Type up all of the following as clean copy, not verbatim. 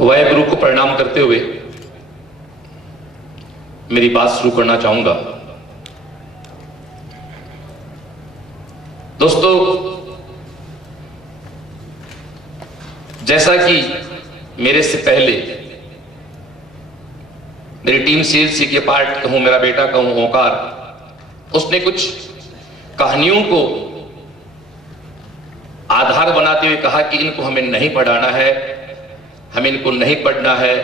वाहेगुरु को प्रणाम करते हुए मेरी बात शुरू करना चाहूंगा। दोस्तों, जैसा कि मेरे से पहले मेरी टीम सीएलसी के पार्ट कहूं, मेरा बेटा कहूं ओंकार, उसने कुछ कहानियों को आधार बनाते हुए कहा कि इनको हमें नहीं पढ़ाना है, हमें इनको नहीं पढ़ना है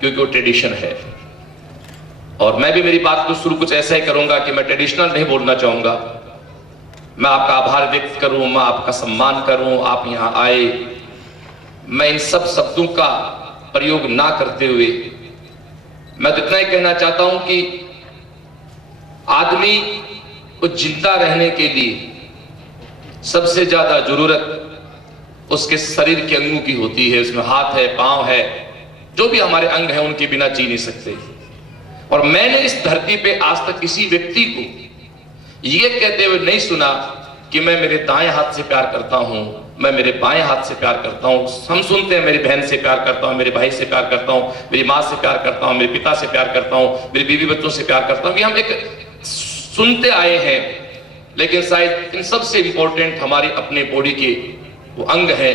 क्योंकि वो ट्रेडिशन है। और मैं भी मेरी बात को शुरू कुछ ऐसा ही करूंगा कि मैं ट्रेडिशनल नहीं बोलना चाहूंगा। मैं आपका आभार व्यक्त करूं, मैं आपका सम्मान करूं, आप यहां आए। मैं इन सब शब्दों का प्रयोग ना करते हुए मैं तो इतना ही कहना चाहता हूं कि आदमी को जिंदा रहने के लिए सबसे ज्यादा जरूरत उसके शरीर के अंगों की होती है। उसमें हाथ है, पांव है, जो भी हमारे अंग हैं उनके बिना जी नहीं सकते। और मैंने इस धरती पे आज तक किसी व्यक्ति को यह कहते हुए नहीं सुना कि मैं मेरे दाएं हाथ से प्यार करता हूं, मैं मेरे बाएं हाथ से प्यार करता हूं। हम सुनते हैं मेरी बहन से प्यार करता हूं, मेरे भाई से प्यार करता हूं, मेरी मां से प्यार करता हूं, मेरे पिता से प्यार करता हूं, मेरी बीवी बच्चों से प्यार करता हूं। ये हम एक सुनते आए हैं, लेकिन शायद इन सबसे इंपॉर्टेंट हमारी अपने बॉडी के वो अंग हैं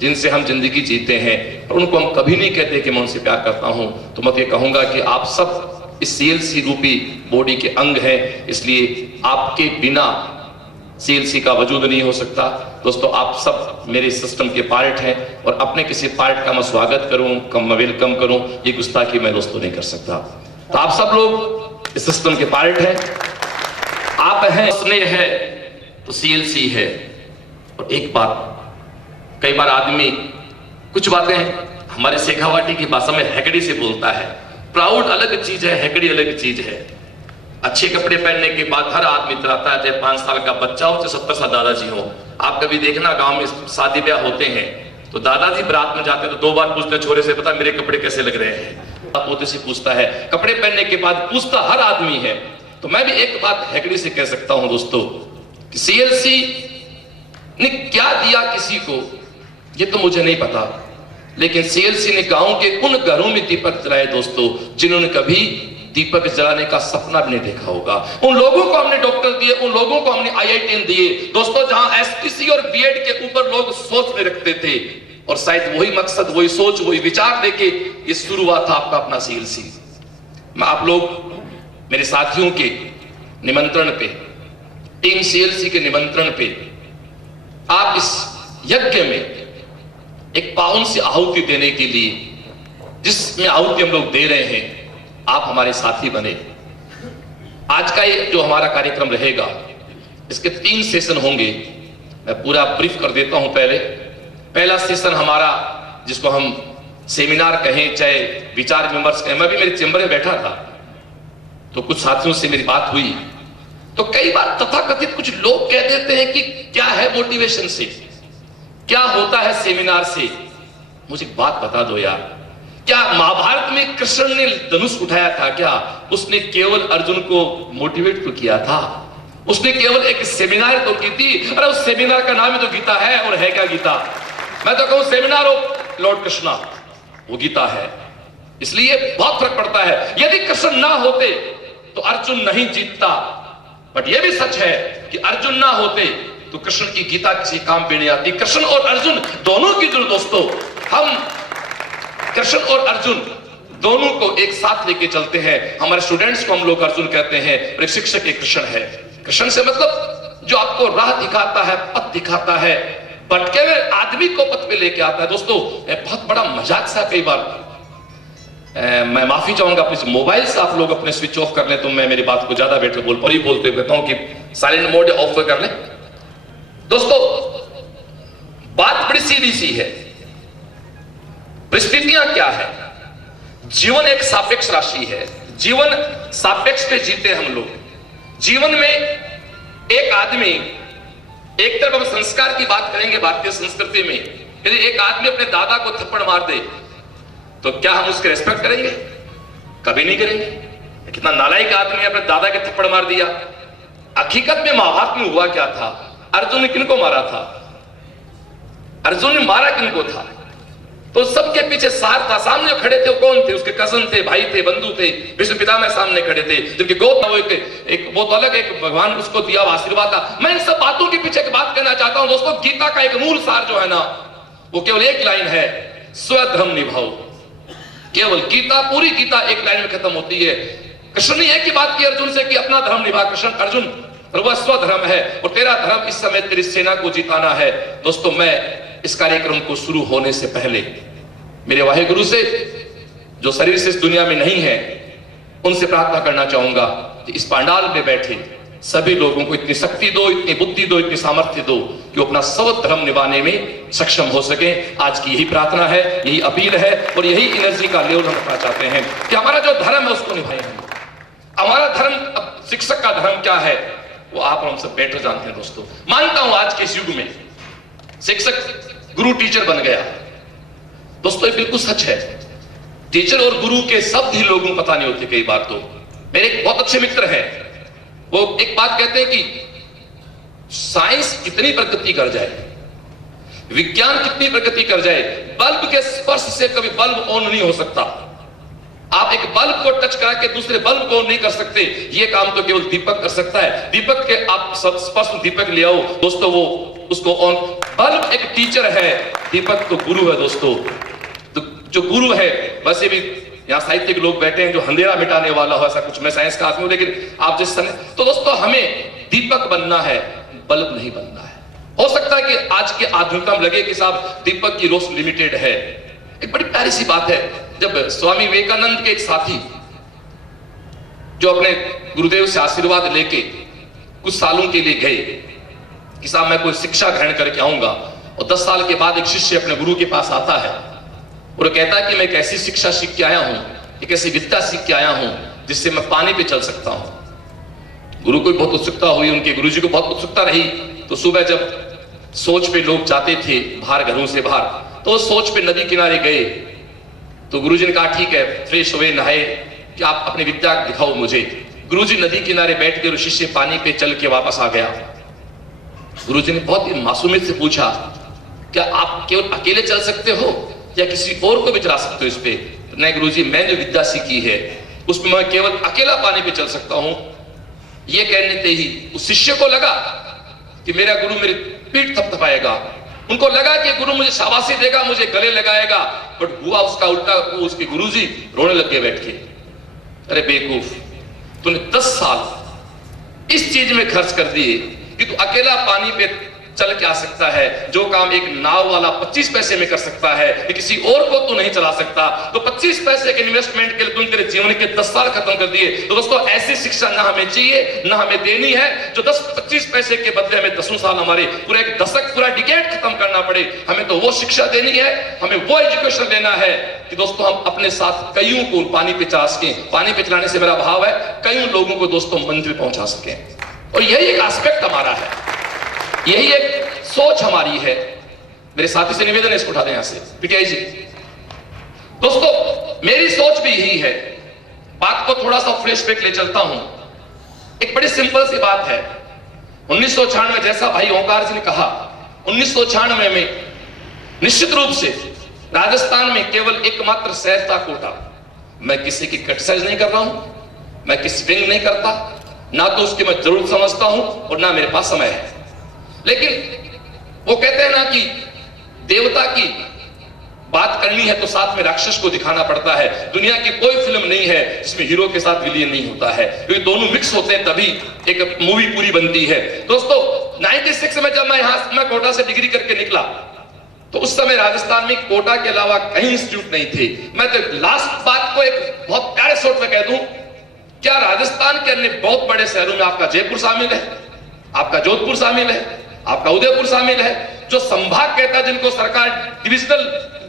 जिनसे हम जिंदगी जीते हैं, और उनको हम कभी नहीं कहते कि मैं उनसे प्यार करता हूं। तो मैं ये कहूंगा कि आप सब इस सीएलसी रूपी बॉडी के अंग हैं, इसलिए आपके बिना सीएलसी का वजूद नहीं हो सकता। दोस्तों, आप सब मेरे सिस्टम के पार्ट हैं, और अपने किसी पार्ट का मैं स्वागत करूं, मैं वेलकम करूं, ये गुस्ताखी मैं दोस्तों नहीं कर सकता। तो आप सब लोग इस सिस्टम के पार्ट हैं, आप हैं, स्नेह है तो सीएलसी है। और एक बात, कई बार आदमी कुछ बातें हमारे शेखावाटी की भाषा में हैकड़ी से बोलता है। प्राउड अलग चीज है, हैकड़ी अलग चीज है। अच्छे कपड़े पहनने के बाद हर आदमी इतराता है, चाहे 5 साल का बच्चा हो, चाहे 70 साल दादाजी हो। आप कभी देखना गांव में शादी ब्याह होते हैं तो दादाजी बारात में जाते हैं तो 2 बार पूछते हैं छोरे से, पता मेरे कपड़े कैसे लग रहे हैं। पोते से पूछता है, कपड़े पहनने के बाद पूछता हर आदमी है। तो मैं भी एक बात हैकड़ी से कह सकता हूं दोस्तों, कि सीएलसी ने क्या दिया किसी को ये तो मुझे नहीं पता, लेकिन सीएलसी ने गांव के उन घरों में दीपक जलाए दोस्तों जिन्होंने कभी दीपक जलाने का सपना भी नहीं देखा होगा। उन लोगों को हमने डॉक्टर दिए, उन लोगों को हमने आईआईटी दिए दोस्तों, जहां एसपीसी और बीएड के ऊपर लोग सोच में रखते थे, और शायद वही मकसद, वही सोच, वही विचार लेके ये शुरू हुआ था आपका अपना सीएलसी। मैं आप लोग मेरे साथियों के निमंत्रण पे, टीम सीएलसी के निमंत्रण पे, आप इस यज्ञ में एक पावन सी आहुति देने के लिए, जिसमें आहुति हम लोग दे रहे हैं, आप हमारे साथी बने। आज का ये जो हमारा कार्यक्रम रहेगा, इसके 3 सेशन होंगे। मैं पूरा ब्रीफ कर देता हूं। पहला सेशन हमारा, जिसको हम सेमिनार कहें चाहे विचार विमर्श कहें, मैं भी मेरे चैम्बर में बैठा था तो कुछ साथियों से मेरी बात हुई, तो कई बार तथाकथित कुछ लोग कह देते हैं कि क्या है मोटिवेशन से, क्या होता है सेमिनार से। मुझे एक बात बता दो यार, क्या महाभारत में कृष्ण ने धनुष उठाया था क्या? उसने केवल अर्जुन को मोटिवेट तो किया था, उसने केवल एक सेमिनार तो की थी। अरे उस सेमिनार का नाम ही तो गीता है, और है क्या गीता? मैं तो कहूं सेमिनार ऑफ लॉर्ड कृष्णा, वो गीता है। इसलिए बहुत फर्क पड़ता है। यदि कृष्ण ना होते तो अर्जुन नहीं जीतता, बट यह भी सच है कि अर्जुन ना होते तो कृष्ण की गीता किसी काम पे नहीं आती। कृष्ण और अर्जुन दोनों की जो दोस्तों, हम कृष्ण और अर्जुन दोनों को एक साथ लेके चलते हैं। हमारे स्टूडेंट्स को हम लोग अर्जुन कहते हैं, और एक शिक्षक एक कृष्ण है। कृष्ण से मतलब जो आपको राह दिखाता है, पथ दिखाता है, भटके हुए आदमी को पथ पे लेके आता है। दोस्तों, बहुत बड़ा मजाक सा कई बार, मैं माफी चाहूंगा, अपने मोबाइल से आप लोग अपने स्विच ऑफ कर ले तो मैं मेरी बात को ज्यादा बेटर बोलते कहता हूं कि साइलेंट मोड ऑफ कर ले। दोस्तों, बात बड़ी सीधी सी है। परिस्थितियां क्या है? जीवन एक सापेक्ष राशि है, जीवन सापेक्ष पे जीते हम लोग। जीवन में एक आदमी, एक तरफ हम संस्कार की बात करेंगे भारतीय संस्कृति में, यदि एक आदमी अपने दादा को थप्पड़ मार दे तो क्या हम उसके रेस्पेक्ट करेंगे? कभी नहीं करेंगे। कितना नालायक आदमी है, अपने दादा के थप्पड़ मार दिया। हकीकत में महाभारत में हुआ क्या था? अर्जुन ने किनको मारा था? अर्जुन ने मारा किनको था? तो सबके पीछे सार था। सामने खड़े थे वो कौन थे? उसके कजन थे, भाई थे, बंधु थे, विष्णु पितामह सामने खड़े थे, जिनके गोद वो एक वो तो अलग एक भगवान उसको दिया हुआ आशीर्वाद था। मैं इन सब बातों के पीछे एक बात कहना चाहता हूं दोस्तों, गीता का एक मूल सार जो है ना, वो केवल एक लाइन है, स्वधर्म निभाओ। केवल गीता, पूरी गीता एक लाइन में खत्म होती है। कृष्ण ने एक ही बात की अर्जुन से कि अपना धर्म निभा। कृष्ण अर्जुन, पर वह स्वधर्म है और तेरा धर्म इस समय तेरी सेना को जिताना है। दोस्तों, मैं इस कार्यक्रम को शुरू होने से पहले मेरे वाहेगुरु से, जो शरीर से इस दुनिया में नहीं है, उनसे प्रार्थना करना चाहूंगा कि इस पंडाल में बैठे सभी लोगों को इतनी शक्ति दो, इतनी बुद्धि दो, इतनी सामर्थ्य दो कि अपना सब धर्म निभाने में सक्षम हो सके। आज की यही प्रार्थना है, यही अपील है और यही एनर्जी का लेवल हम रखना चाहते हैं कि हमारा जो धर्म है उसको निभाएं हम। हमारा धर्म, अब शिक्षक का धर्म क्या है वो आप हम सब बेटर जानते हैं दोस्तों। मानता हूं आज के इस युग में शिक्षक गुरु टीचर बन गया। दोस्तों ये बिल्कुल सच है। टीचर और गुरु के शब्द ही लोगों को पता नहीं होते कई बार। तो मेरे एक बहुत अच्छे मित्र हैं, वो एक बात कहते हैं कि साइंस कितनी प्रगति कर जाए, विज्ञान कितनी प्रगति कर जाए, बल्ब के स्पर्श से कभी बल्ब ऑन नहीं हो सकता। आप एक बल्ब को टच करा के दूसरे बल्ब को ऑन नहीं कर सकते। ये काम तो केवल दीपक कर सकता है। दीपक के आप स्पर्श दीपक ले आओ दोस्तों, वो उसको ऑन। बल्ब एक टीचर है, दीपक तो गुरु है दोस्तों। तो जो गुरु है, वैसे भी यहाँ साहित्य के लोग बैठे हैं जो अंधेरा मिटाने वाला हो, ऐसा कुछ। मैं साइंस का आदमी हूं, लेकिन आप जिस समय, तो दोस्तों हमें दीपक बनना है, बल्ब नहीं बनना है। हो सकता है कि आज के आधुनिकता में लगे कि साहब दीपक की रोशनी लिमिटेड है। एक बड़ी प्यारी सी बात है, जब स्वामी विवेकानंद के एक साथी जो अपने गुरुदेव से आशीर्वाद लेके कुछ सालों के लिए गए कि साहब मैं कोई शिक्षा ग्रहण करके आऊंगा, और 10 साल के बाद एक शिष्य अपने गुरु के पास आता है और कहता है कि मैं एक ऐसी शिक्षा सीख के आया हूं, एक ऐसी विद्या सीख के आया हूं जिससे मैं पानी पे चल सकता हूं। गुरु को बहुत उत्सुकता हुई, उनके गुरु जी को बहुत उत्सुकता रही। तो सुबह जब सोच पे लोग जाते थे बाहर, घरों से बाहर, तो सोच पे नदी किनारे गए तो गुरुजी ने कहा ठीक है, फ्रेश हुए, नहाए, कि आप अपनी विद्या दिखाओ मुझे। गुरुजी नदी किनारे बैठ के शिष्य पानी पे चल के वापस आ गया। गुरुजी ने बहुत ही मासूमियत से पूछा, क्या आप केवल अकेले चल सकते हो या किसी और को भी चला सकते हो इस पे? नहीं गुरुजी, मैं जो विद्या सीखी है उसमें मैं केवल अकेला पानी पे चल सकता हूं। ये कहने से ही उस शिष्य को लगा कि मेरा गुरु मेरी पीठ थपथपाएगा। उनको लगा कि गुरु मुझे शाबाशी देगा, मुझे गले लगाएगा, बट हुआ उसका उल्टा। उसके गुरुजी रोने लग गए बैठ के। अरे बेवकूफ, तूने 10 साल इस चीज में खर्च कर दिए कि तू अकेला पानी पे चल के आ सकता है। जो काम एक नाव वाला 25 पैसे में कर सकता है, कि किसी और को तू नहीं चला सकता। तो 25 पैसे के इन्वेस्टमेंट के लिए तूने तेरे जीवन के 10 साल खत्म कर दिए। तो दोस्तों ऐसी शिक्षा ना हमें चाहिए, ना हमें देनी है, जो 10-25 पैसे के बदले हमें 10 साल, हमारे पूरा एक दशक, पूरा डिकेड खत्म करना पड़े। हमें तो वो शिक्षा देनी है, हमें वो एजुकेशन लेना है कि दोस्तों हम अपने साथ कईयों को पानी पे चला सकें। पानी पे चलाने से मेरा भाव है कईयों लोगों को दोस्तों मंजिल पहुंचा सकें। और यही एक एस्पेक्ट हमारा है, यही एक सोच हमारी है। मेरे साथी से निवेदन है, इसको उठा दें यहां से, पीटीआई जी। दोस्तों मेरी सोच भी यही है। बात को थोड़ा सा फ्लैशबैक ले चलता हूं। एक बड़ी सिंपल सी बात है। 1996 में, जैसा भाई ओंकार जी ने कहा, 1996 में निश्चित रूप से राजस्थान में केवल एकमात्र शहर था कोटा। मैं किसी की क्रिटिसाइज नहीं कर रहा हूं, मैं किसी विंग नहीं करता, ना तो उसकी मैं जरूरत समझता हूं और ना मेरे पास समय है। लेकिन वो कहते हैं ना कि देवता की बात करनी है तो साथ में राक्षस को दिखाना पड़ता है। दुनिया की कोई फिल्म नहीं है जिसमें हीरो के साथ विलेन नहीं होता है, क्योंकि दोनों मिक्स होते हैं तभी एक मूवी पूरी बनती है। दोस्तों 96 में जब मैं कोटा से डिग्री करके निकला, तो उस समय राजस्थान में कोटा के अलावा कहीं इंस्टीट्यूट नहीं थे। मैं तो लास्ट बात को एक बहुत प्यारे शॉट में कह दूं, क्या राजस्थान के अन्य बहुत बड़े शहरों में आपका जयपुर शामिल है, आपका जोधपुर शामिल है, आपका उदयपुर शामिल है, जो संभाग कहता है, जिनको सरकार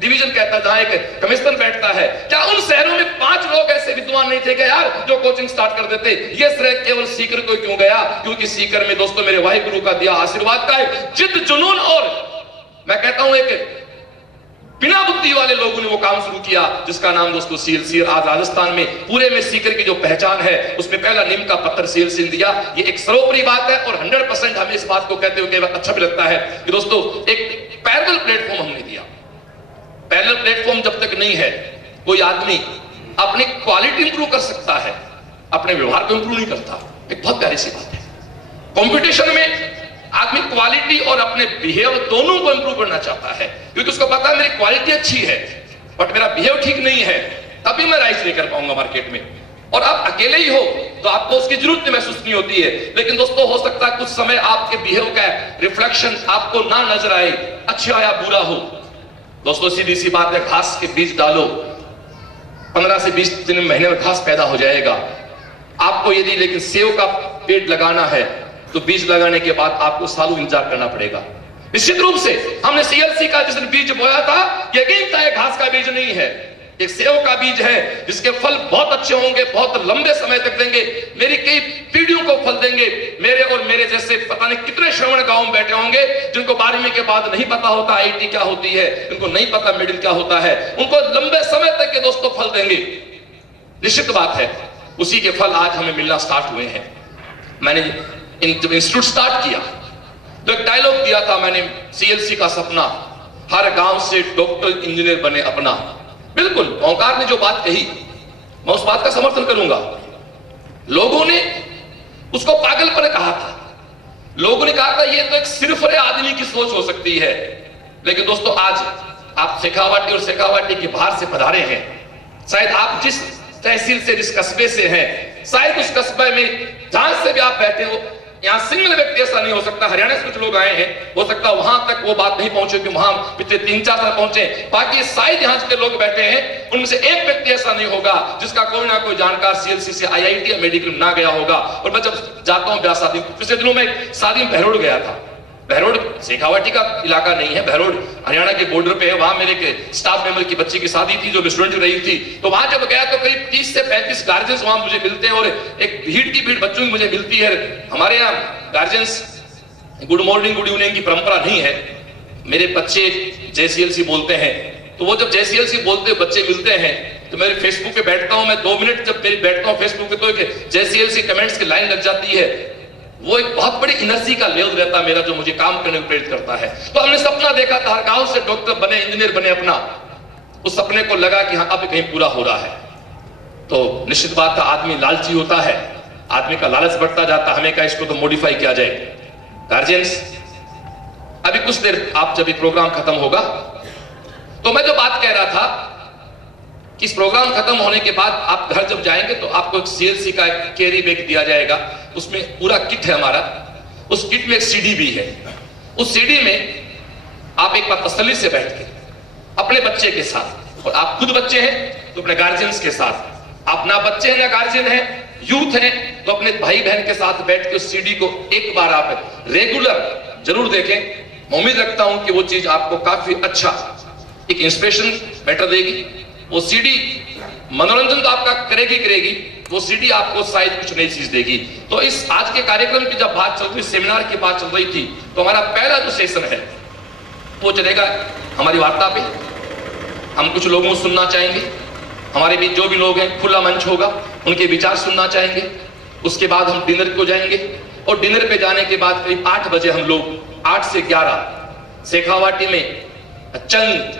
डिवीजन कहता है, जहां एक कमिश्नर बैठता है, क्या उन शहरों में 5 लोग ऐसे विद्वान नहीं थे क्या यार जो कोचिंग स्टार्ट कर देते? ये श्रेय केवल सीकर को क्यों गया? क्योंकि सीकर में दोस्तों मेरे वाहिगुरु का दिया आशीर्वाद का एक जिद, जुनून और मैं कहता हूं एक बिना बुद्धि वाले लोगों ने वो काम शुरू किया, जिसका नाम दोस्तों सील। आज राजस्थान में पूरे में सीकर की जो पहचान है, उसमें पहला नीम का पत्थर सील दिया। ये एक सर्वोपरि बात है और 100% हमें इस बात को कहते हुए अच्छा भी लगता है कि दोस्तों एक पैरेलल प्लेटफॉर्म हमने दिया। पैरेलल प्लेटफॉर्म जब तक नहीं है, कोई आदमी अपनी क्वालिटी इंप्रूव कर सकता है, अपने व्यवहार को इंप्रूव नहीं करता। एक बहुत प्यारी सी बात है। कंपटीशन में आदमी क्वालिटी और अपने बिहेव दोनों को इंप्रूव करना चाहता है, क्योंकि उसको पता है मेरी क्वालिटी अच्छी है बट मेरा बिहेव ठीक नहीं है, तभी मैं राइज नहीं कर पाऊंगा मार्केट में। और आप अकेले ही हो तो आपको उसकी जरूरत महसूस नहीं होती है, लेकिन दोस्तों हो सकता है कुछ समय आपके बिहेव का रिफ्लेक्शन आपको ना नजर आए, अच्छा या बुरा हो। दोस्तों सीधी सी बात है, घास के बीज डालो, 15 से 20 दिन महीने में घास पैदा हो जाएगा। आपको यदि लेकिन सेव का पेड़ लगाना है तो बीज लगाने के बाद आपको सालों इंतजार करना पड़ेगा। निश्चित रूप से हमने सीएलसी का जिस दिन बीज बोया था, यकीन था घास का बीज नहीं है, एक सेव का बीज है जिसके फल बहुत अच्छे होंगे, बहुत लंबे समय तक देंगे, मेरी कई पीढ़ियों को फल देंगे। मेरे और मेरे जैसे पता नहीं कितने श्रवण गांव में बैठे होंगे जिनको 12वीं के बाद नहीं पता होता आईटी क्या होती है, उनको नहीं पता मिडिल क्या होता है, उनको लंबे समय तक के दोस्तों फल देंगे। निश्चित बात है उसी के फल आज हमें मिलना स्टार्ट हुए हैं। मैंने जब इंस्टीट्यूट स्टार्ट किया तो एक डायलॉग दिया था मैंने, सीएलसी का सपना हर गांव से डॉक्टर इंजीनियर बने अपना। बिल्कुल ओंकार ने जो बात कही मैं उस बात का समर्थन करूंगा। लोगों ने उसको पागलपन कहा था, लोगों ने कहा था ये तो एक सिरफरे आदमी की सोच हो सकती है, लेकिन दोस्तों आज आप शेखावाटी और शेखावाटी के बाहर से पधारे हैं, शायद आप जिस तहसील से जिस कस्बे से हैं, शायद उस कस्बे में जहां से भी आप बैठे हो, यहां सिंगल व्यक्ति ऐसा नहीं हो सकता। हरियाणा से कुछ लोग आए हैं, हो सकता है वहां तक वो बात नहीं पहुंचे कि वहां पिछले 3-4 साल पहुंचे, बाकी शायद यहां जितने लोग बैठे हैं उनमें से एक व्यक्ति ऐसा नहीं होगा जिसका कोई ना कोई जानकार सीएलसी से आईआईटी या मेडिकल ना गया होगा। और मैं जब जाता हूं ब्याह शादी, पिछले दिनों में शादी में बहरोड गया था। बहरोड शेखावाटी का इलाका नहीं है, बहरोड हरियाणा के बॉर्डर पे है। वहां मेरे एक स्टाफ मेंबर की बच्ची की शादी थी जो स्टूडेंट रही थी, तो वहां जब गया तो करीब 30 से 35 गार्जियंस वहां मुझे मिलते हैं और एक भीड़ की भीड़ बच्चों की मुझे मिलती है। हमारे यहाँ guardians good morning good evening की परंपरा नहीं है। मेरे बच्चे जेसीएलसी बोलते हैं, तो वो जब जेसीएलसी बोलते बच्चे मिलते हैं तो मेरे फेसबुक पे बैठता हूं मैं, 2 मिनट जब मेरी बैठता हूं फेसबुक पे तो जेसीएलसी कमेंट्स की लाइन लग जाती है। वो एक बहुत बड़ी एनर्जी का लेवल रहता है मेरा, जो मुझे काम करने को प्रेरित करता है। तो हमने सपना देखा था हर गांव से डॉक्टर बने, इंजीनियर बने अपना, उस सपने को लगा कि हाँ अब कहीं पूरा हो रहा है। तो निश्चित बात है आदमी लालची होता है, आदमी का लालच बढ़ता जाता है, हमें कहा इसको तो मॉडिफाई किया जाए। गार्जियंस अभी कुछ देर आप जब ये प्रोग्राम खत्म होगा तो मैं जो बात कह रहा था कि इस प्रोग्राम खत्म होने के बाद आप घर जब जाएंगे तो आपको एक सीएलसी का कैरी बैग दिया जाएगा, उसमें पूरा किट है हमारा, उस किट में एक सीडी भी है। उस सीडी में आप एक बार तसल्ली से बैठ के अपने बच्चे के साथ, और आप खुद बच्चे हैं तो अपने गार्जियंस के साथ, आप ना बच्चे हैं ना गार्जियन है, यूथ है तो अपने भाई बहन के साथ बैठ के उस सीडी को एक बार आप रेगुलर जरूर देखें। मैं उम्मीद रखता हूं कि वो चीज आपको काफी अच्छा एक इंस्पिरेशन बेटर देगी। वो सीडी मनोरंजन तो आपका करेगी, वो सीडी आपको शायद कुछ नई चीज देगी। तो इस आज के कार्यक्रम की जब बात चल रही, सेमिनार की बात चल रही थी, तो हमारा पहला जो सेशन है वो चलेगा हमारी वार्ता पे। हम कुछ लोगों को सुनना चाहेंगे, हमारे बीच जो भी लोग हैं खुला मंच होगा, उनके विचार सुनना चाहेंगे। उसके बाद हम डिनर को जाएंगे और डिनर पे जाने के बाद करीब 8 बजे हम लोग 8 से 11 शेखावाटी में चंद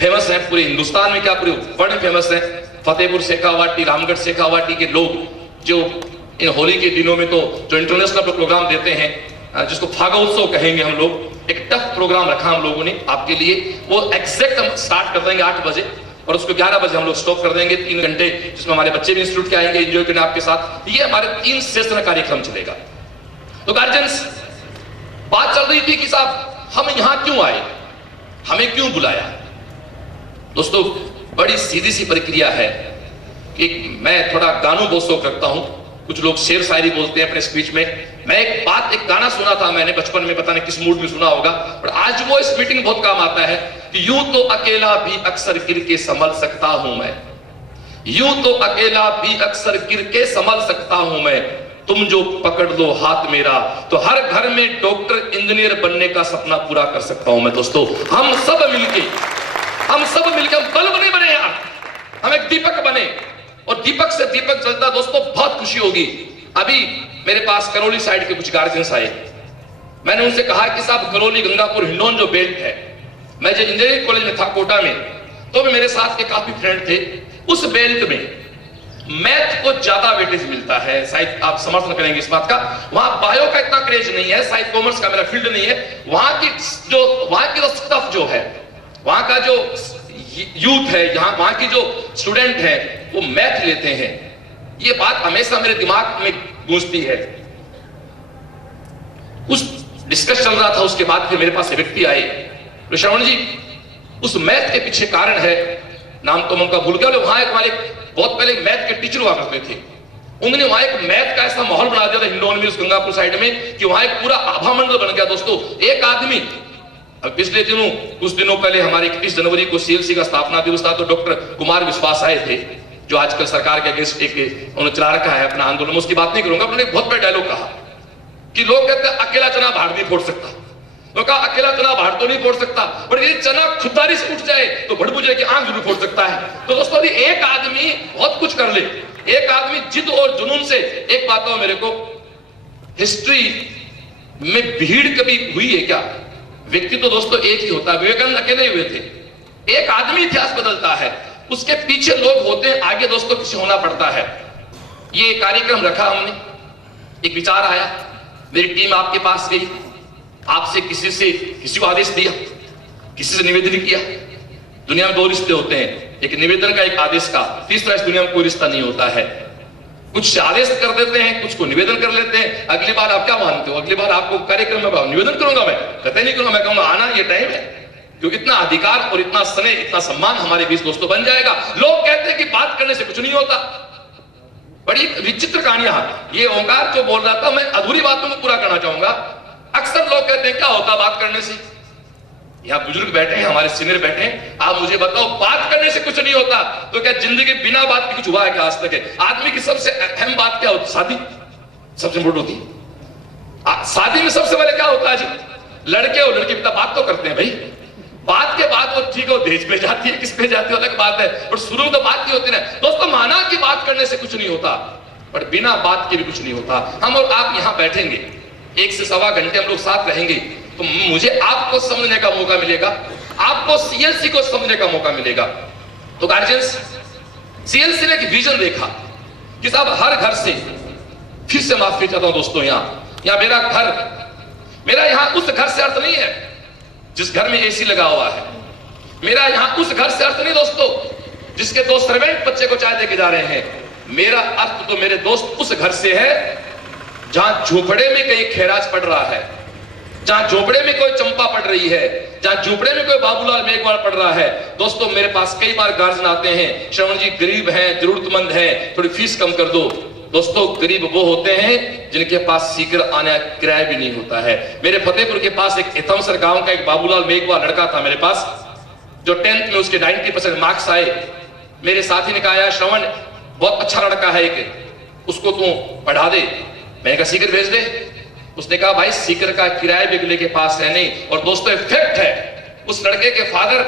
फेमस है, पूरे हिंदुस्तान में क्या पूरे वर्ल्ड फेमस है, फतेहपुर शेखावाटी, रामगढ़ शेखावाटी के लोग जो इन होली के दिनों में तो जो इंटरनेशनल प्रोग्राम देते हैं, जिसको फागा उत्सव कहेंगे हम लोग, एक टफ प्रोग्राम रखा हम लोगों ने आपके लिए। वो एग्जैक्ट हम स्टार्ट कर देंगे 8 बजे और उसको 11 बजे हम लोग स्टॉप कर देंगे, 3 घंटे जिसमें हमारे बच्चे भी इंस्टीट्यूट के आएंगे एंजॉय करने आपके साथ। ये हमारे 3 सेशन का कार्यक्रम चलेगा। तो गार्जियंस बात चल रही थी कि साहब हम यहां क्यों आए, हमें क्यों बुलाया। दोस्तों बड़ी सीधी सी प्रक्रिया है कि मैं थोड़ा गानों को शौक रखता हूं, कुछ लोग शेर शायरी बोलते हैं अपने स्पीच में। मैं एक गाना सुना था मैंने बचपन में, पता नहीं किस मूड में सुना होगा, पर आज वो इस मीटिंग बहुत काम आता है कि यूं तो अकेला भी अक्सर गिर के संभल सकता हूं मैं, यूं तो अकेला भी अक्सर गिर के संभल सकता हूं मैं, तुम जो पकड़ लो हाथ मेरा तो हर घर में डॉक्टर इंजीनियर बनने का सपना पूरा कर सकता हूं मैं। दोस्तों हम सब मिलके हम बल्ब नहीं बने यार, हम एक दीपक बने और दीपक से दीपक जलता। दोस्तों बहुत खुशी होगी। अभी मेरे पास करौली साइड के कुछ गार्जियंस आए, मैंने उनसे कहा कि साहब करौली गंगापुर हिंडौन जो बेल्ट है, मैं जब इंजीनियरिंग कॉलेज में था कोटा में, तो भी मेरे साथ के काफी फ्रेंड थे, उस बेल्ट में मैथ को ज्यादा वेटेज मिलता है, शायद आप समर्थन करेंगे इस बात का। वहां बायो का इतना क्रेज नहीं है, शायद कॉमर्स का मेरा फील्ड नहीं है। वहां की जो स्टफ जो है, वहां का जो यूथ है, वहां की जो स्टूडेंट है, वो मैथ लेते हैं। ये बात हमेशा मेरे दिमाग में गूंजती है। उस डिस्कस चल रहा था, उसके बाद फिर मेरे पास व्यक्ति आए, तो श्रवण जी उस मैथ के पीछे कारण है, नाम तो मैं उनका भूल गया, वहां एक हमारे बहुत पहले मैथ के टीचर हुआ करते थे, उन्होंने वहां एक मैथ का ऐसा माहौल बना दिया था हिंडौन में, उस गंगापुर साइड में, कि वहां एक पूरा आभा मंडल बन गया दोस्तों। एक आदमी, अब पिछले दिनों कुछ दिनों पहले हमारे 31 जनवरी को सीएलसी का स्थापना दिवस था, तो डॉक्टर कुमार विश्वास आए थे, जो आजकल सरकार के अगेंस्ट एक उन्होंने चला रखा है अपना आंदोलन, उसकी बात नहीं करूंगा। उन्होंने बहुत बड़ा डायलॉग कहा कि लोग कहते हैं अकेला चना भाड़ नहीं फोड़ सकता, तो कहा अकेला चना भाड़ तो नहीं फोड़ सकता, पर ये चना खुददारी से उठ जाए तो भड़बुजे की आंख जरूर फोड़ सकता है। तो दोस्तों एक आदमी बहुत कुछ कर ले, एक आदमी जिद और जुनून से, एक बात हो मेरे को, हिस्ट्री में भीड़ कभी हुई है क्या? व्यक्ति तो दोस्तों एक ही होता है, विवेकानंद अकेले हुए थे, एक आदमी इतिहास बदलता है, उसके पीछे लोग होते हैं, आगे दोस्तों किसी होना पड़ता है। ये कार्यक्रम रखा हमने, एक विचार आया, मेरी टीम आपके पास गई, आपसे किसी को आदेश दिया, किसी से निवेदन किया। दुनिया में दो रिश्ते होते हैं, एक निवेदन का, एक आदेश का, तीसरा इस दुनिया में कोई रिश्ता नहीं होता है। कुछ आदेश कर देते हैं, कुछ को निवेदन कर लेते हैं। अगली बार आप क्या मानते हो? अगली बार आपको कार्यक्रम में निवेदन करूंगा, मैं कहते नहीं करूंगा, मैं कहूंगा आना ये टाइम है, क्योंकि इतना अधिकार और इतना स्नेह, इतना सम्मान हमारे बीच दोस्तों बन जाएगा। लोग कहते हैं कि बात करने से कुछ नहीं होता, बड़ी विचित्र कहानियां। ये ओंकार जो बोल रहा था, मैं अधूरी बातों में पूरा करना चाहूंगा। अक्सर लोग कहते हैं क्या होता बात करने से, यहाँ बुजुर्ग बैठे हैं, हमारे सीनियर बैठे हैं, आप मुझे बताओ बात करने से कुछ नहीं होता, तो क्या जिंदगी बिना बात के कुछ हुआ है क्या आज तक? है आदमी की सबसे अहम बात क्या होती? शादी सबसे इंपोर्टेंट होती है। शादी में सबसे पहले क्या होता है जी? लड़के और लड़की पिता बात तो करते हैं भाई, बात के बाद वो ठीक है, दहेज पे जाती है, किस पे जाती है अलग बात है, और शुरू में तो बात नहीं होती ना दोस्तों। माना कि बात करने से कुछ नहीं होता, पर बिना बात के भी कुछ नहीं होता। हम और आप यहाँ बैठेंगे, 1 से सवा घंटे हम लोग साथ रहेंगे, तो मुझे आपको समझने का मौका मिलेगा, आपको सीएलसी को समझने का मौका मिलेगा। तो गार्जियंस, सीएलसी ने एक विजन देखा कि साहब हर घर से, फिर से माफी चाहता हूं दोस्तों, यहाँ मेरा यहाँ उस घर से अर्थ नहीं है जिस घर में एसी लगा हुआ है, मेरा यहाँ उस घर से अर्थ नहीं दोस्तों जिसके 2 सर्वेंट बच्चे को चाय देके जा रहे हैं। मेरा अर्थ तो मेरे दोस्त उस घर से है जहां झोपड़े में कहीं खैराज पड़ रहा है, जहां झोपड़े में कोई चंपा पड़ रही है, जहां झोपड़े में कोई बाबूलाल मेघवाल पड़ रहा है। दोस्तों मेरे पास कई बार गार्जियन आते हैं, श्रवण जी गरीब हैं, जरूरतमंद हैं, थोड़ी फीस कम कर दो। दोस्तों गरीब वो होते हैं जिनके पास सीकर आने का किराया भी नहीं होता है। मेरे फतेहपुर के पास एक इथमसर गांव का एक बाबूलाल मेघवाल लड़का था मेरे पास, जो 10th में उसके 90% मार्क्स आए। मेरे साथी ने कहा श्रवण बहुत अच्छा लड़का है, एक उसको तू पढ़ा दे। मैंने कहा सीकर भेज दे। उसने कहा भाई सीकर का किराया भी अगले के पास है नहीं। और दोस्तों फैक्ट है, उस लड़के के फादर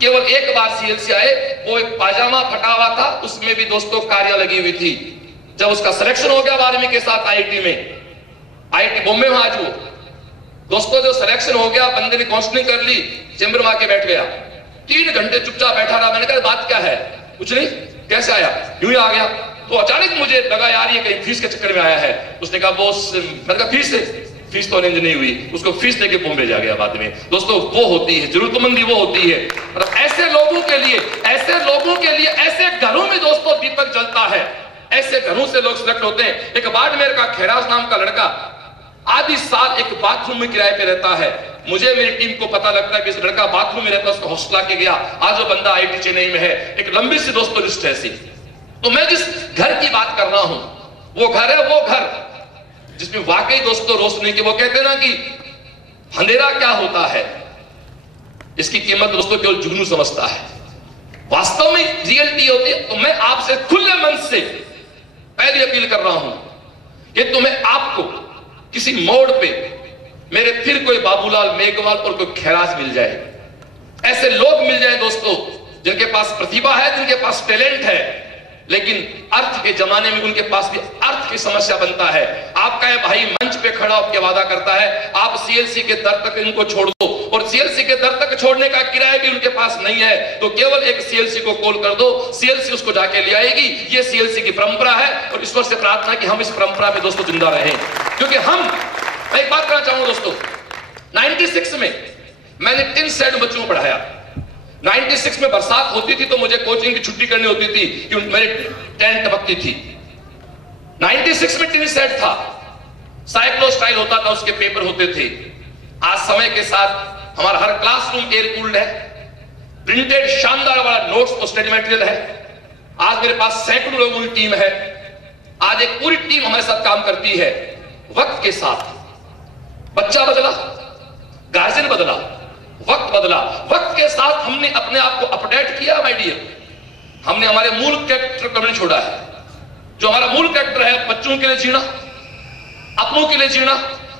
केवल एक बार सीएलसी आए, वो एक पाजामा फटा हुआ था, उसमें भी दोस्तों कार्य लगी हुई थी। जब उसका सिलेक्शन हो गया 12वीं के साथ आईआईटी में, आईआईटी बॉम्बे में, आज वो दोस्तों जो सिलेक्शन हो गया, बंदे ने काउंसलिंग कर ली, चेंबर में आके बैठ गया, 3 घंटे चुपचाप बैठा रहा। मैंने कहा बात क्या है? कुछ नहीं, कैसे आया? यूं ही आ गया। तो अचानक मुझे लगा यार ये कहीं फीस के चक्कर में आया है। उसने कहा बॉस, मैंने कहा फीस तो अरेंज नहीं हुई, उसको फीस देके बॉम्बे जा गया बाद में। दोस्तों वो होती है जरूरतमंदी, वो होती है। और ऐसे लोगों के लिए, ऐसे घरों में दोस्तों दीपक जलता है, ऐसे घरों से लोग सिलेक्ट होते हैं। एक बाड़मेर का खैराज नाम का लड़का आधी साल एक बाथरूम में किराए पे रहता है। मुझे मेरी टीम को पता लगता है कि इस लड़का बाथरूम में रहता है, उसको हॉस्टल के गया। आज वो बंदा आईआईटी चेन्नई में है। एक लंबी सी दोस्तों लिस्ट है ऐसी। तो मैं जिस घर की बात कर रहा हूं, वो घर है वो घर जिसमें वाकई दोस्तों रोशनी की, वो कहते हैं ना कि अंधेरा क्या होता है, इसकी कीमत दोस्तों केवल जुगनू समझता है, वास्तव में रियलिटी होती है। तो मैं आपसे खुले मन से पहली अपील कर रहा हूं कि तुम्हें आपको किसी मोड़ पे मेरे फिर कोई बाबूलाल मेघवाल और कोई खैराज मिल जाए, ऐसे लोग मिल जाए दोस्तों जिनके पास प्रतिभा है, जिनके पास टैलेंट है, लेकिन अर्थ के जमाने में उनके पास भी अर्थ की समस्या बनता है। आपका भाई मंच पे खड़ा होकर वादा करता है आप सीएलसी के दर तक इनको छोड़ दो, और सीएलसी के दर तक छोड़ने का किराया भी उनके पास नहीं है, तो केवल एक सीएलसी को कॉल कर दो, सीएलसी उसको जाके ले आएगी। ये सीएलसी की परंपरा है और ईश्वर से प्रार्थना कि हम इस परंपरा में दोस्तों जिंदा रहें। क्योंकि मैं एक बात कहना चाहूंगा दोस्तों, 96 में मैंने 10 सेट बच्चों को पढ़ाया। 96 में बरसात होती थी तो मुझे कोचिंग की छुट्टी करनी होती थी कि मेरी टेंट टपकती थी। 96 में 10 सेट था, साइक्लो स्टाइल होता था, उसके पेपर होते थे। आज समय के साथ हमारा हर क्लासरूम एयर कूल्ड है, प्रिंटेड शानदार वाला नोट्स और स्टडी मटेरियल है। आज मेरे पास सैकड़ों लोगों की टीम है, आज एक पूरी टीम हमारे साथ काम करती है। वक्त के साथ बच्चा बदला, गार्जियन बदला, वक्त बदला, वक्त के साथ हमने अपने आप को अपडेट किया। माय डियर, हमने हमारे मूल कैरेक्टर को नहीं छोड़ा है। जो हमारा मूल कैरेक्टर है, बच्चों के लिए जीना, अपनों के लिए जीना,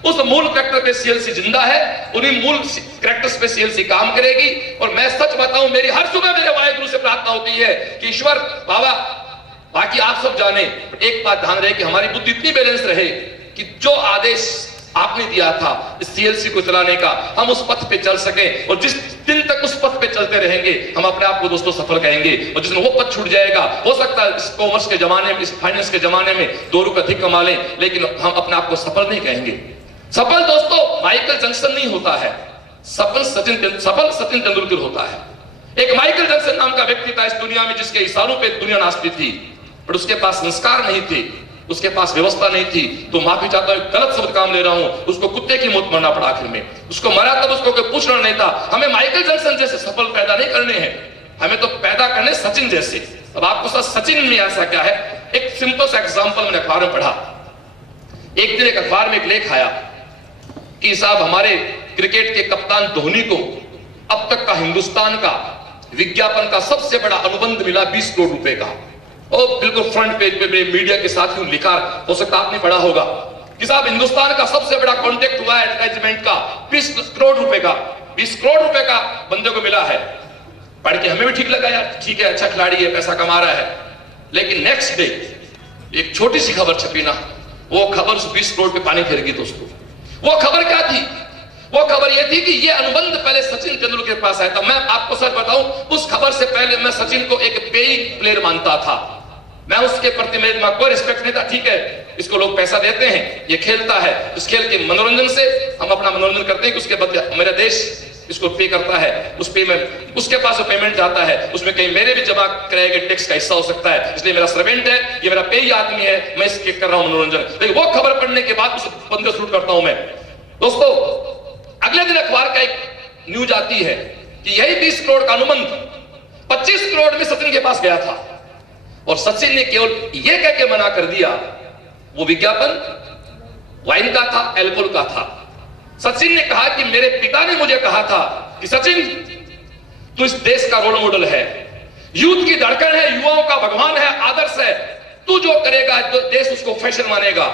उस मूल कैरेक्टर पे सीएलसी जिंदा है, उन्हीं मूल कैरेक्टर्स पे सीएलसी काम करेगी। और मैं सच बताऊं, मेरी हर सुबह मेरे वाहेगुरु से प्रार्थना होती है कि ईश्वर बाबा, बाकी आप सब जाने, एक बात ध्यान रहे कि हमारी बुद्धि इतनी बैलेंस रहे कि जो आदेश आपने दिया था इस सीएलसी को चलाने का, हम उस पथ पे चल सके। और जिस दिन तक उस पथ पे चलते रहेंगे, हम अपने आप को दोस्तों सफल कहेंगे। और जिस दिन वो पथ छूट जाएगा, हो सकता है इस कॉमर्स के जमाने में, इस फाइनेंस के जमाने में 2 रुपए अधिक कमा लें, लेकिन हम अपने आप को सफल नहीं कहेंगे। सफल दोस्तों माइकल जैक्सन नहीं होता है, सफल सचिन तेंदुलकर होता है। एक माइकल जैक्सन नाम का व्यक्ति था इस दुनिया में, जिसके इशारों पे दुनिया नाचती थी, पर उसके पास संस्कार नहीं थे, उसके पास व्यवस्था नहीं थी। तो माफी चाहता हूं, गलत शब्द काम ले रहा हूं, उसको कुत्ते की मौत मरना पड़ा। आखिर में उसको मरा तब उसको कोई पूछना नहीं था। हमें माइकल जैक्सन जैसे सफल पैदा नहीं करने हैं, हमें तो पैदा करने सचिन जैसे। अब आपको साथ सचिन में ऐसा क्या है, एक सिंपल सा एग्जांपल मैंने अखबार में पढ़ा। एक दिन एक अखबार में एक लेख आया कि साहब हमारे क्रिकेट के कप्तान धोनी को अब तक का हिंदुस्तान का विज्ञापन का सबसे बड़ा अनुबंध मिला 20 करोड़ रुपए का। और बिल्कुल फ्रंट पेज पे मेरे मीडिया के साथ ही लिखा, हो सकता आपने पढ़ा होगा कि साहब हिंदुस्तान का सबसे बड़ा कॉन्टेक्ट हुआ है एडवर्टाइजमेंट का 20 करोड़ रुपए का। 20 करोड़ रुपए का बंदे को मिला है। पढ़ के हमें भी ठीक लगा, यार ठीक है, अच्छा खिलाड़ी है, पैसा कमा रहा है। लेकिन नेक्स्ट डे एक छोटी सी खबर छपी ना, वो खबर उस 20 करोड़ पे पानी फेर गई दोस्तों। वो खबर क्या थी? वो खबर ये थी कि ये अनुबंध पहले सचिन तेंदुलकर के पास आया था। मैं आपको सच बताऊं, उस खबर से पहले मैं सचिन को एक पेइंग प्लेयर मानता था। मैं उसके प्रति मेरे दिमाग कोई रिस्पेक्ट नहीं था। ठीक है, इसको लोग पैसा देते हैं, ये खेलता है, इस खेल के मनोरंजन से हम अपना मनोरंजन करते हैं कि उसके बदले मेरा देश इसको पे करता है, उस पे में उसके पास पेमेंट जाता है, उसमें कहीं मेरे भी जमा कराए गए टैक्स का हिस्सा हो सकता है। इसलिए मेरा सर्वेंट है, ये मेरा पेई आदमी है, मैं इसके कर रहा हूं मनोरंजन। लेकिन वो खबर पढ़ने के बाद उस बंदे शूट करता हूं मैं। दोस्तों अगले दिन अखबार का एक न्यूज आती है कि यही 20 करोड़ का अनुबंध 25 करोड़ में सचिन के पास गया था। और सचिन ने केवल यह कह के मना कर दिया, वो विज्ञापन वाइन का था, एल्कोहल का था। सचिन ने कहा कि मेरे पिता ने मुझे कहा था कि सचिन तू इस देश का रोल मॉडल है, यूथ की धड़कन है, युवाओं का भगवान है, आदर्श है। तू जो करेगा देश उसको फैशन मानेगा,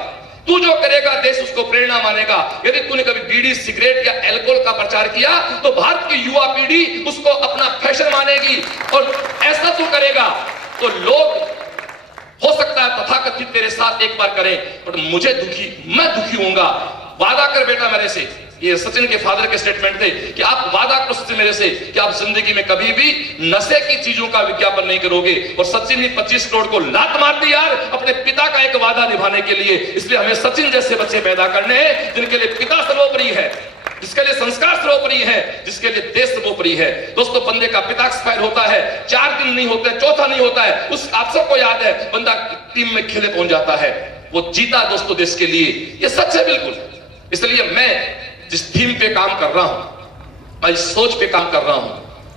तू जो करेगा देश उसको प्रेरणा मानेगा। यदि तूने कभी बीड़ी, सिगरेट या अल्कोहल का प्रचार किया तो भारत की युवा पीढ़ी उसको अपना फैशन मानेगी। और ऐसा तू करेगा तो लोग हो सकता है तथाकथित तेरे साथ एक बार करें, पर मैं दुखी होऊंगा। वादा कर बेटा मेरे से, ये सचिन के फादर के स्टेटमेंट थे कि आप वादा करो सचिन मेरे से कि आप जिंदगी में कभी भी नशे की चीजों का विज्ञापन नहीं करोगे। और सचिन ने 25 करोड़ को लात मार दी यार, अपने पिता का एक वादा निभाने के लिए। इसलिए हमें सचिन जैसे बच्चे पैदा करने हैं, जिनके लिए पिता सर्वोपरि है, जिसके लिए संस्कार सर्वोपरि है, जिसके लिए देश सर्वोपरि है। दोस्तों बंदे का पिता एक्सपायर होता है, 4 दिन नहीं होते, चौथा नहीं होता है, उस आप सबको याद है, बंदा टीम में खेले पहुंच जाता है, वो जीता दोस्तों देश के लिए। ये सच है बिल्कुल। इसलिए मैं जिस थीम पे काम कर रहा हूं, मैं इस सोच पे काम कर रहा हूं,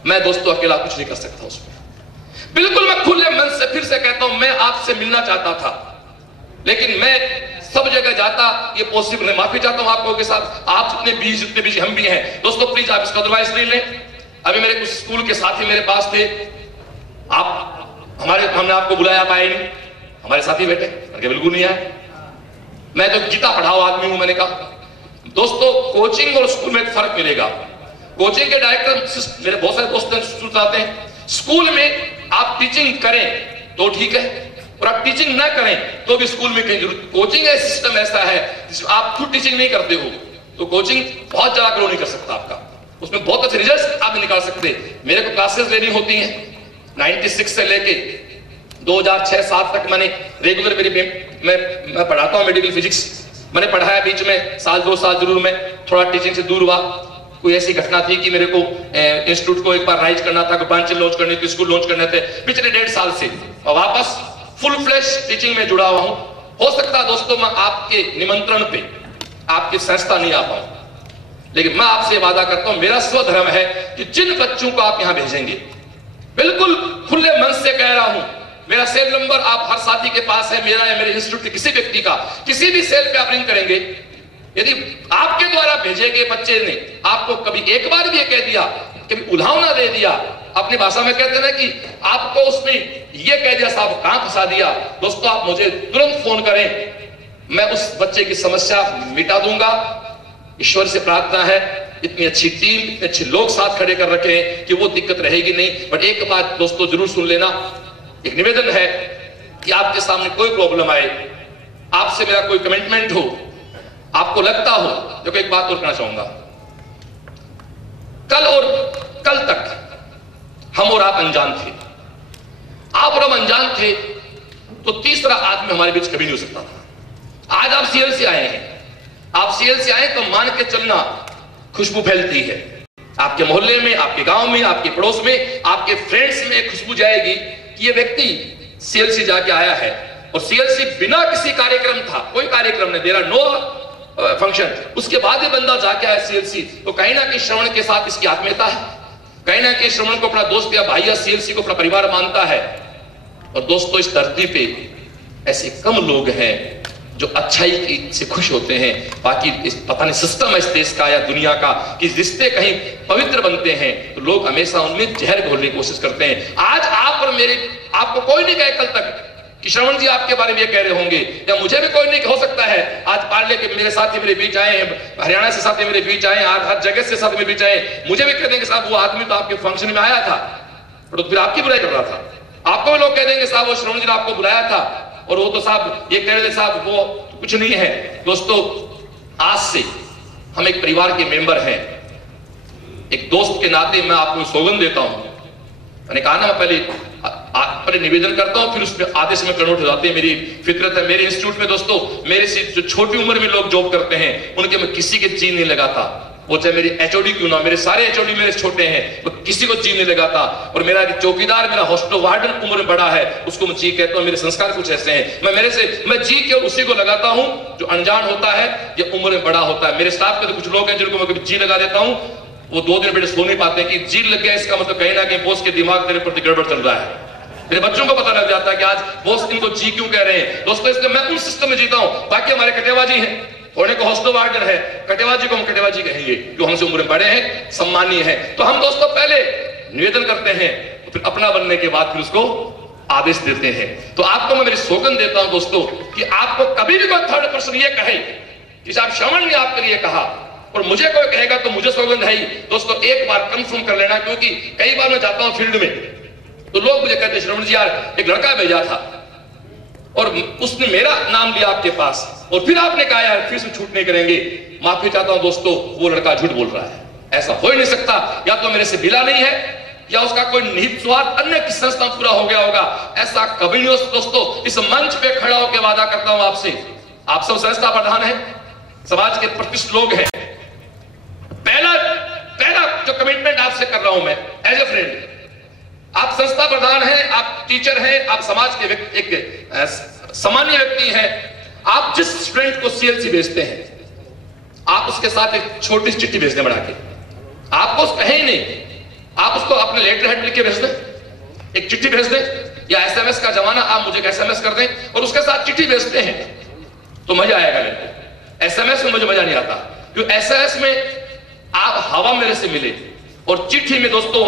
मैं दोस्तों अकेला कुछ नहीं कर सकता उसमें। बिल्कुल मैं खुले मन से फिर से कहता हूं, मैं आपसे मिलना चाहता था, लेकिन मैं सब जगह जाता, ये पॉसिबल नहीं। माफी चाहता हूं आप लोगों के साथ, आप जितने बिजी हम भी हैं। दोस्तों प्लीज आप इसका एडवाइस नहीं लें। अभी मेरे कुछ स्कूल के साथी मेरे पास थे, हमने आपको बुलाया, आप आए नहीं, हमारे साथी बैठे, बिल्कुल नहीं आए। मैं तो गीता पढ़ाओ आदमी हूं। मैंने कहा दोस्तों कोचिंग और स्कूल में एक फर्क मिलेगा। कोचिंग के डायरेक्टर मेरे बहुत सारे दोस्त आते हैं, स्कूल में आप टीचिंग करें तो ठीक है, और आप टीचिंग ना करें तो भी स्कूल में कहीं जरूरत। कोचिंग का सिस्टम ऐसा है जिसमें आप खुद टीचिंग नहीं करते हो तो कोचिंग बहुत ज्यादा ग्रो नहीं कर सकता आपका। उसमें बहुत अच्छे रिजल्ट आप निकाल सकते हैं। मेरे को क्लासेस लेनी होती हैं 96 से लेके 2006-7 तक मैंने रेगुलर मैं पढ़ाता हूँ मेडिकल फिजिक्स। मैंने पढ़ाया, बीच में साल 2 साल जरूर मैं थोड़ा टीचिंग से दूर हुआ। कोई ऐसी घटना थी कि मेरे को इंस्टीट्यूट को एक बार राइज करना था, ब्रांच लॉन्च करनी थी, स्कूल लॉन्च करने थे। पिछले 1.5 साल से और वापस फुल फ्लैश टीचिंग में जुड़ा हुआ हूं। हो सकता है दोस्तों मैं आपके निमंत्रण पे आपकी संस्था नहीं आ पाऊं, लेकिन मैं आपसे वादा करता हूं, मेरा स्वधर्म है कि जिन बच्चों को आप यहां भेजेंगे, बिल्कुल खुले मन से कह रहा हूं, मेरा सेल नंबर आप हर साथी के पास है, मेरा या मेरे इंस्टीट्यूट के किसी व्यक्ति का, किसी भी सेल पे आप रिंग करेंगे, यदि आपके द्वारा भेजे गए बच्चे ने आपको कभी एक बार भी ये कह दिया, कभी उल्हावना दे दिया, अपनी भाषा में कहते हैं ना कि आपको उसने ये कह दिया, साहब कहां फंसा दिया, दोस्तों आप मुझे तुरंत फोन करें, मैं उस बच्चे की समस्या मिटा दूंगा। ईश्वर से प्रार्थना है, इतनी अच्छी टीम, इतने अच्छे लोग साथ खड़े कर रखे हैं कि वो दिक्कत रहेगी नहीं। बट एक बात दोस्तों जरूर सुन लेना, एक निवेदन है कि आपके सामने कोई प्रॉब्लम आए, आपसे मेरा कोई कमिटमेंट हो, आपको लगता हो, देखो एक बात और कहना चाहूंगा, कल तक हम और आप अनजान थे, आप और हम अनजान थे तो तीसरा आदमी हमारे बीच कभी नहीं हो सकता था। आज आप सीएल से आए हैं, आप सीएल से आए तो मान के चलना खुशबू फैलती है आपके मोहल्ले में, आपके गांव में, आपके पड़ोस में, आपके फ्रेंड्स में एक खुशबू जाएगी कि ये व्यक्ति सीएलसी जाके आया है। और सीएलसी बिना किसी कार्यक्रम था, कोई कार्यक्रम नहीं, देरा नो फंक्शन, उसके बाद ये बंदा जाके आया सीएलसी, तो कहीं ना कहीं श्रवण के साथ इसकी आत्मीयता है, कहीं ना कहीं श्रवण को अपना दोस्त या भाई या सीएलसी को अपना परिवार मानता है। और दोस्तों इस धरती पे ऐसे कम लोग हैं जो अच्छाई से खुश होते हैं। बाकी इस पता नहीं सिस्टम है इस देश का या दुनिया का कि रिश्ते कहीं पवित्र बनते हैं तो लोग हमेशा उनमें जहर घोलने की कोशिश करते हैं। आज आप और मेरे, आपको कोई नहीं कहे कल तक कि श्रवण जी आपके बारे में ये कह रहे होंगे, या मुझे भी कोई नहीं हो सकता है। आज पार्ले के मेरे साथी मेरे बीच आए हैं, हरियाणा से साथी मेरे बीच आए, आज हर जगह से साथी मेरे बीच आए, मुझे भी कह देंगे साहब वो आदमी तो आपके फंक्शन में आया था तो फिर आपकी बुराई कर रहा था। आपको भी लोग कह देंगे साहब वो श्रवण जी ने आपको बुलाया था और वो तो साहब ये कह रहे थे साहब वो कुछ नहीं है। दोस्तों आज से हम एक परिवार के मेंबर हैं, एक दोस्त के नाते मैं आपको सौगंध देता हूं। मैंने कहा ना, मैं पहले निवेदन करता हूं, फिर उसमें आदेश में कन्वर्ट हो जाते हैं, मेरी फितरत है। मेरे इंस्टीट्यूट में दोस्तों मेरे से जो छोटी उम्र में लोग जॉब करते हैं उनके मैं किसी के जी नहीं लगाता, वो चाहे मेरी एचओडी क्यों ना, मेरे सारे एचओडी मेरे छोटे हैं, मैं किसी को जी नहीं लगाता। और मेरा चौकीदार, मेरा हॉस्टल वार्डन उम्र में बड़ा है, उसको मैं जी कहता हूं। मेरे संस्कार कुछ ऐसे हैं, मैं जी के उसी को लगाता हूं जो अनजान होता है या उम्र में बड़ा होता है। मेरे स्टाफ के तो कुछ लोग हैं जिनको मैं कभी जी लगा देता हूं, वो 2 दिन बेटे सो नहीं पाते कि जी लग गया, इसका मतलब कहीं ना कहीं बॉस के दिमाग तेरे प्रति गड़बड़ चल रहा है। मेरे बच्चों को पता लग जाता है कि आज बॉस इनको जी क्यों कह रहे हैं। दोस्तों इसलिए मैं उन सिस्टम में जीता हूं। बाकी हमारे कटेवाजी हैं, होने को हॉस्टल वार्डन है, कटेवाजी को हम कटेवाजी कहेंगे जो हमसे उम्र में बड़े हैं, सम्मानीय है। तो हम दोस्तों पहले निवेदन करते हैं, फिर अपना बनने के बाद फिर उसको आदेश देते हैं। तो आपको मैं मेरी सौगंध देता हूं दोस्तों कि आपको कभी भी कोई थर्ड पर्सन ये कहे कि साहब श्रवण ने आपके लिए कहा और मुझे कोई कहेगा तो मुझे सौगंध है ही। दोस्तों एक बार कंफर्म कर लेना, क्योंकि कई बार मैं जाता हूं फील्ड में तो लोग मुझे कहते हैं श्रवण जी यार एक लड़का भेजा था और उसने मेरा नाम लिया आपके पास और फिर आपने कहा यार फिर से छूट नहीं करेंगे। माफी चाहता हूं दोस्तों, वो लड़का झूठ बोल रहा है, ऐसा हो ही नहीं सकता। या तो मेरे से मिला नहीं है या उसका कोई निहित स्वार्थ अन्य किसी संस्था में पूरा हो गया होगा, ऐसा कभी नहीं हो। दोस्तों इस मंच पे खड़ा होकर वादा करता हूं आपसे, आप सब संस्था प्रधान हैं, समाज के प्रतिष्ठित लोग हैं, पहला जो कमिटमेंट आपसे कर रहा हूं मैं एज ए फ्रेंड, आप संस्था प्रधान हैं, आप टीचर हैं, आप समाज के एक सामान्य व्यक्ति हैं। आप जिस स्टूडेंट को सीएलसी भेजते हैं आप उसके साथ एक छोटी सी चिट्ठी भेज दें बना के, आपको कहे ही नहीं, आप उसको अपने लेटर हेड लिख के भेज दें, एक चिट्ठी भेज दें, या एसएमएस का जमाना, आप मुझे एसएमएस कर दें और उसके साथ चिट्ठी भेजते हैं तो मजा आएगा। मेरे एसएमएस में मुझे मजा नहीं आता, क्योंकि एसएमएस में आप हवा मेरे से मिले और चिट्ठी में दोस्तों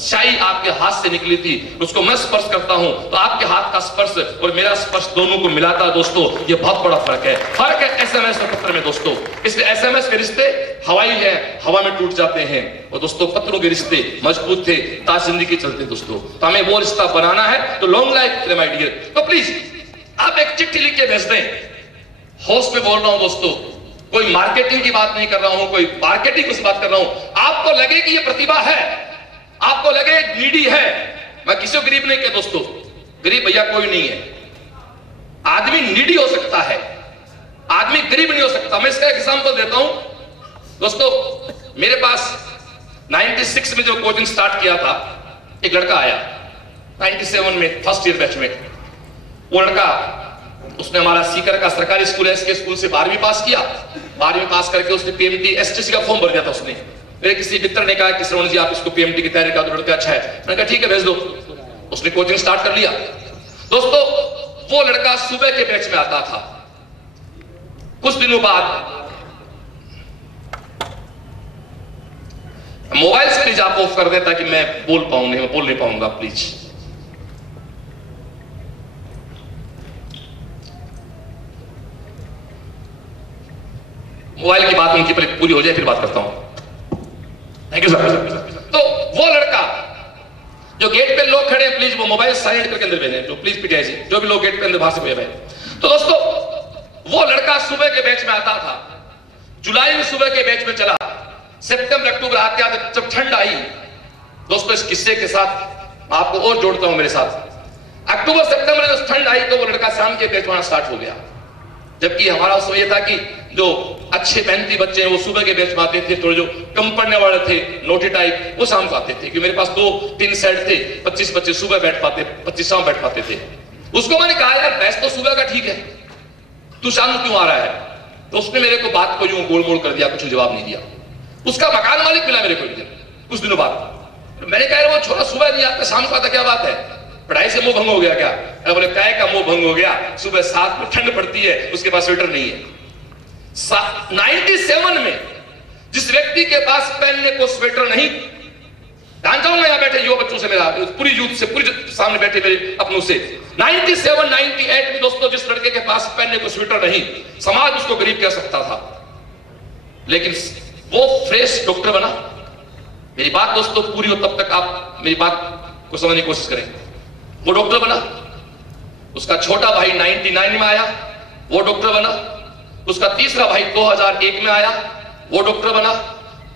शाई आपके हाथ से निकली थी, उसको मैं स्पर्श करता हूं तो आपके हाथ का स्पर्श और मेरा स्पर्श दोनों को मिलाता है। दोस्तों ये बहुत बड़ा फर्क है एसएमएस और पत्र में दोस्तों। इसलिए एसएमएस के रिश्ते हवाई है, हवा में टूट जाते हैं, और दोस्तों पत्रों के रिश्ते मजबूत थे, ताज जिंदगी चलते दोस्तों। तो हमें वो रिश्ता बनाना है तो लॉन्ग लाइफ माय डियर। तो प्लीज आप एक चिट्ठी लिख के भेज दें। होश में बोल रहा हूं दोस्तों, कोई मार्केटिंग की बात नहीं कर रहा हूं, कोई मार्केटिंग की बात कर रहा हूं। आपको लगे कि ये प्रतिभा है, आपको लगे नीडी है, मैं किसी को गरीब नहीं कहता दोस्तों, गरीब भैया कोई नहीं है। आदमी नीडी हो सकता है, आदमी गरीब नहीं हो सकता। मैं इसका एग्जांपल देता हूं दोस्तों। मेरे पास 96 में जो कोचिंग स्टार्ट किया था, एक लड़का आया 97 में फर्स्ट ईयर बैच में। वो लड़का, उसने हमारा सीकर का सरकारी स्कूल है, इसके स्कूल से 12वीं पास किया। 12वीं पास करके उसने पीएमटी एसटीसी का फॉर्म भर दिया था उसने। मेरे किसी मित्र ने कहा कि श्रवण जी आप इसको पीएमटी की तैयारी का तो लड़का अच्छा है। मैंने कहा ठीक है भेज दो। उसने कोचिंग स्टार्ट कर लिया। दोस्तों वो लड़का सुबह के बैच में आता था। कुछ दिनों बाद मोबाइल से प्लीज आप ऑफ कर देता कि मैं बोल नहीं पाऊंगा प्लीज। मोबाइल की बात उनकी पूरी हो जाए फिर बात करता हूं। Thank you sir. तो वो लड़का जो गेट पे लोग खड़े हैं प्लीज वो मोबाइल साइलेंट करके अंदर भेजें, जो प्लीज पिटाई जी, जो भी लोग गेट पे अंदर बाहर से भेज रहे हैं। तो दोस्तों वो लड़का सुबह के बैच में आता था। जुलाई में सुबह के बैच में चला। सितंबर अक्टूबर आते आते जब ठंड आई, दोस्तों इस किस्से के साथ आपको और जोड़ता हूं मेरे साथ। अक्टूबर सितंबर में ठंड आई तो वो लड़का शाम के बैच में स्टार्ट हो गया। जबकि हमारा उसमें यह था कि जो अच्छे मेहनती बच्चे हैं वो सुबह के बैच में आते थे, थोड़े जो कम पढ़ने वाले थे नोटी टाइप वो शाम को आते थे। क्योंकि मेरे पास 2-3 सेट थे, 25 बच्चे सुबह बैठ पाते, 25 शाम बैठ पाते थे। उसको मैंने कहा यार बैच तो सुबह का ठीक है, तू शाम क्यों आ रहा है? तो उसने मेरे को बात को यूं गोल मोड़ कर दिया, कुछ जवाब नहीं दिया। उसका मकान मालिक मिला मेरे को एक दिन, कुछ दिनों बाद। मैंने कहा वो छोरा सुबह नहीं आता शाम को आता, क्या बात है? पढ़ाई से मुंह भंग हो गया क्या? अरे बोले काय का मुंह भंग हो गया, सुबह 7 में ठंड पड़ती है, उसके पास स्वेटर नहीं है। 97 में जिस व्यक्ति के पास पहनने को स्वेटर नहीं, जानता हूं मैं यहां बैठे युवा बच्चों से, मेरा पूरी यूथ से, पूरी सामने बैठे मेरे अपनों से, 97, 98 में दोस्तों जिस लड़के के पास पहनने को स्वेटर नहीं, समाज उसको गरीब कह सकता था, लेकिन वो फ्रेश डॉक्टर बना। मेरी बात दोस्तों पूरी हो तब तक आप मेरी बात को समझने की कोशिश करें। वो डॉक्टर बना। उसका छोटा भाई 99 में आया, वो डॉक्टर बना। उसका तीसरा भाई 2001 में आया, वो डॉक्टर बना।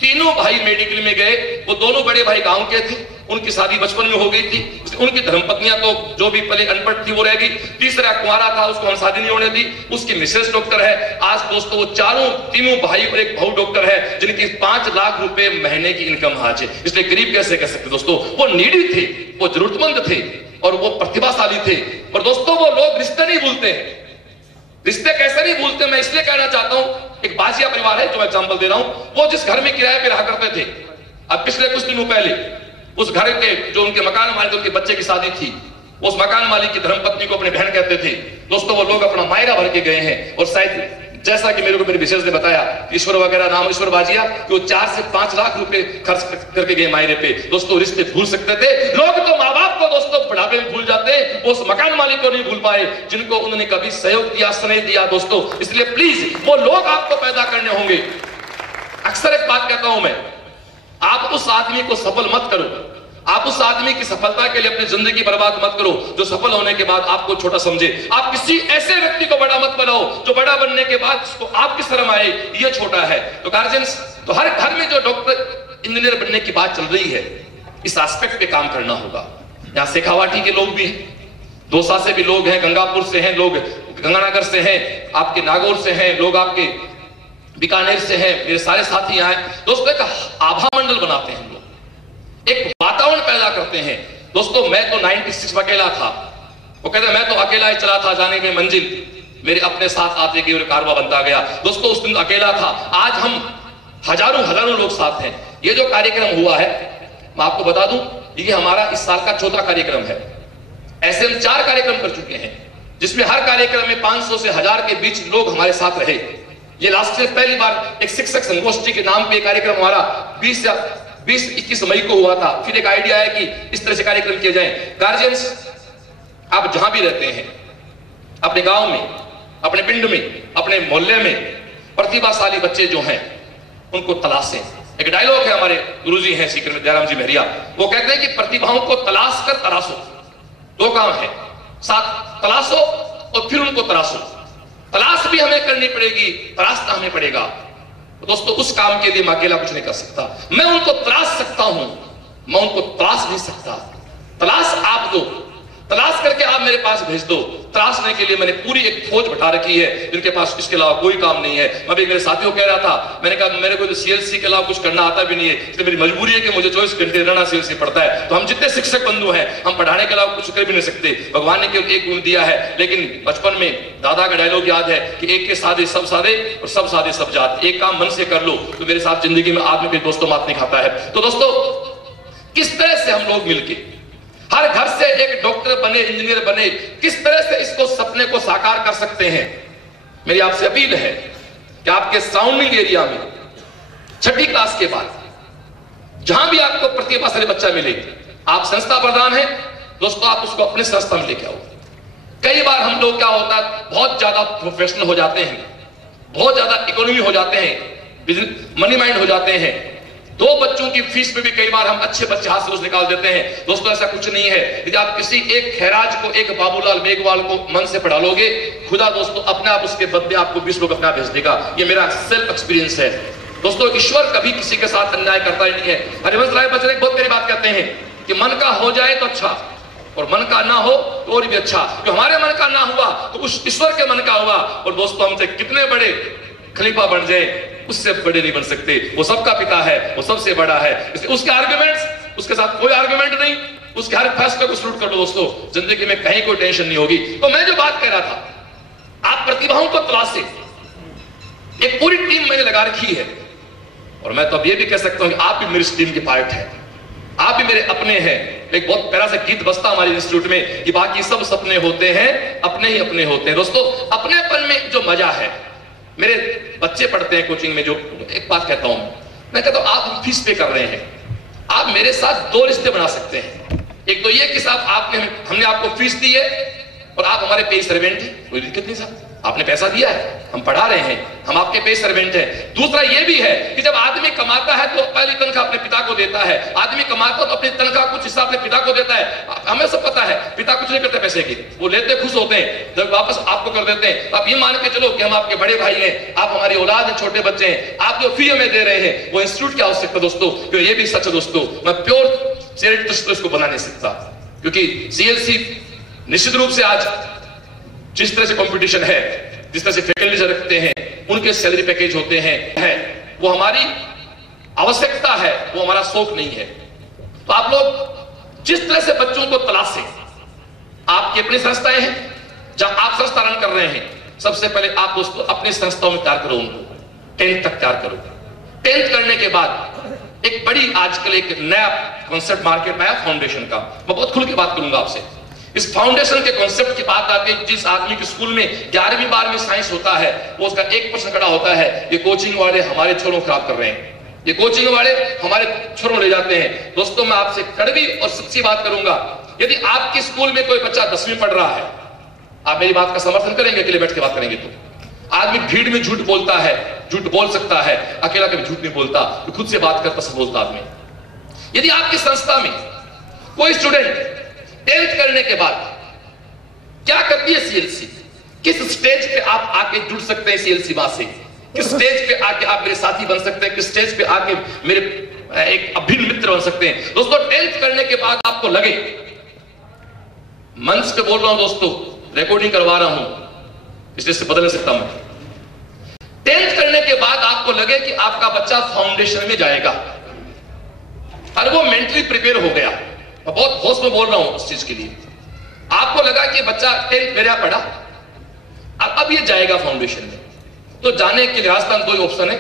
तीनों भाई मेडिकल में गए। वो दोनों बड़े भाई गांव के थे, उनकी शादी बचपन में हो गई थी। उनकी धर्मपत्नियां तो जो भी पहले अनपढ़ थी वो रह गई। तीसरा कुंवारा था, उसको हम शादी नहीं होने दी। उसकी मिसेस डॉक्टर है। आज दोस्तों वो तीनों भाई और एक बहू डॉक्टर है, जिनकी 5 लाख रुपए महीने की इनकम आज है। इसलिए गरीब कैसे कह सकते दोस्तों? वो नीडी थे, वो जरूरतमंद थे और वो प्रतिभाशाली थे। और दोस्तों वो लोग रिश्ते नहीं भूलते। रिश्ते कैसे नहीं भूलते मैं इसलिए कहना चाहता हूं। एक बाजिया परिवार है जो मैं एग्जांपल दे रहा हूं, वो जिस घर में किराए पे रहा करते थे, अब पिछले कुछ दिनों पहले उस घर के जो उनके मकान मालिक, उनके बच्चे की शादी थी, उस मकान मालिक की धर्मपत्नी को अपने बहन कहते थे। दोस्तों वो लोग अपना मायरा भर के गए हैं। और शायद जैसा कि मेरे को मेरे विशेष ने बताया, ईश्वर वगैरह नाम ईश्वर बाजिया, कि वो 4 से 5 लाख रुपए खर्च करके गए मायरे पे। दोस्तों रिश्ते भूल सकते थे लोग, तो माँ बाप को दोस्तों बुढ़ापे में भूल जाते, उस मकान मालिक को नहीं भूल पाए जिनको उन्होंने कभी सहयोग दिया, स्नेह दिया। दोस्तों इसलिए प्लीज वो लोग आपको पैदा करने होंगे। अक्सर एक बात कहता हूं मैं, आप उस आदमी को सफल मत करो, आप उस आदमी की सफलता के लिए अपनी जिंदगी बर्बाद मत करो जो सफल होने के बाद आपको छोटा समझे। आप किसी ऐसे व्यक्ति को बड़ा मत बनाओ जो बड़ा बनने के बाद उसको आपकी शर्म आए ये छोटा है। तो गार्जियंस, तो हर घर में जो डॉक्टर इंजीनियर बनने की बात चल रही है, इस एस्पेक्ट पे काम करना होगा। यहाँ शेखावाटी के लोग भी हैं, दौसा से भी लोग हैं, गंगापुर से हैं लोग, गंगानगर से हैं, आपके नागौर से हैं लोग, आपके बीकानेर से हैं, मेरे सारे साथी यहाँ हैं। दोस्तों एक आभा मंडल बनाते हैं, एक वातावरण पैदा करते हैं। दोस्तों मैं तो 96 में अकेला था, वो कहते मैं तो अकेला ही चला था जाने में मंजिल, मेरे अपने साथ आते गए और कारवा बनता गया। दोस्तों उस दिन अकेला था, आज हम हजारों लोग साथ हैं। ये जो कार्यक्रम हुआ है मैं आपको बता दूं, ये हमारा इस साल का 4था कार्यक्रम है। ऐसे हम 4 कार्यक्रम कर चुके हैं, जिसमें हर कार्यक्रम में 500 से 1000 के बीच लोग हमारे साथ रहे। ये लास्ट ईयर पहली बार एक शिक्षक संगोष्ठी के नाम पे कार्यक्रम हमारा 20-21 मई को हुआ था। फिर एक आइडिया है कि इस तरह से कार्यक्रम किए जाएं। गार्जियंस, आप जहां भी रहते हैं, अपने गांव में, अपने पिंड में, अपने मोहल्ले में प्रतिभाशाली बच्चे जो हैं उनको तलाशें। एक डायलॉग है, हमारे गुरुजी हैं सीकर में दयाराम जी मेहरिया, वो कहते हैं कि प्रतिभाओं को तलाश कर तराशो। 2 काम है, साथ तलाशो और फिर उनको तराशो। तलाश भी हमें करनी पड़ेगी, तराशना हमें पड़ेगा। तो दोस्तों उस काम के लिए मैं अकेला कुछ नहीं कर सकता। मैं उनको तलाश सकता हूं, मैं उनको तलाश नहीं सकता। तलाश आप दो, तलाश करके आप मेरे पास भेज दो। तलाशने के लिए मैंने पूरी एक फौज बैठा रखी है जिनके पास इसके अलावा कोई काम नहीं है। मैं भी मेरे साथियों को कह रहा था, मैंने कहा मेरे को तो सीएलसी के अलावा कुछ करना आता भी नहीं है, इसलिए मेरी मजबूरी है कि मुझे 24 घंटे रहना सीएलसी पड़ता है। तो हम जितने शिक्षक बंधु हैं, हम पढ़ाने के अलावा कुछ कर भी नहीं सकते। भगवान ने केवल एक गुण दिया है, लेकिन बचपन में दादा का डायलॉग याद है कि एक के सादे सब सादे और सब सादे सब जात। एक काम मन से कर लो तो मेरे साथ जिंदगी में आदमी के दोस्तों मात नहीं खाता है। तो दोस्तों किस तरह से हम लोग मिलके हर घर से एक डॉक्टर बने, इंजीनियर बने, किस तरह से इसको सपने को साकार कर सकते हैं। मेरी आपसे अपील है कि आपके सराउंडिंग एरिया में 6ठी क्लास के बाद जहां भी आपको प्रतिभाशाली बच्चा मिले, आप संस्था प्रधान हैं दोस्तों, आप उसको अपने संस्था में लेके आओ। कई बार हम लोग क्या होता है, बहुत ज्यादा प्रोफेशनल हो जाते हैं, बहुत ज्यादा इकोनॉमी हो जाते हैं, मनी माइंड हो जाते हैं। 2 बच्चों की फीस में भी कई बार हम अच्छे बच्चे हाथ से निकाल देते हैं। दोस्तों ऐसा कुछ नहीं है। यदि आप किसी एक खैराज को, एक बाबूलाल मेघवाल को मन से पढ़ा लोगे, खुदा दोस्तों अपने आप उसके बदले आपको 20 लोग अपना भेज देगा। ये मेरा सेल्फ एक्सपीरियंस है। दोस्तों ईश्वर कभी किसी के साथ अन्याय करता ही नहीं है। हरिवंश राय बच्चन एक बहुत प्यारी बात कहते हैं कि मन का हो जाए तो अच्छा, और मन का ना हो तो और भी अच्छा। जो हमारे मन का ना हुआ तो उस ईश्वर के मन का हुआ। और दोस्तों हमसे कितने बड़े खलीफा बन जाए, उससे बड़े नहीं बन सकते। वो सबका पिता है, वो सबसे बड़ा है। उसके आर्गुमेंट्स, उसके साथ कोई आर्गुमेंट नहीं, उसके हर फैसले को सलूट कर लो दोस्तों, जिंदगी में कहीं कोई टेंशन नहीं होगी। तो मैं जो बात कह रहा था, आप प्रतिभाओं को तलाशे, एक पूरी टीम मैंने लगा रखी है। और मैं तो अब ये भी कह सकता हूं कि आप भी मेरी टीम के पार्ट हैं, आप भी मेरे अपने हैं। एक बहुत प्यारा सा गीत बजता हमारे इंस्टीट्यूट में कि बाकी सब सपने होते हैं, अपने ही अपने होते हैं। दोस्तों अपनेपन में जो मजा है, मेरे बच्चे पढ़ते हैं कोचिंग में, जो एक बात कहता हूं मैं कहता हूं आप फीस पे कर रहे हैं, आप मेरे साथ 2 रिश्ते बना सकते हैं। एक तो ये कि साहब हमने आपको फीस दी है और आप हमारे पे सर्वेंट हैं, कोई दिक्कत नहीं साहब, आपने पैसा दिया है, हम पढ़ा रहे हैं, हम आपके पे सर्वेंट हैं। दूसरा ये भी है कि जब आदमी कमाता है तो पहली तनख्वाह अपने पिता को देता है। आदमी कमाता तो अपनी तनख्वाह कुछ हिस्सा अपने पिता को देता है। हमें सब पता है पिता कुछ नहीं करते पैसे की, वो लेते खुश होते हैं, जब वापस आपको कर देते हैं। आप ये मान के चलो कि हम आपके बड़े भाई हैं, आप हमारी औलाद हैं, छोटे बच्चे हैं। आप जो फी हमें दे रहे हैं वो इंस्टीट्यूट की आवश्यकता दोस्तों, क्योंकि ये भी सच है दोस्तों, मैं प्योर चैरिटी इसको बना नहीं सकता। क्योंकि सीएलसी निश्चित रूप से आज जिस तरह से कंपटीशन है, जिस तरह से फैकल्टी रखते हैं, उनके सैलरी पैकेज होते हैं, वो हमारी आवश्यकता है, वो हमारा शौक नहीं है। तो आप लोग जिस तरह से बच्चों को तलाशें, आपकी अपनी संस्थाएं हैं, जब आप संस्था रन कर रहे हैं, सबसे पहले आप दोस्तों अपनी संस्थाओं में तैयार करो, उनको 10th तक तैयार करो। 10th करने के बाद एक बड़ी आजकल एक नया कॉन्सेप्ट मार्केट में आया फाउंडेशन का। मैं बहुत खुल के बात करूंगा आपसे। इस फाउंडेशन के कॉन्सेप्ट की बात आती है, जिस आदमी के स्कूल में 11वीं 12वीं साइंस होता है, वो उसका 1% खड़ा होता है, ये कोचिंग वाले हमारे छोरों खराब कर रहे हैं, ये कोचिंग वाले हमारे छोरों ले जाते हैं। दोस्तों मैं आपसे कड़वी और सच्ची बात करूंगा, यदि आपके स्कूल में कोई बच्चा 10वीं पढ़ रहा है, आप मेरी बात का समर्थन करेंगे? अकेले बैठ के बात करेंगे तो आदमी भीड़ में झूठ बोलता है, झूठ बोल सकता है, अकेला कभी झूठ नहीं बोलता, तो खुद से बात करता सब बोलता आदमी। यदि आपकी संस्था में कोई स्टूडेंट 10th करने के बाद क्या करती है सीएलसी, किस स्टेज पे आप आके जुड़ सकते हैं सीएलसी बात से, किस स्टेज पे आके आप मेरे साथी बन सकते हैं, किस स्टेज पे आके मेरे एक अभिन्न मित्र बन सकते हैं। दोस्तों 10th करने के बाद आपको लगे, मंच पे बोल रहा हूं दोस्तों, रिकॉर्डिंग करवा रहा हूं, इसलिए से बदल सकता मैं। 10th करने के बाद आपको लगे कि आपका बच्चा फाउंडेशन में जाएगा और वो मेंटली प्रिपेयर हो गया, मैं बहुत होश में बोल रहा हूं उस चीज के लिए। आपको लगा कि बच्चा 10th मेरा पढ़ा, अब ये जाएगा फाउंडेशन में, तो जाने के लिए राजस्थान 2 ऑप्शन है,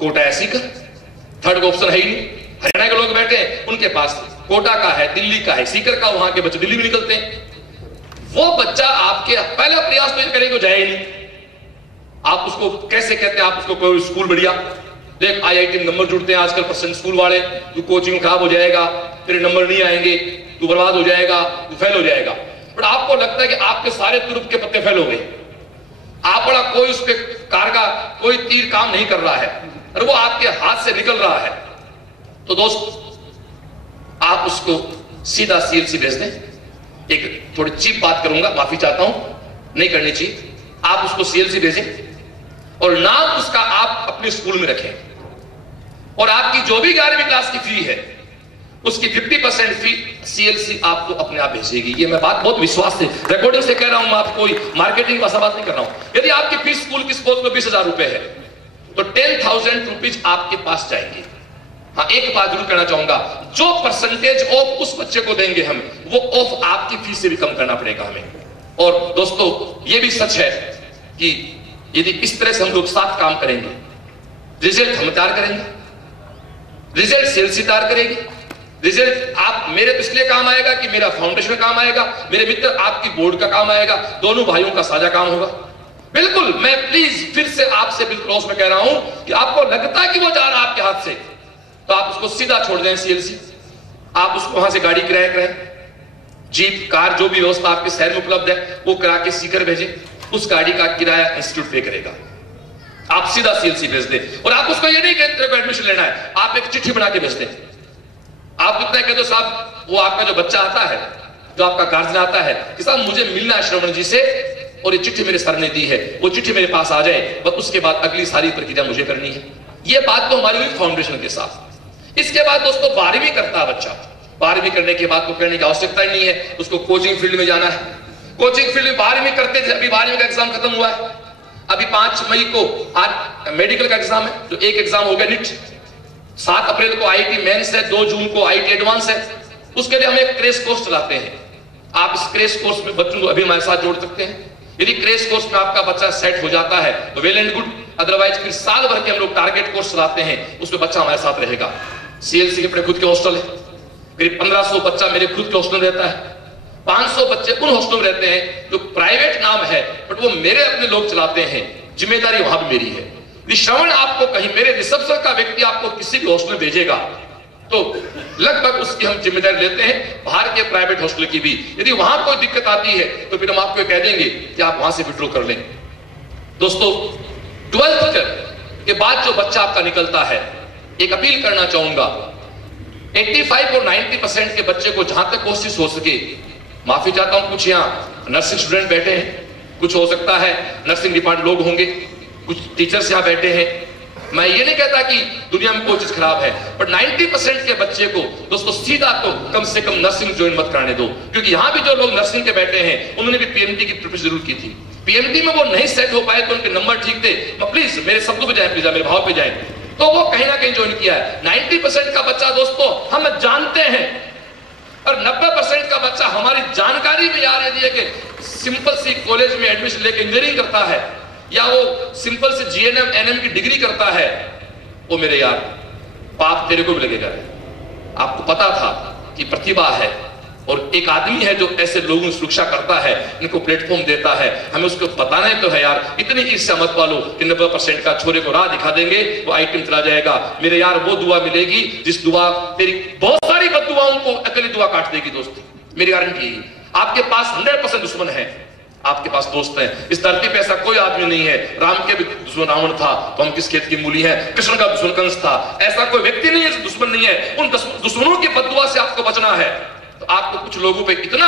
कोटा है, सीकर, थर्ड ऑप्शन है ही नहीं। हरियाणा के लोग बैठे हैं, उनके पास कोटा का है, दिल्ली का है, सीकर का, वहां के बच्चे दिल्ली में निकलते हैं। वो बच्चा आपके पहला प्रयास तो ये करेगा, जाए ही नहीं। आप उसको कैसे कहते हैं, आप उसको कोई स्कूल बढ़िया देख, IIT में नंबर जुड़ते हैं आजकल परसेंट स्कूल वाले, तू कोचिंग खराब हो जाएगा, तेरे नंबर नहीं आएंगे, तू बर्बाद हो जाएगा, तू फेल हो जाएगा। बट आपको लगता है कि आपके सारे तुरुप के पत्ते फेल हो गए, आप बड़ा कोई उसके कार का कोई तीर काम नहीं कर रहा है और वो आपके हाथ से निकल रहा है, तो दोस्त आप उसको सीधा सीएलसी भेज दें। एक थोड़ी चीप बात करूंगा, माफी चाहता हूं, नहीं करनी चाहिए। आप उसको सीएलसी भेजें और नाम उसका आप अपने स्कूल में रखें, और आपकी जो भी 11वीं क्लास की फी है उसकी 50% फी सीएलसी आपको अपने आप भेजेगी। ये मैं बात बहुत विश्वास से रिकॉर्डिंग से कह रहा हूं, मैं आपको कोई मार्केटिंग का बात नहीं कर रहा हूं। यदि आपकी फीस स्कूल की स्पोर्ट्स में 20,000 रुपए है तो 10,000 रुपीज आपके पास जाएंगे। हाँ, एक बात जरूर कहना चाहूंगा, जो परसेंटेज ऑफ उस बच्चे को देंगे हम, वो ऑफ आपकी फीस से भी कम करना पड़ेगा हमें। और दोस्तों ये भी सच है कि यदि इस तरह से हम लोग साथ काम करेंगे, रिजल्ट हम तैयार करेंगे, रिजल्ट सेल्स तैयार करेगी, रिजल्ट आप मेरे पिछले काम आएगा कि मेरा फाउंडेशन काम आएगा, मेरे मित्र आपकी बोर्ड का काम आएगा, दोनों भाइयों का साझा काम होगा। बिल्कुल, मैं प्लीज फिर से आपसे बिल्कुल क्रॉस में कह रहा हूं कि आपको लगता है कि वो जा रहा है आपके हाथ से, तो आप उसको सीधा छोड़ दें सीएलसी। आप उसको वहां से गाड़ी किराया कराएं, जीप कार जो भी व्यवस्था आपके शहर में उपलब्ध है वो करा के सीकर भेजें, उस गाड़ी का किराया इंस्टीट्यूट पे करेगा। आप सीधा सीएलसी भेज दें, और आप उसको ये नहीं कहते तेरे को एडमिशन लेना है, आप एक चिट्ठी बना के भेज दें। आप कितना कहते हो साहब, वो आपका जो बच्चा आता है, जो आपका गार्जियन आता है कि साहब मुझे मिलना है श्रवण जी से, और ये चिट्ठी मेरे सर ने दी है, वो चिट्ठी मेरे पास आ जाए, बस उसके बाद अगली सारी प्रक्रिया मुझे करनी है। ये बात तो हमारी हुई फाउंडेशन के साथ। इसके बाद दोस्तों 12वीं करता है बच्चा, 12वीं करने के बाद तो करने की आवश्यकता ही नहीं है, उसको कोचिंग फील्ड में जाना है। कोचिंग फील्ड में 12वीं करते थे, अभी 12वीं का एग्जाम खत्म हुआ है, अभी 5 मई को आज मेडिकल का एग्जाम है, जो एक एग्जाम हो गया नीट, 7 अप्रैल को आईटी मेंस है, 2 जून को आईटी एडवांस है। उसके लिए हम एक क्रेश कोर्स चलाते हैं। आप इस क्रेश कोर्स में बच्चों को अभी हमारे साथ जोड़ सकते हैं। यदि क्रेश कोर्स में आपका बच्चा सेट हो जाता है तो वेल एंड गुड, अदरवाइज फिर साल भर के हम लोग टारगेट कोर्स चलाते हैं, उसमें बच्चा हमारे साथ रहेगा। सीएलसी के अपने खुद के हॉस्टल है, करीब 1500 बच्चा मेरे खुद के हॉस्टल में रहता है। 500 बच्चे उन हॉस्टल में रहते हैं जो प्राइवेट नाम है, बट वो मेरे अपने लोग चलाते हैं, जिम्मेदारी वहां भी मेरी है। श्रवण आपको कहीं मेरे रिसेप्शन का व्यक्ति आपको किसी भी हॉस्टल में भेजेगा तो लगभग उसकी हम जिम्मेदारी लेते हैं, बाहर के प्राइवेट हॉस्टल की भी। यदि वहां कोई दिक्कत आती है तो फिर हम आपको कह देंगे कि आप वहां से विड्रॉ कर लें। दोस्तों 12th के बाद जो बच्चा आपका निकलता है, एक अपील करना चाहूंगा, 85 और 90% के बच्चे को जहां तक कोशिश हो सके, माफी चाहता हूं कुछ यहाँ नर्सिंग स्टूडेंट बैठे हैं, कुछ हो सकता है नर्सिंग डिपार्टमेंट लोग होंगे, कुछ टीचर्स यहाँ बैठे हैं, मैं ये नहीं कहता कि दुनिया में कोई चीज खराब है, बट 90% के बच्चे को दोस्तों सीधा तो कम से कम नर्सिंग ज्वाइन मत कराने दो। क्योंकि यहाँ भी जो लोग नर्सिंग के बैठे हैं उन्होंने भी पीएमटी की प्रिपरेशन जरूर की थी, पीएमटी में वो नहीं सेट हो पाए तो उनके नंबर ठीक थे, प्लीज मेरे शब्दों पे जाए, प्लीज मेरे भाव पे जाए, तो वो कहीं ना कहीं ज्वाइन किया है। 90% का बच्चा दोस्तों हम जानते हैं, और 90% का बच्चा हमारी जानकारी में यार यदि है कि सिंपल सी कॉलेज में एडमिशन लेके इंजीनियरिंग करता है या वो सिंपल से जीएनएम एनएम की डिग्री करता है, वो मेरे यार पाप तेरे को भी लगेगा। आपको पता था कि प्रतिभा है और एक आदमी है जो ऐसे लोगों की सुरक्षा करता है, इनको प्लेटफॉर्म देता है, हमें उसको बताना ही तो है यार। इतनी ईर्ष्या मत पालो कि 90% का छोरे को राह दिखा देंगे, वो आइटम चला जाएगा। मेरे यार वो दुआ मिलेगी जिस दुआ तेरी बहुत सारी बद दुआओं को अकेली दुआ काट देगी। दोस्तों मेरी गारंटी है, आपके पास 100% दुश्मन है, आपके पास दोस्त हैं। इस धरती पे ऐसा कोई आदमी नहीं है, राम के भी दुश्मन रावण था तो हम किस खेत की मूली है, कृष्ण का दुश्मन कंस था, ऐसा कोई व्यक्ति नहीं है, दुश्मन नहीं है। उन दुश्मनों की बददुआ से आपको बचना है तो आपको कुछ लोगों पे इतना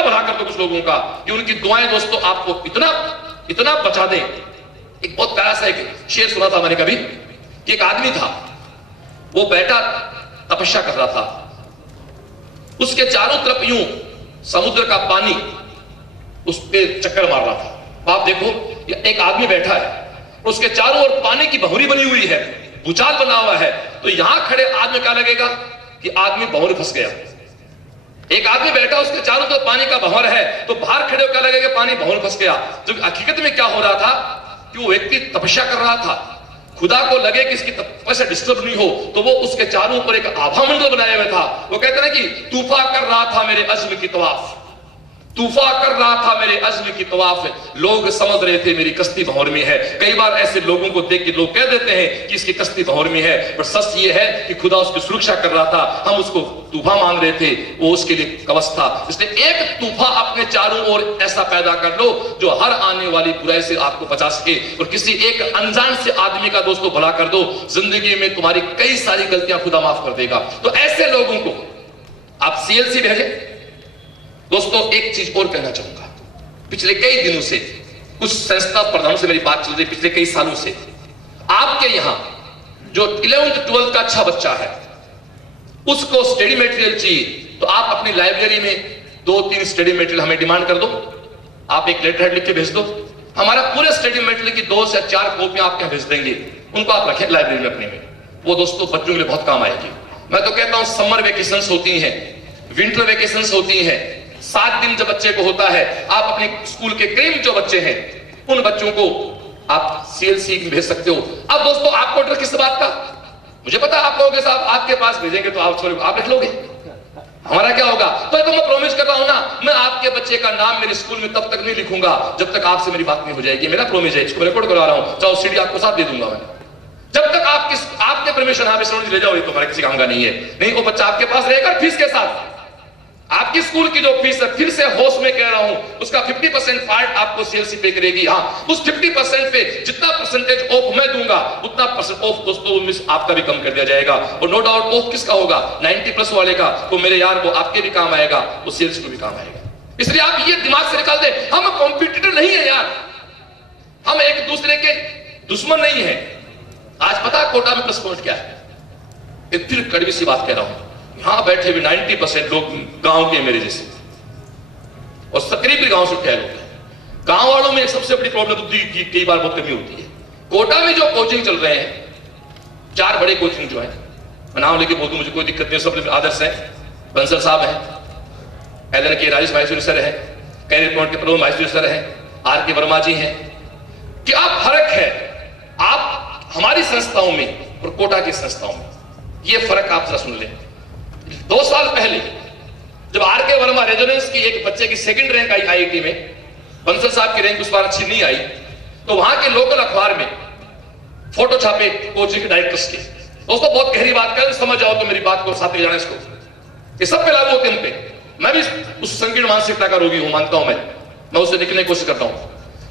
भला कर दो कुछ लोगों का कि उनकी दुआएं दोस्तों आपको इतना बचा दें। एक बहुत प्यारा सा एक शेर सुना था मैंने कभी कि एक आदमी था, वो बैठा तपस्या कर रहा था, उसके चारों तरफ यूं समुद्र का पानी उस पे चक्कर मार रहा था। आप देखो एक आदमी बैठा है, उसके चारों ओर पानी की भंवरी बनी हुई है, भूचाल बना हुआ है, तो यहां खड़े आदमी क्या लगेगा कि आदमी भंवर फंस गया। एक आदमी बैठा, उसके चारों तरफ पानी का भंवर है, तो बाहर खड़े होकर लगेगा पानी भंवर फंस गया। जो हकीकत में क्या हो रहा था कि वो व्यक्ति तपस्या कर रहा था, खुदा को लगे कि इसकी तपस्या डिस्टर्ब नहीं हो, तो वो उसके चारों ऊपर एक आभा मंडल बनाया हुआ था। वो कहते ना कि तूफा कर रहा था मेरे अज़्म की तवाफ, तूफा कर रहा था मेरे अज़्म की तवाफ, लोग समझ रहे थे मेरी कश्ती भंवर में है। कई बार ऐसे लोगों को देख के लोग कह देते हैं कि इसकी कश्ती भंवर में है, पर सच ये है कि खुदा उसकी सुरक्षा कर रहा था, हम उसको तूफा मांग रहे थे, वो उसके लिए कवच था। इसलिए एक तूफा अपने चारों ओर ऐसा पैदा कर लो जो हर आने वाली बुराई से आपको बचा सके, और किसी एक अनजान से आदमी का दोस्तों भला कर दो, जिंदगी में तुम्हारी कई सारी गलतियां खुदा माफ कर देगा। तो ऐसे लोगों को आप सीएलसी भेजें। दोस्तों एक चीज और कहना चाहूंगा, पिछले कई दिनों से कुछ संस्था प्रधानों से मेरी बात चल रही पिछले कई सालों से, आपके यहां जो 11th 12th का अच्छा बच्चा है उसको स्टडी मटेरियल चाहिए, तो आप अपनी लाइब्रेरी में 2-3 स्टडी मटेरियल हमें डिमांड कर दो, आप एक लेटर हेड लिख के भेज दो, हमारा पूरे स्टडी मटेरियल की 2 से 4 कॉपियां आपके भेज देंगे, उनको आप रखें लाइब्रेरी में अपने में। वो दोस्तों बच्चों के लिए बहुत काम आएगी। मैं तो कहता हूं समर वेकेशंस होती हैं, विंटर वेकेशंस होती हैं, 7 दिन जब बच्चे को होता है, आप अपने स्कूल के करीब जो बच्चे हैं उन बच्चों को आप सीएलसी भेज सकते हो। अब दोस्तों आपको डर किस बात का? मुझे पता आप कहोगे साहब आपके पास भेजेंगे तो आप लिख लोगे, हमारा क्या होगा? तो मैं प्रॉमिस कर रहा हूं ना, मैं आपके बच्चे का नाम मेरे स्कूल में तब तक नहीं लिखूंगा जब तक आपसे मेरी बात नहीं हो जाएगी। मेरा प्रॉमिस है, इसको रिकॉर्ड करवा रहा हूं, चाहे सीडी आपको साथ दे दूंगा मैं, जब तक आपके परमिशन ले जाओ, तो हमारे किसी काम का नहीं है। नहीं, वो बच्चा आपके पास रहेगा फीस के साथ। आपकी स्कूल की जो फीस है, फिर से होश में कह रहा हूं, उसका 50% पार्ट आपको सीएलसी पे करेगी। हाँ, उस 50% पे जितना परसेंटेज ऑफ मैं दूंगा उतना परसेंट ऑफ दोस्तों आपका भी कम कर दिया जाएगा। और नो डाउट ऑफ किसका होगा? 90+ वाले का। तो मेरे यार वो आपके भी काम आएगा, वो सीएलसी को भी काम आएगा। इसलिए आप ये दिमाग से निकाल दे, हम कॉम्पिटिटर नहीं है यार, हम एक दूसरे के दुश्मन नहीं है। आज पता कोटा में प्लस पॉइंट क्या है? एक फिर कड़वी सी बात कह रहा हूं, यहां बैठे हुए 90% लोग गांव के मेरे जैसे, और तकरीबन गांव से उठे लोग हैं। गांव वालों में एक सबसे बड़ी प्रॉब्लम बुद्धि की कई बार बहुत कमी होती है। कोटा में जो कोचिंग चल रहे हैं, 4 बड़े कोचिंग जो है, मैं नाम लेके बोल दूं मुझे कोई दिक्कत नहीं, सब आदर्श है, बंसल साहब हैं, एलन के राजेश माहेश्वरी सर है, कैरियर पॉइंट के प्रभु माहेश्वरी सर है, आर के वर्मा जी हैं। क्या फर्क है आप हमारी संस्थाओं में और कोटा की संस्थाओं में? ये फर्क आप जरा सुन लें। 2 साल पहले जब आर के वर्मा रेजोनेंस की एक बच्चे की 2nd रैंक आई आईआईटी में, बंसल साहब की रैंक उस बार अच्छी नहीं आई, तो वहां के लोकल अखबार में फोटो छापे कोचिंग के डायरेक्टर्स के। दोस्तों बहुत गहरी बात कर, समझ जाओ तो मेरी बात को साथ ले जाना, इसको ये सब पे लागू होते हैं। पे मैं भी उस संकीर्ण मानसिकता का रोगी हूं, मानता हूं मैं उससे निकलने की कोशिश करता हूं।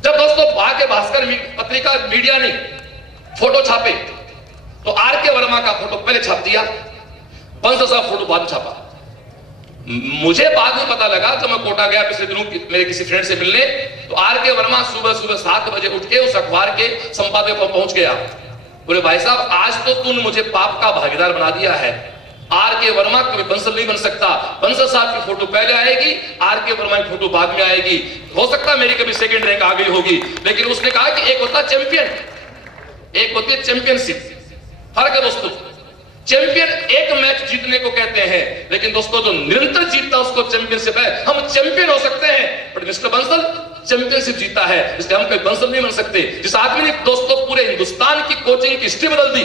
जब दोस्तों वहां के भास्कर पत्रिका मीडिया ने फोटो छापे तो आर के वर्मा का फोटो पहले छाप दिया, बंसल साहब फोटो बाद में छापा। मुझे बाद में पता लगा जब मैं कोटा गया पिछले दिनों मेरे किसी फ्रेंड से मिलने, तो आर के वर्मा सुबह 7 बजे उठ के उस अखबार के संपादक पर पहुंच गया। बोले भाई साहब आज तो तूने मुझे पाप का भागीदार बना दिया है, आर के वर्मा कभी बंसल नहीं बन सकता, बंसल साहब की फोटो पहले आएगी, आर के वर्मा की फोटो बाद में आएगी। हो सकता है मेरी कभी 2nd रैंक आ गई होगी, लेकिन उसने कहा कि एक होता चैंपियन, एक होती है चैंपियनशिप। फर्क है दोस्तों, चैंपियन एक मैच जीतने को कहते हैं, लेकिन दोस्तों जो निरंतर जीतता उसको चैंपियनशिप है। हम चैंपियन हो सकते हैं, पर मिस्टर बंसल चैंपियनशिप जीता है, इसलिए हम कोई बंसल नहीं बन सकते। जिस आदमी ने दोस्तों पूरे हिंदुस्तान की कोचिंग की हिस्ट्री बदल दी,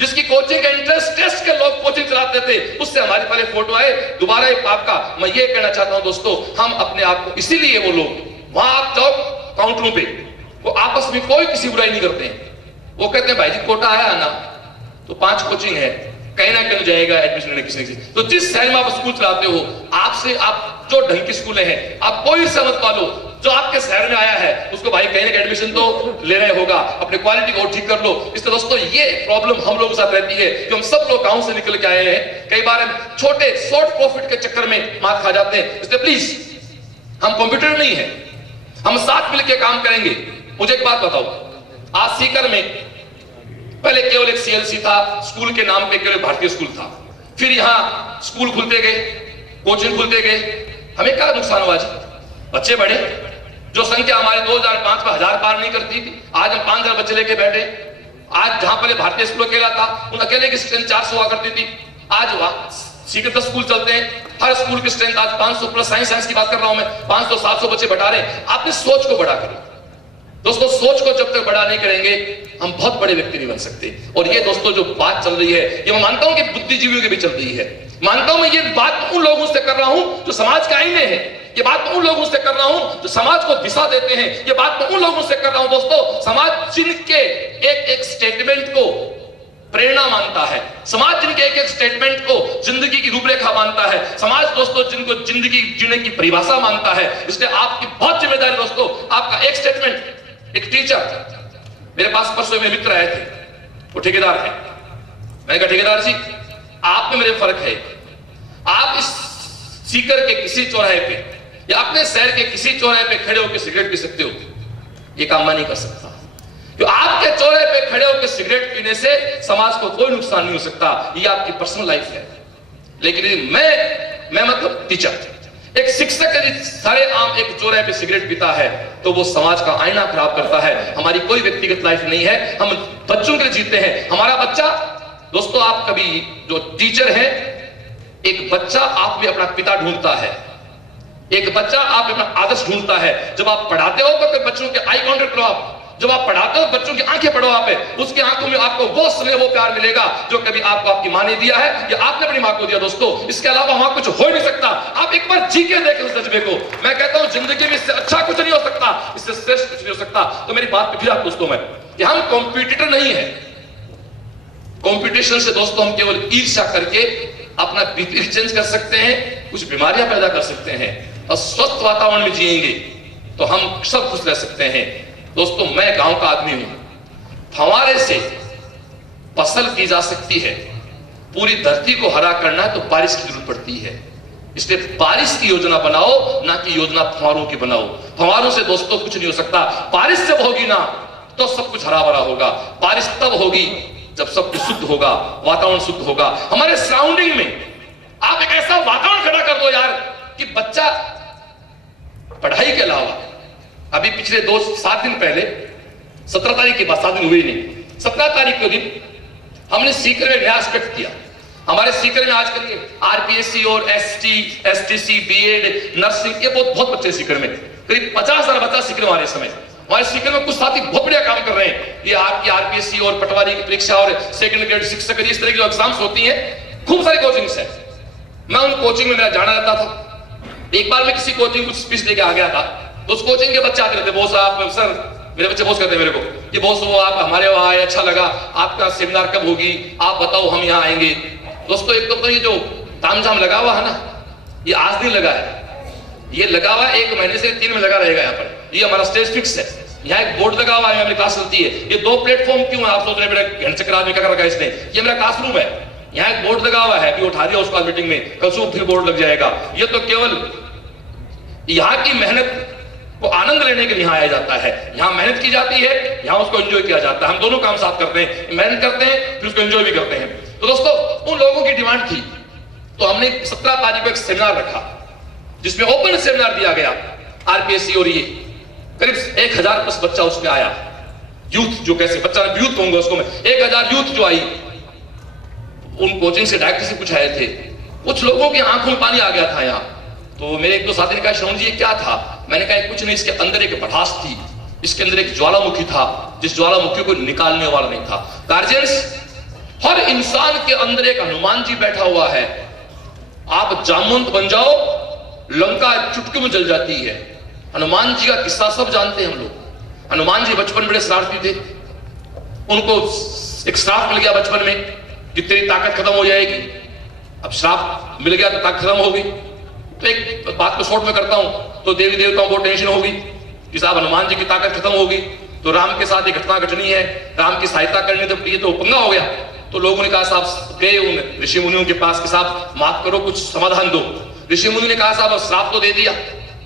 जिसकी कोचिंग का इंटरेस्ट टेस्ट के लोग कोचिंग चलाते थे, उससे हमारे पहले फोटो आए, दोबारा एक पाप का। मैं ये कहना चाहता हूं दोस्तों, हम अपने आप को, इसीलिए वो लोग वहां आप जाओ काउंटरों पे, वो आपस में कोई किसी बुराई नहीं करते हैं। वो कहते हैं भाई जी कोटा आया ना तो 5 कोचिंग है, कहीं ना कहीं जाएगा एडमिशन लेने किसी न किसी। तो जिस शहर में आप स्कूल चलाते हो, आपसे आप जो ढंग की स्कूल हैं, आप कोई से मत पालो, जो आपके शहर में आया है उसको भाई कहीं ना कहीं एडमिशन तो लेना ही होगा, अपने क्वालिटी को ठीक कर लो। इसलिए दोस्तों ये प्रॉब्लम हम लोगों के साथ रहती है कि हम सब लोग गांव से निकल के आए हैं, कई बार हम छोटे शॉर्ट प्रॉफिट के चक्कर में मात खा जाते हैं। इसलिए प्लीज हम कंप्यूटर नहीं है, हम साथ मिलकर काम करेंगे। मुझे एक बात बताओ, आज सीकर में पहले केवल एक सीएलसी था, स्कूल के नाम पे केवल भारतीय स्कूल था, फिर यहां स्कूल खुलते गए, कोचिंग खुलते गए, हमें क्या नुकसान हुआ जी? बच्चे बढ़े, जो संख्या हमारे 2005 में 1000 पार नहीं करती थी, आज हम 5000 बच्चे लेके बैठे। आज जहां पहले भारतीय स्कूल अकेला था, उन अकेले की स्ट्रेंथ 400 हुआ करती थी, आज वहां सीकर 10 स्कूल चलते हैं, हर स्कूल की स्ट्रेंथ आज 500+। साइंस की बात कर रहा हूं मैं, 500-700 बच्चे बढ़ा रहे हैं। आपने सोच को बड़ा करो दोस्तों, सोच को जब तक बड़ा नहीं करेंगे हम बहुत बड़े व्यक्ति नहीं बन सकते। और ये दोस्तों जो बात चल रही है, ये मैं मानता हूं कि बुद्धिजीवियों की भी चल रही है, मानता हूं मैं ये बात उन लोगों से कर रहा हूं जो समाज के आईने हैं, ये बात उन लोगों से कर रहा हूं जो समाज को दिशा देते हैं, ये बात मैं उन लोगों से कर रहा हूं दोस्तों, समाज जिनके एक स्टेटमेंट को प्रेरणा मानता है, समाज जिनके एक स्टेटमेंट को जिंदगी की रूपरेखा मानता है, समाज दोस्तों जिनको जिंदगी जीने की परिभाषा मानता है। इसलिए आपकी बहुत जिम्मेदारी दोस्तों, आपका एक स्टेटमेंट। एक टीचर मेरे पास परसों में मित्र आए थे, वो ठेकेदार थे। मैंने कहा ठेकेदार जी आप में मेरे फर्क है, आप इस सीकर के किसी चौराहे पे या अपने शहर के किसी चौराहे पे खड़े होकर सिगरेट पी सकते हो, ये काम मैं नहीं कर सकता। तो आपके चौराहे पे खड़े होकर सिगरेट पीने से समाज को कोई नुकसान नहीं हो सकता, ये आपकी पर्सनल लाइफ है। लेकिन मैं मतलब टीचर, एक शिक्षक यदि सारे आम एक चौराहे पे सिगरेट पीता है तो वो समाज का आईना खराब करता है। हमारी कोई व्यक्तिगत लाइफ नहीं है, हम बच्चों के लिए जीते हैं। हमारा बच्चा, दोस्तों आप कभी जो टीचर है, एक बच्चा आप में अपना पिता ढूंढता है, एक बच्चा आप अपना आदर्श ढूंढता है। जब आप पढ़ाते हो तो बच्चों के आई कांटेक्ट करो आप, जब आप पढ़ाते हो बच्चों की आंखें पढ़ो आप, उसकी आंखों में आपको वो स्नेह वो प्यार मिलेगा जो कभी आपको आपकी मां ने दिया है या आपने अपनी मां को दिया। दोस्तों इसके अलावा वहां कुछ हो ही नहीं सकता। आप एक बार जी के देखें उस जज्बे को। मैं कहता हूं जिंदगी में इससे अच्छा कुछ नहीं हो सकता, इससे श्रेष्ठ कुछ नहीं हो सकता। तो मेरी बात पे फिर आप दोस्तों में कि हम कॉम्पिटिटर नहीं है। कॉम्पिटिशन से दोस्तों हम केवल ईर्ष्या करके अपना बीपी चेंज कर सकते हैं, कुछ बीमारियां पैदा कर सकते हैं। और स्वस्थ वातावरण में जिएंगे तो हम सब खुश रह सकते हैं। दोस्तों मैं गांव का आदमी हूं, फव्वारे से फसल की जा सकती है, पूरी धरती को हरा करना है तो बारिश की जरूरत पड़ती है। इसलिए बारिश की योजना बनाओ, ना कि योजना फव्वारों की बनाओ। फव्वारों से दोस्तों कुछ नहीं हो सकता। बारिश जब होगी ना तो सब कुछ हरा भरा होगा। बारिश तब होगी जब सब कुछ शुद्ध होगा, वातावरण शुद्ध होगा। हमारे सराउंडिंग में आप एक ऐसा वातावरण खड़ा कर दो यार कि बच्चा पढ़ाई के अलावा, अभी पिछले 7 दिन पहले 17 तारीख के बाद, 7 दिन हुए नहीं, 17 तारीख के दिन हमने सीकर में नया एस्पेक्ट किया। हमारे सीकर में आजकल ये आरपीएससी और एसटी, एसटीसी, बीएड, नर्सिंग, ये बहुत बच्चे सीकर में, करीब 50,000 बच्चा सीकर हमारे समय। हमारे सीकर में कुछ साथी बहुत बढ़िया काम कर रहे हैं। ये आपकी आरपीएससी और पटवारी की परीक्षा और सेकंड ग्रेड शिक्षक इस तरह की जो एग्जाम्स होती हैं, खूब सारी कोचिंग्स है। मैं उन कोचिंग में मेरा जाना रहता था। एक बार मैं किसी कोचिंग कुछ स्पीच लेके आ गया था, तो उस कोचिंग के बच्चे आते रहते, बहुत साहब सर, मेरे बच्चे बहुत कहते हैं मेरे को कि बहुत वो आप हमारे वहां आए, अच्छा लगा, आपका सेमिनार कब होगी, आप बताओ हम यहाँ आएंगे। दोस्तों एक तो ये जो तामझाम लगा हुआ है ना, ये आज नहीं लगा है, ये लगा हुआ 1 महीने से 3 में लगा रहेगा। यहाँ पर ये हमारा स्टेज फिक्स है, यहाँ एक बोर्ड लगा हुआ है, हमारी क्लास चलती है। ये 2 प्लेटफॉर्म क्यों है आप सोच रहे हैं, मेरा घंटे चक्कर आदमी क्या रखा है इसने, ये मेरा क्लासरूम है, यहाँ एक बोर्ड लगा हुआ है, अभी उठा दिया उसको मीटिंग में, कल सुबह फिर बोर्ड लग जाएगा। ये तो केवल यहाँ की मेहनत को आनंद लेने के लिए यहाँ आया जाता है। यहाँ मेहनत की जाती है, यहाँ उसको एंजॉय किया जाता है। हम दोनों काम साथ करते हैं, मेहनत करते हैं फिर उसको एंजॉय भी करते हैं। तो दोस्तों उन लोगों की डिमांड थी, तो हमने 17 तारीख को एक सेमिनार रखा जिसमें ओपन सेमिनार दिया गया आरपीएससी, और ये करीब 1000 प्लस बच्चा उसमें आया। यूथ जो कैसे बच्चा यूथ कहूंगा उसको मैं, 1000 यूथ जो आई, उन कोचिंग से डायरेक्टर से कुछ आए थे। कुछ लोगों की आंखों में पानी आ गया था यहाँ। तो मेरे 1-2 साथी ने कहा श्रवण जी ये क्या था? मैंने कहा कुछ नहीं, इसके अंदर एक भड़ास थी, इसके अंदर एक ज्वालामुखी था, जिस ज्वालामुखी को निकालने वाला नहीं था। गार्जियंस, हर इंसान के अंदर एक हनुमान जी बैठा हुआ है। आप जामवंत बन जाओ, लंका चुटकी में जल जाती है। हनुमान जी का किस्सा सब जानते हैं हम लोग। हनुमान जी बचपन बड़े शरारती थे, उनको एक श्राप मिल गया बचपन में कि तेरी ताकत खत्म हो जाएगी। अब श्राप मिल गया तो ताकत खत्म होगी। तो एक बात को शॉर्ट में करता हूं, तो देवी देवताओं को टेंशन होगी कि साहब हनुमान जी की ताकत खत्म होगी, तो राम के साथ एक घटना घटनी है, राम की सहायता करनी, तो ये तो पंगा हो गया। तो लोगों ने कहा साहब, गए उन ऋषि मुनियों के पास कि साहब माफ करो, कुछ समाधान दो। ऋषि मुनि ने कहा साहब श्राप तो दे दिया,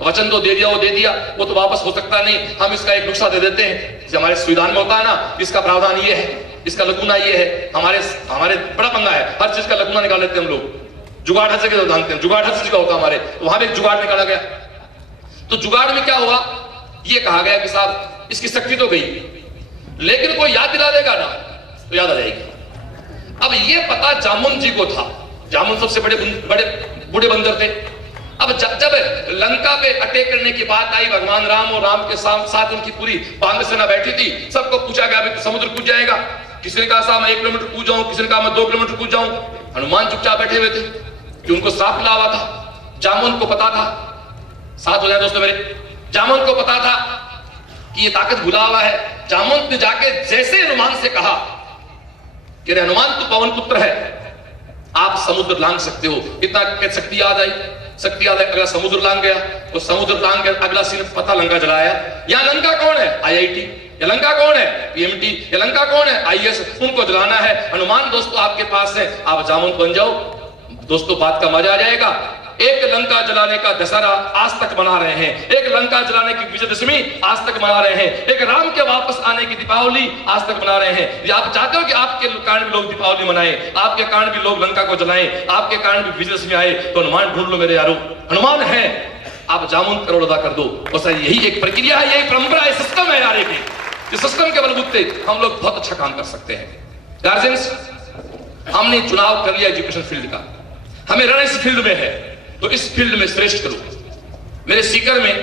वचन तो दे दिया, वो दे दिया, वो तो वापस हो सकता नहीं, हम इसका एक नुस्खा दे देते हैं, जैसे हमारे संविधान में होता है ना, इसका प्रावधान ये है, इसका लकुना ये है। हमारे बड़ा पंगा है, हर चीज का लकुना निकाल लेते हैं हम लोग। जुगाड़ हर जगह जानते हैं, जुगाड़ हर चीज का होता है हमारे, तो वहां भी एक जुगाड़ निकाला गया। तो जुगाड़ में क्या हुआ, ये कहा गया कि साहब इसकी शक्ति तो गई, लेकिन कोई याद दिला देगा ना तो याद आ जाएगी। अब ये पता जामुन जी को था, जामुन सबसे बड़े बूढ़े बंदर थे। अब जब लंका पे अटैक करने की बात आई, भगवान राम और राम के साथ उनकी पूरी पांडव सेना बैठी थी, सबको पूछा गया अभी तो समुद्र कूद जाएगा। किसी ने कहा साहब मैं 1 किलोमीटर कूद जाऊं, किसी ने कहा मैं 2 किलोमीटर कूद जाऊं। हनुमान चुपचाप बैठे हुए थे कि उनको श्राप मिला हुआ था। जामुन को पता था, साथ हो जाए दोस्तों मेरे, जामुन को पता था कि ये ताकत भुला हुआ है। जामुन ने जाके जैसे हनुमान से कहा कि रे हनुमान तू पवन पुत्र है, आप समुद्र लांग सकते हो, इतना शक्ति याद आई, शक्ति याद आई। अगला समुद्र लांग गया, तो समुद्र लांग गया, अगला सीन पता लंका जलाया। यहाँ लंका कौन है? IIT। ये लंका कौन है? PMT। ये लंका कौन है? IAS। उनको जलाना है। हनुमान दोस्तों आपके पास है, आप जामुन बन जाओ। दोस्तों बात का मजा आ जाएगा। एक लंका जलाने का दशहरा आज तक मना रहे हैं, एक लंका जलाने की विजयदशमी आज तक मना रहे हैं, एक राम के वापस आने की दीपावली आज तक मना रहे हैं। या आप चाहते हो कि आपके कारण भी लोग दीपावली मनाएं, आपके कारण भी लोग लंका को जलाएं, आपके कारण भी विजयदशमी आए, तो हनुमान ढूंढ लो मेरे यारो, हनुमान है, आप जामुन करोड़ अदा कर दो। बस यही एक प्रक्रिया है, यही परंपरा है, सिस्टम है यार। ये सिस्टम के बलबूते हम लोग बहुत अच्छा काम कर सकते हैं। गार्जियंस, हमने चुनाव कर लिया एजुकेशन फील्ड का, हमें रहना इस फील्ड में है, तो इस फील्ड में श्रेष्ठ करो। मेरे सीकर में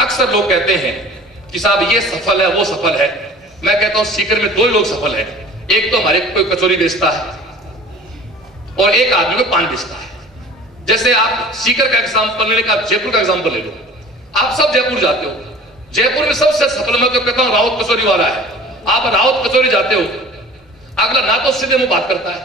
अक्सर लोग कहते हैं कि साहब ये सफल है, वो सफल है। मैं कहता हूं सीकर में दो लोग सफल है, एक तो हमारे कोई कचौरी बेचता है और एक आदमी को पान बेचता है। जैसे आप सीकर का एग्जांपल ले, आप जयपुर का एग्जांपल ले लो। आप सब जयपुर जाते हो, जयपुर में सबसे सफल मैं तो कहता हूं राउत कचौरी वाला है। आप राउत कचौरी जाते हो, अगला ना तो सीधे मुंह बात करता है,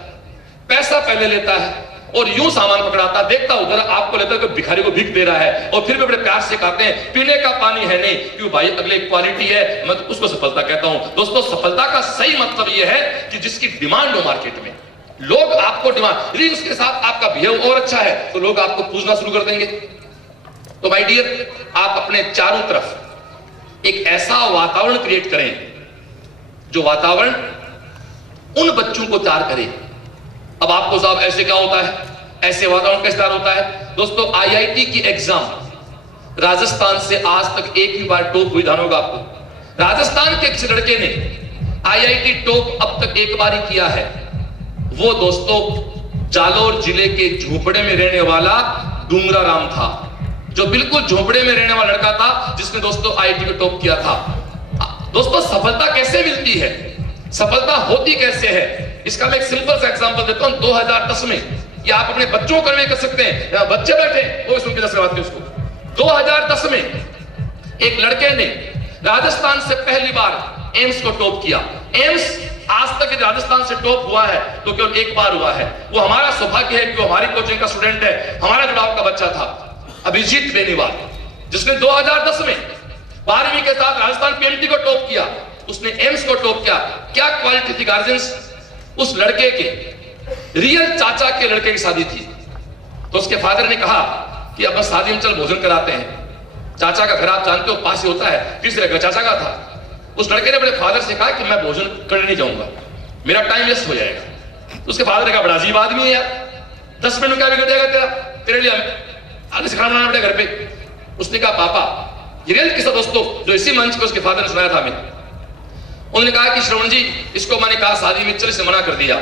पैसा पहले लेता है और यूं सामान पकड़ाता, देखता उधर आपको लेता है कि भिखारी को भीख दे रहा है, और फिर भी बड़े प्यार से कहते हैं पीने का पानी है नहीं, क्यों भाई अगले क्वालिटी है, मैं तो उसको सफलता कहता हूं। दोस्तों, सफलता का सही मतलब यह है कि जिसकी डिमांड हो मार्केट में, लोग आपको डिमांड, यदि उसके साथ आपका बिहेव और अच्छा है तो लोग आपको पूछना शुरू कर देंगे। तो माय डियर, आप अपने चारों तरफ एक ऐसा वातावरण क्रिएट करें जो वातावरण उन बच्चों को तैयार करे। अब आपको साहब ऐसे क्या होता है, ऐसे वातावरण कैसे तैयार होता है? दोस्तों, आईआईटी की एग्जाम राजस्थान से आज तक एक ही बार टॉप हुई, ध्यान होगा आपको। राजस्थान के किसी लड़के ने आईआईटी टॉप अब तक एक बार ही किया है। वो दोस्तों जालोर जिले के झोपड़े में रहने वाला डूंगरा राम था, जो बिल्कुल झोपड़े में रहने वाला लड़का था, जिसने दोस्तों आईआईटी को टॉप किया था। दोस्तों, सफलता कैसे मिलती है, सफलता होती कैसे है, इसका मैं एक सिंपल सा एग्जांपल देता हूं। 2010 में, या आप अपने बच्चों को कर सकते हैं, या बच्चे बैठे वो सुन के 10 बात उसको। 2010 में एक लड़के ने राजस्थान से पहली बार एम्स को टॉप किया। एम्स आज तक राजस्थान से टॉप हुआ है तो केवल एक बार हुआ है। वो हमारा सौभाग्य है कि वो हमारी कोचिंग का स्टूडेंट है, हमारा जुड़ाव का बच्चा था, अभिजीत बेनीवाल, जिसने 2010 में 12वीं के साथ राजस्थान पीएमटी को टॉप किया, उसने एम्स को टॉप किया। क्या क्वालिटी थी गार्जियंस? उस लड़के के रियल चाचा के लड़के की शादी थी, तो उसके फादर ने कहा कि अब शादी में चल भोजन कराते हैं। चाचा का घर आप जानते हो पास ही होता है, तीसरे घर चाचा का था। उस लड़के ने अपने फादर से कहा कि मैं भोजन करने नहीं जाऊंगा, मेरा टाइम वेस्ट हो जाएगा। तो उसके फादर ने कहा बड़ा अजीब आदमी है यार, 10 मिनट में क्या बिगड़ जाएगा तेरा, तेरे लिए आगे से खाना बनाना पड़ेगा घर पे। उसने कहा पापा, ये रियल किस्सा दोस्तों, जो इसी मंच पे उसके फादर ने सुनाया था हमें। उन्होंने कहा कि श्रवण जी, इसको मैंने कहा शादी में चल से मना कर दिया,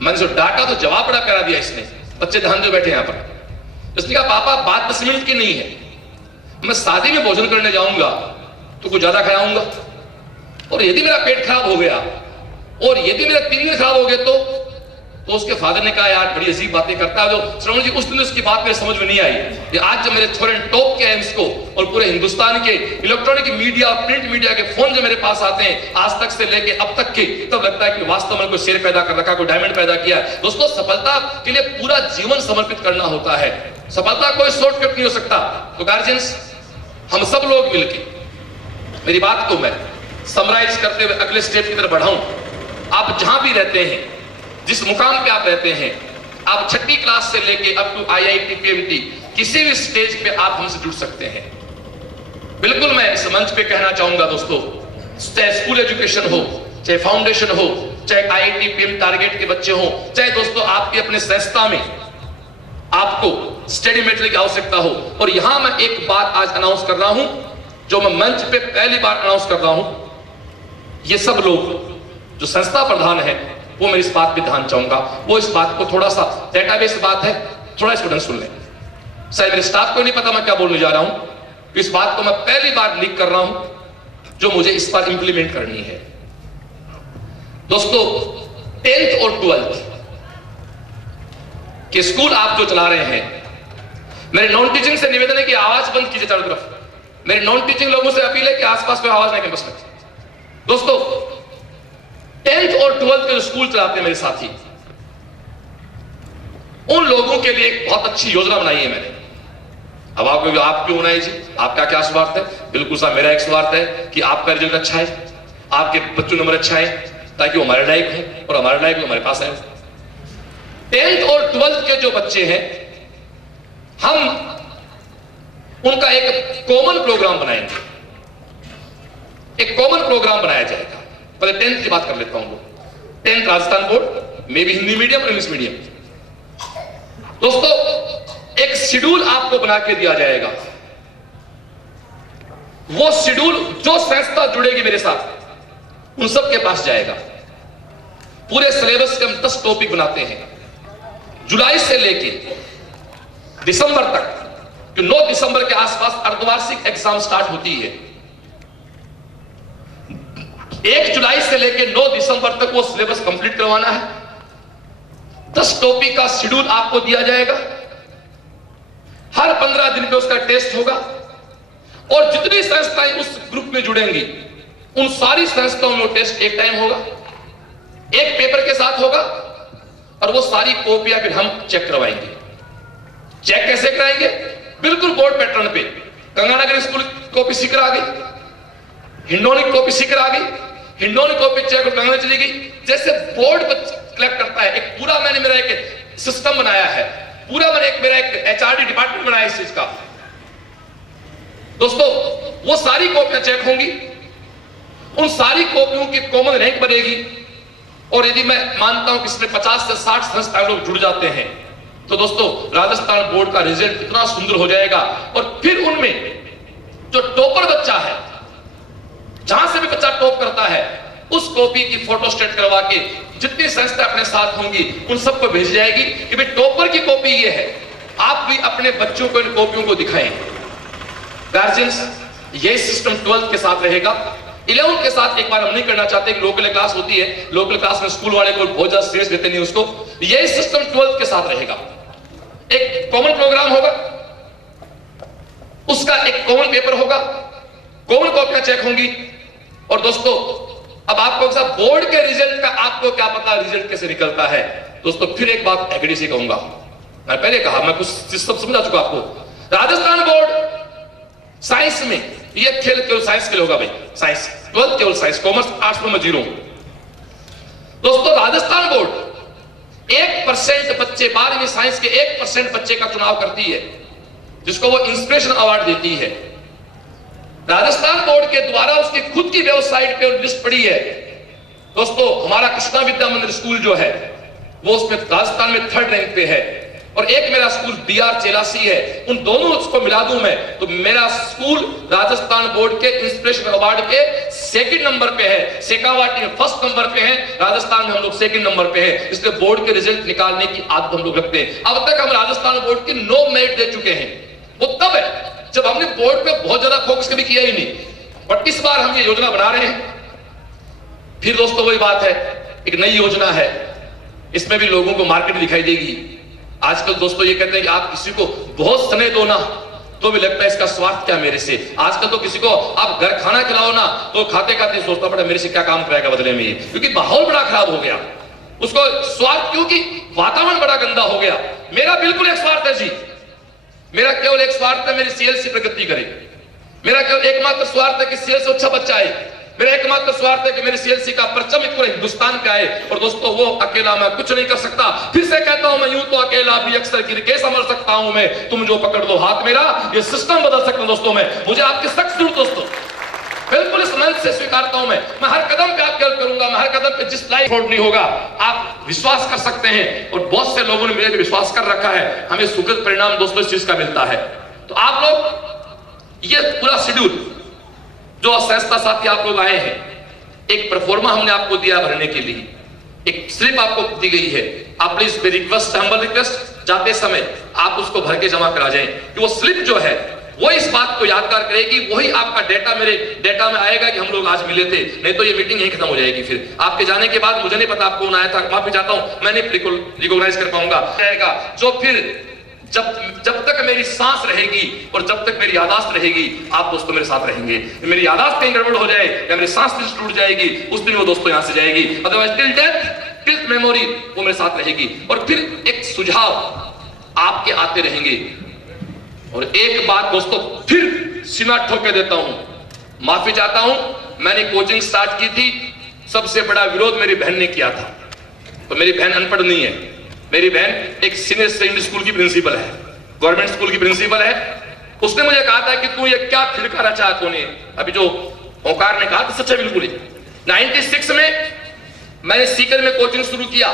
मैंने जो डांटा तो जवाब बड़ा करा दिया इसने, बच्चे ध्यान दे बैठे यहां पर। उसने कहा पापा बात 10 मिनट की नहीं है, मैं शादी में भोजन करने जाऊंगा तो कुछ ज्यादा खाऊंगा, और यदि मेरा पेट खराब हो गया और यदि मेरा 3 दिन खराब हो गए तो उसके फादर ने कहा यार बड़ी अजीब बातें करता है। जो श्रवण जी, उस दिन उसकी बात मेरे समझ में नहीं आई कि आज जब मेरे छोरे टॉप के एम्स को और पूरे हिंदुस्तान के इलेक्ट्रॉनिक मीडिया, प्रिंट मीडिया के फोन जो मेरे पास आते हैं आज तक से लेके अब तक के, तब लगता है कि वास्तव में कोई शेर पैदा कर रखा, कोई डायमंड पैदा किया। दोस्तों, सफलता के लिए पूरा जीवन समर्पित करना होता है, सफलता कोई शॉर्टकट नहीं हो सकता। तो गार्जियंस, हम सब लोग मिलकर मेरी बात को मैं समराइज करते हुए अगले स्टेप की तरफ बढ़ाऊं। आप जहां भी रहते हैं, जिस मुकाम पे आप रहते हैं, आप 6वीं क्लास से लेके अप टू आईआईटी पीएमटी किसी भी स्टेज पे आप हमसे जुड़ सकते हैं। बिल्कुल मैं इस मंच पे कहना चाहूंगा दोस्तों, चाहे स्कूल एजुकेशन हो, चाहे फाउंडेशन हो, चाहे आईआईटी पीएम टारगेट के बच्चे हो, चाहे दोस्तों आपकी अपने संस्था में आपको स्टडी मटेरियल की आवश्यकता हो। और यहां मैं एक बात आज अनाउंस कर रहा हूं, जो मैं मंच पे पहली बार अनाउंस कर रहा हूं। ये सब लोग जो संस्था प्रधान है वो मैं इस बात पे ध्यान चाहूंगा, वो इस बात को थोड़ा सा डेटाबेस बात है, थोड़ा स्टूडेंट सुन लें। शायद मेरे स्टाफ को नहीं पता मैं क्या बोलने जा रहा हूं, इस बात को मैं पहली बार लीक कर रहा हूं जो मुझे इस पर इंप्लीमेंट करनी है। दोस्तों, 10th और 12th के स्कूल आप जो चला रहे हैं, मेरे नॉन टीचिंग से निवेदन है कि आवाज बंद कीजिए चारों तरफ। मेरे नॉन टीचिंग लोगों से अपील है कि आसपास कोई आवाज नहीं कैंपस में। दोस्तों, 10th और 12th के जो स्कूल चलाते हैं मेरे साथी, उन लोगों के लिए एक बहुत अच्छी योजना बनाई है मैंने। अब आप क्यों बनाई जी, आपका क्या स्वार्थ है? बिल्कुल साहब, मेरा एक स्वार्थ है कि आपका रिजल्ट अच्छा है, आपके बच्चों नंबर अच्छा है, ताकि वो हमारे लायक हो और हमारे लायक हमारे पास आए। 10th और 12th के जो बच्चे हैं हम उनका एक कॉमन प्रोग्राम बनाएंगे, एक कॉमन प्रोग्राम बनाया जाएगा। पहले 10th की बात कर लेता हूं। 10th राजस्थान बोर्ड में भी हिंदी मीडियम और इंग्लिश मीडियम। दोस्तों एक शेड्यूल आपको बना के दिया जाएगा। वो शेड्यूल जो संस्था जुड़ेगी मेरे साथ उन सब के पास जाएगा। पूरे सिलेबस के हम 10 टॉपिक बनाते हैं, जुलाई से लेके दिसंबर तक, कि 9 दिसंबर के आसपास अर्धवार्षिक एग्जाम स्टार्ट होती है। 1 जुलाई से लेके 9 दिसंबर तक वो सिलेबस कंप्लीट करवाना है। 10 टॉपिक का शेड्यूल आपको दिया जाएगा। हर 15 दिन पे उसका टेस्ट होगा और जितनी संस्थाएं उस ग्रुप में जुड़ेंगी उन सारी संस्थाओं में टेस्ट एक टाइम होगा, एक पेपर के साथ होगा और वो सारी कॉपियां फिर हम चेक करवाएंगे। चेक कैसे कराएंगे? बिल्कुल बोर्ड पैटर्न पे। गंगानगर स्कूल कॉपी सीकर आ गई, हिंडोनी कॉपी सीकर आ गई, हिंडोनी कॉपी चेक गंगानगर चली गई। जैसे बोर्ड कलेक्ट करता है, एक पूरा मैंने मेरा एक सिस्टम बनाया है, पूरा मेरा एक एचआरडी डिपार्टमेंट बनाया इस चीज का। दोस्तों वो सारी कॉपियां चेक होंगी, उन सारी कॉपियों की कॉमन रैंक बनेगी और यदि मैं मानता हूं कि इसमें 50 से 60 संस्थान लोग जुड़ जाते हैं तो दोस्तों राजस्थान बोर्ड का रिजल्ट इतना सुंदर हो जाएगा। और फिर उनमें जो टॉपर बच्चा है, जहां से भी बच्चा टॉप करता है, उस कॉपी की फोटो स्टेट करवा के जितनी संस्था अपने साथ होंगी उन सबको भेज जाएगी कि भाई टॉपर की कॉपी ये है, आप भी अपने बच्चों को इन कॉपियों को दिखाएं। गार्जियंस ये सिस्टम 12th के साथ रहेगा। 11th के साथ एक बार हम नहीं करना चाहते कि लोकल क्लास होती है, लोकल क्लास में स्कूल वाले को बहुत ज्यादा सीरियस देते नहीं उसको। यही सिस्टम 12th के साथ रहेगा। एक कॉमन प्रोग्राम होगा, उसका एक कॉमन पेपर होगा, कॉमन कॉपियां चेक होंगी। और दोस्तों अब आपको बोर्ड के रिजल्ट का आपको क्या पता रिजल्ट कैसे निकलता है। दोस्तों फिर एक बात एग्री से कहूंगा, मैं पहले कहा, मैं कुछ सब समझा चुका आपको। राजस्थान बोर्ड साइंस में ये खेल केवल साइंस के लिए होगा भाई, साइंस 12th केवल साइंस, कॉमर्स आर्ट्स में मैं 0 हूं। दोस्तों राजस्थान बोर्ड 1% बच्चे 12वीं साइंस के 1% बच्चे का चुनाव करती है, जिसको वो इंस्पिरेशन अवार्ड देती है। राजस्थान बोर्ड के द्वारा उसकी खुद की वेबसाइट पे लिस्ट पड़ी है। दोस्तों हमारा कृष्णा विद्या मंदिर स्कूल जो है वो उसमें राजस्थान में 3rd रैंक पे है और एक मेरा स्कूल BR चेलासी है। उन दोनों उसको मिला दूं मैं तो मेरा स्कूल राजस्थान बोर्ड के इंस्पिरेशन अवार्ड के 2nd नंबर पे है। शेखावाटी में 1st नंबर पे है, राजस्थान में हम लोग 2nd नंबर पे है। इसलिए बोर्ड के रिजल्ट निकालने की आदत हम लोग रखते हैं। अब तक हम राजस्थान बोर्ड की 9 मेरिट दे चुके हैं। वो तब है जब हमने बोर्ड पे बहुत ज्यादा फोकस कभी किया ही नहीं, बट इस बार हम ये योजना बना रहे हैं। फिर दोस्तों वही बात है, एक नई योजना है, इसमें भी लोगों को मार्केट दिखाई देगी। आजकल दोस्तों ये कहते हैं कि आप किसी को बहुत समय दो ना तो भी लगता है इसका स्वार्थ क्या मेरे से। आजकल तो किसी को आप घर खाना खिलाओ ना तो खाते खाते सोचता पड़ा मेरे से क्या काम कराएगा बदले में, क्योंकि माहौल बड़ा खराब हो गया। उसको स्वार्थ क्योंकि वातावरण बड़ा गंदा हो गया। मेरा बिल्कुल एक स्वार्थ है जी, मेरा केवल एक स्वार्थ है मेरी CLC प्रगति करे। मेरा केवल एकमात्र स्वार्थ है कि CLC से अच्छा बच्चा आए। मेरा एकमात्र स्वार्थ है कि मेरी CLC का परचम पूरे हिंदुस्तान पे आए। और दोस्तों वो अकेला मैं कुछ नहीं कर सकता। फिर से कहता हूं मैं यूं तो अकेला भी अक्सर गिर के संभल सकता हूं मैं, तुम जो पकड़ दो हाथ मेरा, ये सिस्टम बदल सकता हूं दोस्तों मैं। मुझे आपकी सख्त जरूरत दोस्तों, बिल्कुल इस मंच से स्वीकारता हूं मैं हर कदम पे आपकी हेल्प करूंगा। मैं हर कदम पे जिस लाइफ फ्रॉड नहीं होगा आप विश्वास कर सकते हैं और बहुत से लोगों ने मेरे पे विश्वास कर रखा है। हमें सुखद परिणाम दोस्तों इस चीज का मिलता है। तो आप लोग ये पूरा शेड्यूल जो संस्था साथी आप लोग आए हैं, एक परफॉर्मा हमने आपको दिया भरने के लिए, एक स्लिप आपको दी गई है। आप प्लीज मेरी रिक्वेस्ट, हम्बल रिक्वेस्ट, जाते समय आप उसको भर के जमा करा जाएं कि वो स्लिप जो है वो इस बात को यादगार करेगी। वही आपका डेटा मेरे डेटा में आएगा कि हम लोग आज मिले थे, नहीं तो ये मीटिंग यहीं खत्म हो जाएगी। फिर आपके जाने के बाद मुझे नहीं पता आप कौन आया था, माफी चाहता हूं, मैं नहीं रिकॉग्नाइज कर पाऊंगा जो फिर जब तक मेरी सांस रहेगी और जब तक मेरी यादाश्त रहेगी आप दोस्तों मेरे साथ रहेंगे। मेरी यादाश्त कहीं गड़बड़ हो जाए या मेरी सांस टूट जाएगी उस दिन वो दोस्तों यहां से जाएगी, otherwise till death till memory वो मेरे साथ रहेगी। और फिर एक सुझाव आपके आते रहेंगे। और एक बात दोस्तों फिर सीना ठोक के देता हूं, माफी चाहता हूं, मैंने कोचिंग स्टार्ट की थी, सबसे बड़ा विरोध मेरी बहन ने किया था। तो मेरी बहन अनपढ़ नहीं है, मेरी बहन एक सीनियर सेकेंडरी स्कूल की प्रिंसिपल है गवर्नमेंट स्कूल की प्रिंसिपल है, उसने मुझे कहा था कि तू ये क्या थिड़का रचा तूने। अभी जो ओंकार ने कहा था सच है बिल्कुल ही। 96 में मैंने सीकर में कोचिंग शुरू किया,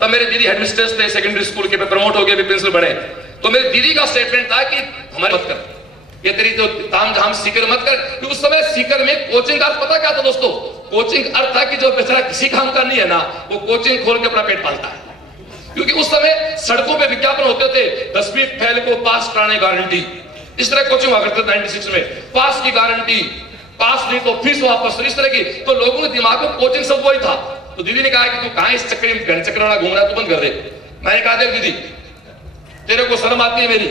तब मेरे दीदी हेडमिस्ट्रेस थे सेकेंडरी स्कूल के, पे प्रमोट हो गए, भी प्रिंसिपल बने। तो मेरी दीदी का स्टेटमेंट था कि हमारे मत कर, ये तेरी तो ताम झाम सीकर मत कर। कि उस समय सीकर में कोचिंग का अर्थ पता क्या था दोस्तों? कोचिंग अर्थ था कि जो बेचारा किसी काम का नहीं है ना, वो कोचिंग खोल के अपना पेट पालता है। क्योंकि उस समय सड़कों पे विज्ञापन होते थे, 10वीं फेल को पास कराने गारंटी, इस तरह कोचिंग हुआ करते 96 में, पास की गारंटी, पास नहीं तो फीस वापस, इस तरह की। तो लोगों के दिमाग में कोचिंग सब वही था। तो दीदी ने कहा कि तू कहां इस चक्कर में घन चक्कर वाला घूम रहा है, तू बंद कर दे। मैंने कहा देख दीदी, तेरे को शर्म आती है मेरी,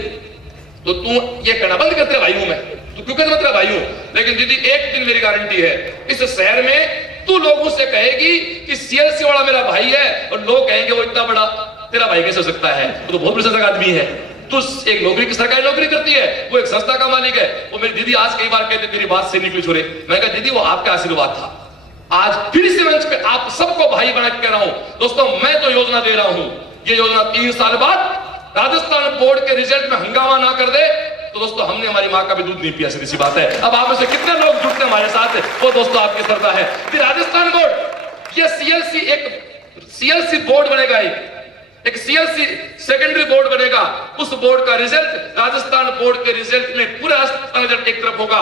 तो तू ये कहना बंद करते भाई हूं मैं, तू क्यों कहते मतलब भाई हूं। लेकिन दीदी एक दिन मेरी गारंटी है, इस शहर में तू लोगों से कहेगी कि सीएलसी वाला मेरा भाई है, और लोग कहेंगे वो इतना बड़ा तेरा भाई कैसे हो सकता है, तो बहुत बड़ा आदमी है, तू एक नौकरी की सरकारी नौकरी करती है, वो एक संस्था का मालिक है। वो मेरी दीदी आज कई बार कहते तेरी बात से निकली छोरे। मैं कहा दीदी वो आपका आशीर्वाद था। आज फिर से मंच पे आप सबको भाई बना के कह रहा हूं दोस्तों, मैं तो योजना दे रहा हूं, ये योजना 3 साल बाद राजस्थान बोर्ड के रिजल्ट में हंगामा ना कर दे तो दोस्तों हमने हमारी मां का भी दूध नहीं पिया, सीधी सी बात है। अब आप में से कितने लोग जुड़ते हैं हमारे साथ, वो दोस्तों आपकी श्रद्धा है कि राजस्थान बोर्ड ये सीएलसी एक सीएलसी बोर्ड बनेगा, एक सीएलसी सेकेंडरी बोर्ड बनेगा। उस बोर्ड का रिजल्ट राजस्थान बोर्ड के रिजल्ट में पूरा रिजल्ट एक तरफ होगा।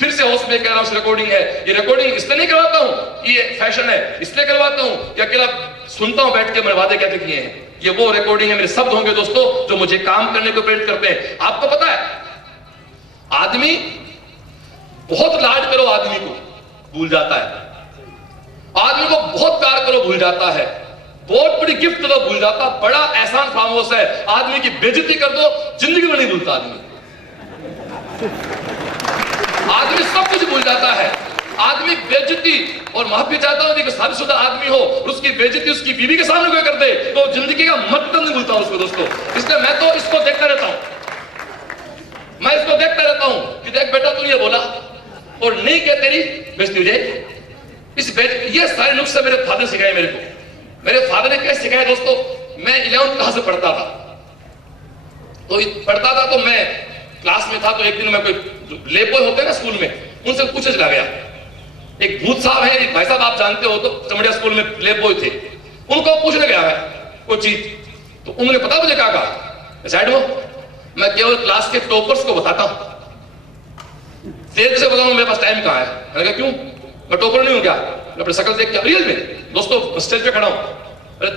फिर से होश में कह रहा हूं, रिकॉर्डिंग है, ये रिकॉर्डिंग इसलिए नहीं करवाता हूं ये फैशन है, इसलिए करवाता हूं कि अकेला सुनता हूं बैठ के मैंने वादे क्या किए हैं। ये वो रिकॉर्डिंग है, मेरे शब्द होंगे दोस्तों जो मुझे काम करने को प्रेरित करते हैं। आपको पता है आदमी बहुत लाड करो आदमी को भूल जाता है, आदमी को बहुत प्यार करो भूल जाता है, बहुत बड़ी गिफ्ट दो भूल जाता, बड़ा एहसान खामोश है आदमी की बेइज्जती कर दो जिंदगी में नहीं भूलता आदमी सब कुछ भूल जाता है। आदमी बेइज्जती, और माफी चाहता हूं कि शादीशुदा आदमी हो और उसकी बेइज्जती उसकी बीवी के सामने कोई कर दे तो जिंदगी का मतलब नहीं भूलता उसको दोस्तों। इसलिए मैं तो इसको देखता रहता हूं, मैं इसको देखता रहता हूं कि देख बेटा तू ये बोला और नहीं क्या तेरी बेइज्जती हो जाए। ये सारे नुस्खे मेरे फादर सिखाए मेरे को। मेरे फादर ने क्या सिखाया दोस्तों, मैं 11th क्लास में पढ़ता था, तो मैं क्लास में था, तो एक दिन मैं कोई लेब बॉय होते हैं ना स्कूल में, उनसे पूछने चला गया। एक भूत साहब है, भाई साहब आप जानते हो, तो चमड़िया स्कूल में लेब बॉय थे, उनको पूछने गया है कोई चीज, तो उन्होंने पता मुझे क्या कहा, साइड में मैं केवल क्लास के टॉपर्स को बताता हूं, तेरे से बताऊं मेरे पास टाइम कहां है। मैंने कहा क्यों, मैं टॉपर नहीं हूं क्या, अपनी शक्ल देख के रियल में दोस्तों स्टेज पे खड़ा हूं,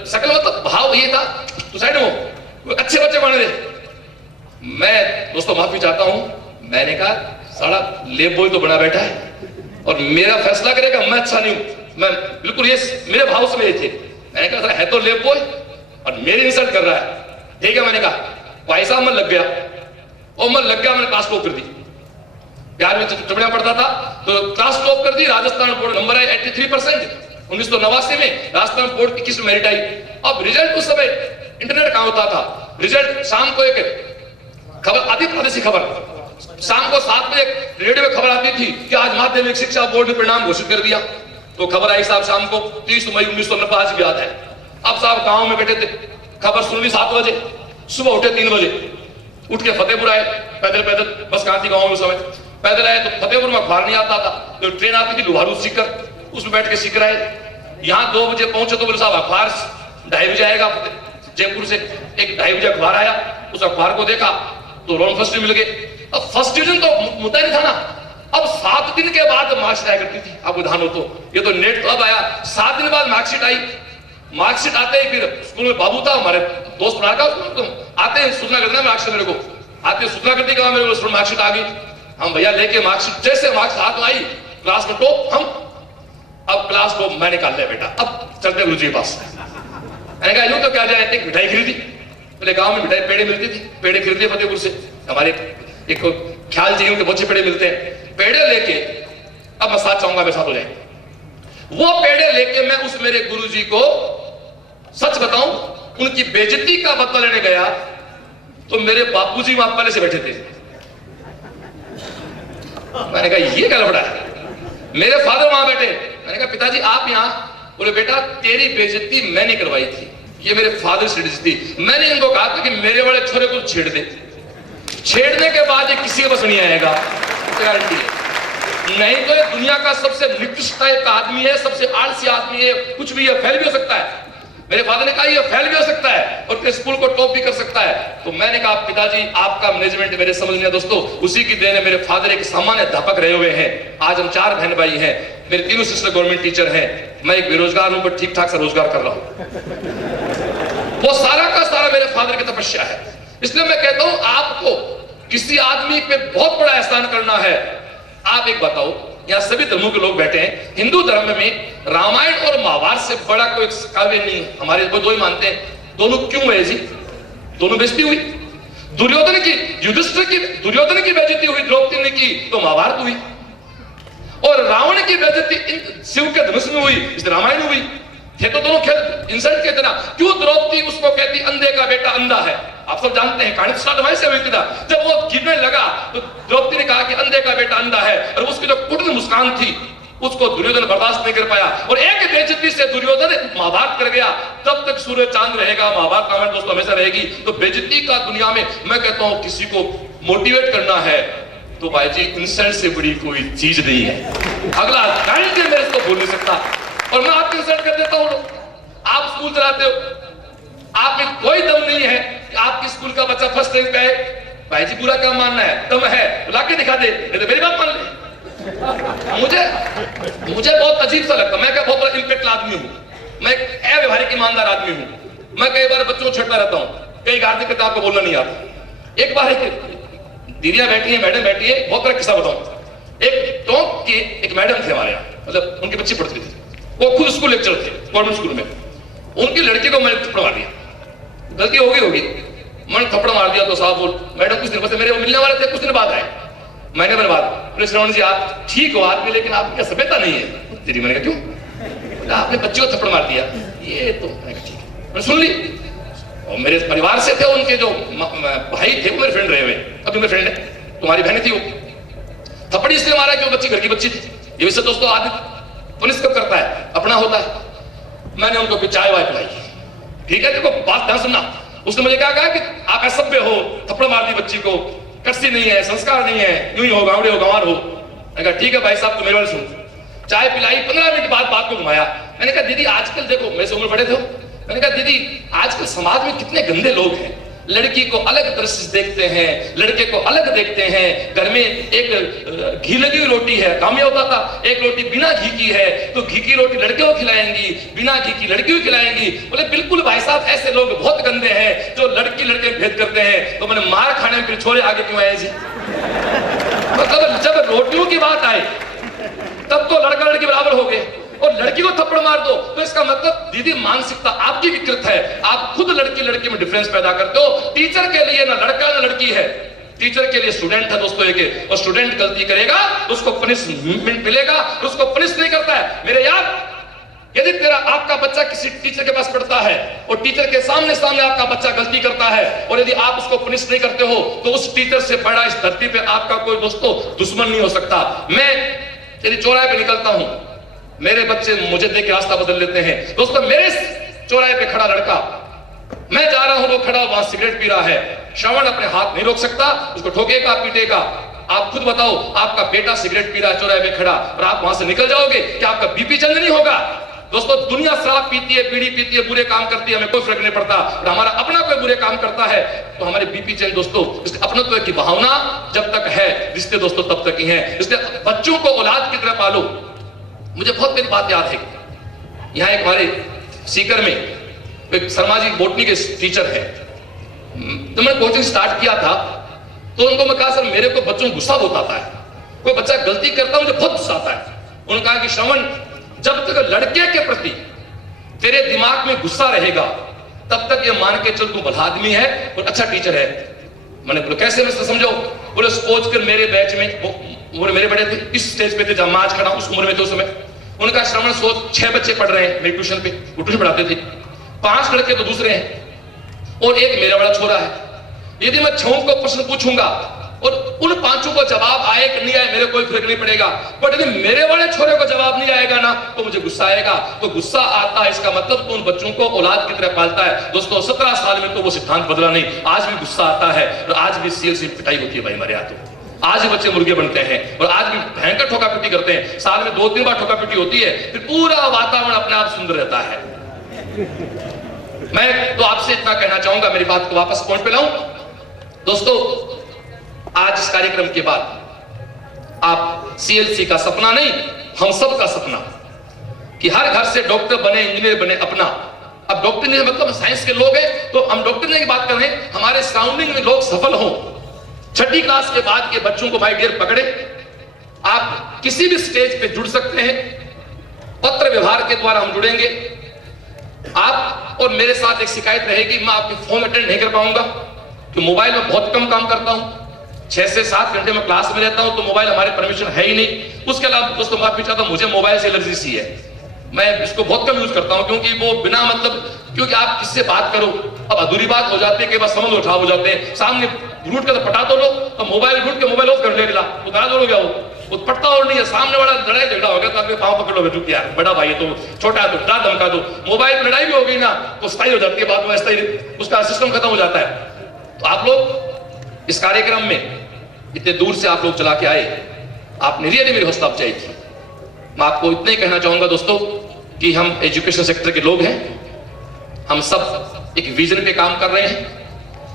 शक्ल मतलब भाव ये था, तो साइड में अच्छे बच्चे पढ़ने दे। मैं दोस्तों माफी चाहता हूं, मैंने कहा साला लेब बॉय तो बना बैठा है और मेरा फैसला करेगा, मैं अच्छा नहीं हूं, मैं बिल्कुल ये मेरे भाव से थे। मैंने कहा है तो लेब बॉय और मेरी इंसल्ट कर रहा है, ठीक है। मैंने कहा भाई साहब मैं लग गया, और मैं लग गया, मैंने क्लास टॉप कर दी। 11वीं चमड़िया पढ़ता था तो क्लास टॉप कर दी, राजस्थान बोर्ड नंबर आए 83%। 1989 में राजस्थान बोर्ड 21 में मेरिट आई। अब रिजल्ट उस समय इंटरनेट कहां होता था, रिजल्ट शाम को एक खबर आती, प्रादेशिक खबर शाम को 7 बजे रेडियो में खबर आती थी कि आज माध्यमिक शिक्षा बोर्ड ने परिणाम घोषित कर दिया। तो खबर आई साहब शाम को 30 मई 1990, आज भी याद है। अब साहब गांव में बैठे थे, खबर सुन ली 7 बजे, सुबह उठे 3 बजे, उठ के फतेहपुर आए, पैदल बस कहां थी गांव में उस समय, पैदल आए तो फतेहपुर में अखबार नहीं आता था, तो ट्रेन आती थी लोहारू सीकर, उसमें बैठ के सीकर आए। यहाँ 2 बजे पहुंचे तो बोले साहब अखबार 2:30 बजे आएगा। जयपुर से एक 2:30 बजे अखबार आया, उस अखबार को देखा तो रोल फर्स्ट मिल गए। अब फर्स्ट डिवीजन तो मुद्दा नहीं था ना, अब 7 दिन के बाद मार्कशीट आया करती थी, आपको ध्यान हो तो, ये तो नेट तो अब आया, 7 दिन बाद मार्कशीट आई। मार्कशीट आते ही फिर स्कूल में बाबू था हमारे दोस्त बना का, आते हैं सूचना करते हैं मार्कशीट, मेरे को आते सूचना करती कहा मेरे को मार्कशीट आ गई। हम भैया लेके मार्कशीट, जैसे मार्क्स हाथ में आई क्लास में टॉप हम, अब क्लास टॉप मैं निकाल लिया बेटा, अब चलते गुरु जी के पास। मैंने कहा यूं तो क्या जाए, एक मिठाई खरीदी, मेरे गांव में मिठाई पेड़े मिलती थी, पेड़े खरीदे फतेहपुर से, हमारे एक ख्याल जी उनके बच्चे पेड़े मिलते हैं, पेड़े लेके, अब मैं साथ चाहूंगा मेरे साथ हो जाए, वो पेड़े लेके मैं उस मेरे गुरुजी को सच बताऊं उनकी बेइज्जती का बदला लेने गया तो मेरे बापूजी वहां पहले से बैठे थे। मैंने कहा ये क्या लफड़ा है, मेरे फादर वहां बैठे। मैंने कहा पिताजी आप यहां, बोले बेटा तेरी बेइज्जती मैंने करवाई थी, ये मेरे फादर से थी, मैंने इनको कहा था कि मेरे वाले छोरे को छेड़ दे, छेड़ने के बाद ये किसी के बस नहीं आएगा, गारंटी है। नहीं तो ये दुनिया का सबसे निकृष्ट टाइप का आदमी है, सबसे आलसी आदमी है, कुछ भी है, फेल भी हो सकता है। मेरे फादर ने कहा ये फेल भी हो सकता है और स्कूल को टॉप भी कर सकता है। तो मैंने कहा पिताजी आपका मैनेजमेंट मेरे समझ नहीं, दोस्तों उसी की देन है। मेरे फादर एक सामान्य अध्यापक रहे हुए हैं, आज हम 4 बहन भाई हैं, मेरे तीनों सिस्टर गवर्नमेंट टीचर हैं, मैं एक बेरोजगार हूं पर ठीक ठाक से रोजगार कर रहा हूं। वो सारा का सारा मेरे फादर की तपस्या है। इसलिए मैं कहता हूं आपको किसी आदमी पे बहुत बड़ा एहसान करना है। आप एक बताओ, यहाँ सभी धर्मों के लोग बैठे हैं, हिंदू धर्म में रामायण और महाभारत से बड़ा कोई काव्य नहीं, हमारे को दो ही मानते हैं। दोनों क्यों है जी? दोनों बेइज्जती हुई। दुर्योधन की दुर्योधन की बेइज्जती हुई द्रौपदी ने की तो महाभारत हुई, और रावण की बेइज्जती शिव के धनुष में हुई इस रामायण हुई। थे तो दोनों खेल इंसल्ट के तना। क्यों द्रौपदी उसको कहती अंधे का बेटा अंधा है? आप सब जानते हैं कहानी स्टार्ट वहीं से हुई थी। जब वो गिरने लगा तो द्रौपदी ने कहा कि अंधे का बेटा अंधा है, और उसकी जो कुटिल मुस्कान थी उसको दुर्योधन बर्दाश्त नहीं कर पाया, और एक बेइज्जती से दुर्योधन महाभारत कर गया। तब तक सूर्य चांद रहेगा, महाभारत रामायण दोस्तों हमेशा रहेगी। तो बेइज्जती का दुनिया में मैं कहता हूं किसी को मोटिवेट करना है तो भाई जी इंसल्ट से बड़ी कोई चीज नहीं है। अगला गारंटी मेरे को बोल नहीं सकता, और मैं आपको इंसल्ट कर देता हूं। आप स्कूल चलाते हो, आप में कोई दम नहीं है कि आपकी स्कूल का बच्चा फर्स्ट रैंक पे आए। भाई जी पूरा काम मानना है, दम है तो लाके दिखा दे, तो मेरी बात मान ले। मुझे बहुत अजीब सा लगता है। मैं क्या बहुत बड़ा इम्पैक्ट आदमी हूँ, मैं एक व्यवहारिक ईमानदार आदमी हूँ। मैं कई बार बच्चों को छेड़ता रहता हूँ, कई गार्जियन कहते आपको बोलना नहीं आता। एक बार दीदियां बैठी है, मैडम बैठी है, बहुत बड़ा किस्सा बताऊं। एक टॉप के एक मैडम थे हमारे यहाँ, मतलब उनकी बच्ची पढ़ती थी, वो खुद स्कूल लेक्चर थे गवर्नमेंट स्कूल में। उनकी लड़की को मैंने थप्पड़ मार दिया, गलती होगी मैंने थप्पड़ मार दिया। तो साहब बोल मैडम कुछ दिन बाद मेरे मिलने वाले थे, कुछ दिन बाद आए, महीने भर बाद, श्रवण जी आप ठीक हो आदमी लेकिन आपकी सभ्यता नहीं है तेरी। मैंने कहा क्यों? आपने बच्चे को थप्पड़ मार दिया। ये तो ठीक है, मैंने सुन ली। और मेरे परिवार से थे, उनके जो भाई थे वो मेरे फ्रेंड रहे हुए, अभी मेरे फ्रेंड है। तुम्हारी बहन थी, वो थप्पड़ इसलिए मारा कि वो बच्ची घर की बच्ची थी। ये वैसे दोस्तों आदमी पुलिस कब करता है, अपना होता है। मैंने उनको फिर चाय वाय पिलाई, ठीक है। देखो बात ध्यान सुनना। उसने मुझे क्या कहा कि आप असभ्य हो, थप्पड़ मार दी बच्ची को, कस्सी नहीं है, संस्कार नहीं है, यूं ही हो, गावड़े हो, गंवार हो। मैंने कहा ठीक है भाई साहब, तो मेरे वाले सुन। चाय पिलाई, 15 मिनट बाद बात को घुमाया। मैंने कहा दीदी आजकल देखो, मेरे से उम्र बड़े थे, मैंने कहा दीदी आजकल समाज में कितने गंदे लोग हैं। लड़की को अलग दृष्टि से देखते हैं, लड़के को अलग देखते हैं। घर में एक घी लगी हुई रोटी है, काम ये होता था एक रोटी बिना घी की है तो घी की रोटी लड़के को खिलाएंगी, बिना घी की लड़की को खिलाएंगी। बोले बिल्कुल भाई साहब, ऐसे लोग बहुत गंदे हैं जो लड़की लड़के भेद करते हैं। तो मैंने मार खाने में फिर छोड़े आगे क्यों आए जी? मतलब जब रोटियों की बात आई तब तो लड़का लड़की बराबर हो गए, और लड़की को थप्पड़ मार दो तो इसका मतलब दीदी मानसिकता आपकी विकृत है। आप खुद लड़की लड़की में डिफरेंस पैदा करते हो। टीचर के लिए ना लड़का ना लड़की है, टीचर के लिए स्टूडेंट है दोस्तों एक। और स्टूडेंट गलती करेगा उसको पनिशमेंट मिलेगा, उसको पनिश नहीं करता है। मेरे यार, यदि तेरा आपका बच्चा किसी टीचर के पास पढ़ता है और टीचर के सामने सामने आपका बच्चा गलती करता है और यदि आप उसको पनिश नहीं करते हो तो उस टीचर से बड़ा इस धरती पे आपका कोई दोस्तों दुश्मन नहीं हो सकता। मैं यदि चौराहे पे निकलता हूं, मेरे बच्चे मुझे देख के रास्ता बदल लेते हैं। दोस्तों मेरे चौराहे पे खड़ा लड़का, मैं जा रहा हूं, वो खड़ा वहां सिगरेट पी रहा है। श्रवण अपने हाथ नहीं रोक सकता, उसको ठोकेगा पीटेगा। आप खुद बताओ, आपका बेटा सिगरेट पी रहा है चौराहे पे खड़ा और आप वहां से निकल जाओगे, क्या आपका बीपी चेंज नहीं होगा? दोस्तों दुनिया शराब पीती है, बीड़ी पीती है, बुरे काम करती है, हमें कोई फर्क नहीं पड़ता। और हमारा अपना कोई बुरे काम करता है तो हमारे बीपी चेंज दोस्तों। इसलिए अपनत्व की भावना जब तक है, रिश्ते दोस्तों तब तक ही है। इसलिए बच्चों को औलाद की तरह पालो। मुझे बहुत मेरी बात याद है, यहाँ एक हमारे सीकर में एक शर्मा जी बोटनी के टीचर है। तो मैंने कोचिंग स्टार्ट किया था तो उनको मैं कहा सर मेरे को बच्चों को गुस्सा बहुत आता है, कोई बच्चा गलती करता है मुझे बहुत गुस्सा आता है। उन्होंने कहा कि श्रवण, जब तक लड़के के प्रति तेरे दिमाग में गुस्सा रहेगा तब तक ये मान के चल तू भला आदमी है और अच्छा टीचर है। मैंने बोला कैसे, मैं समझो। बोले सपोज कर मेरे बैच में उम्र मेरे बड़े थे, इस स्टेज पे थे जब मैं आज खड़ा उस उम्र में थे उस समय। उनका श्रवण सोच 6 बच्चे पढ़ रहे हैं मेरे ट्यूशन पे, वो ट्यूशन पढ़ाते थे। 5 लड़के तो दूसरे हैं और एक मेरा बड़ा छोरा है। यदि मैं 6 को प्रश्न पूछूंगा और उन पांचों को जवाब आए कि नहीं आए मेरे कोई फर्क नहीं पड़ेगा, बट यदि मेरे वाले छोरे को जवाब नहीं आएगा ना तो मुझे गुस्सा आएगा। तो गुस्सा आता है इसका मतलब तो उन बच्चों को औलाद की तरह पालता है। दोस्तों 17 साल में तो वो सिद्धांत बदला नहीं, आज भी गुस्सा आता है और आज भी सीएलसी पिटाई होती है भाई हमारे हाथों। आज भी बच्चे मुर्गे बनते हैं और आज भी भयंकर ठोका पिटी करते हैं। साल में 2-3 बार ठोका पिटी होती है, फिर पूरा वातावरण अपने आप सुंदर रहता है। मैं तो आपसे इतना कहना चाहूंगा, मेरी बात को वापस पॉइंट पे लाऊं। दोस्तों आज इस कार्यक्रम के बाद आप सीएलसी का सपना नहीं, हम सब का सपना कि हर घर से डॉक्टर बने, इंजीनियर बने अपना। अब डॉक्टर नहीं मतलब साइंस के लोग हैं तो हम डॉक्टर नहीं की बात कर रहे हैं, हमारे सराउंडिंग में लोग सफल हों। 6ठी क्लास के बाद के बच्चों को भाई डियर पकड़े, आप किसी भी स्टेज पे जुड़ सकते हैं, पत्र व्यवहार के द्वारा हम जुड़ेंगे। आप और मेरे साथ एक शिकायत रहेगी, मैं आपके फोन अटेंड नहीं कर पाऊंगा तो मोबाइल में बहुत कम काम करता हूं, 6 से 7 घंटे में क्लास में रहता हूं तो मोबाइल हमारे परमिशन है ही नहीं। उसके अलावा दोस्तों माफी चाहता हूं, मुझे मोबाइल से एलर्जी सी है, मैं इसको बहुत कम यूज करता हूं क्योंकि वो बिना मतलब, क्योंकि आप किससे बात करो, अब अधूरी बात हो जाती है कि बस समझ उठा हो जाते हैं, सामने रूट कर पटा तो लो, तो मोबाइल रूट के मोबाइल ऑफ कर लेगा, उतारा दो क्या वो पटता और नहीं है, सामने वाला लड़ाई झगड़ा हो गया तो आपके पांव पकड़ लो, बेटू क्या बड़ा भाई है तो छोटा है तो डरा धमका दो, मोबाइल में लड़ाई भी हो गई ना तो स्थायी हो जाती है, बाद में स्थायी उसका सिस्टम खत्म हो जाता है। तो आप लोग इस कार्यक्रम में इतने दूर से आप लोग चला के आए, आपने रियली मेरी हौसला अफजाई की। मैं आपको इतना ही कहना चाहूंगा दोस्तों कि हम एजुकेशन सेक्टर के लोग हैं, हम सब एक विजन पे काम कर रहे हैं,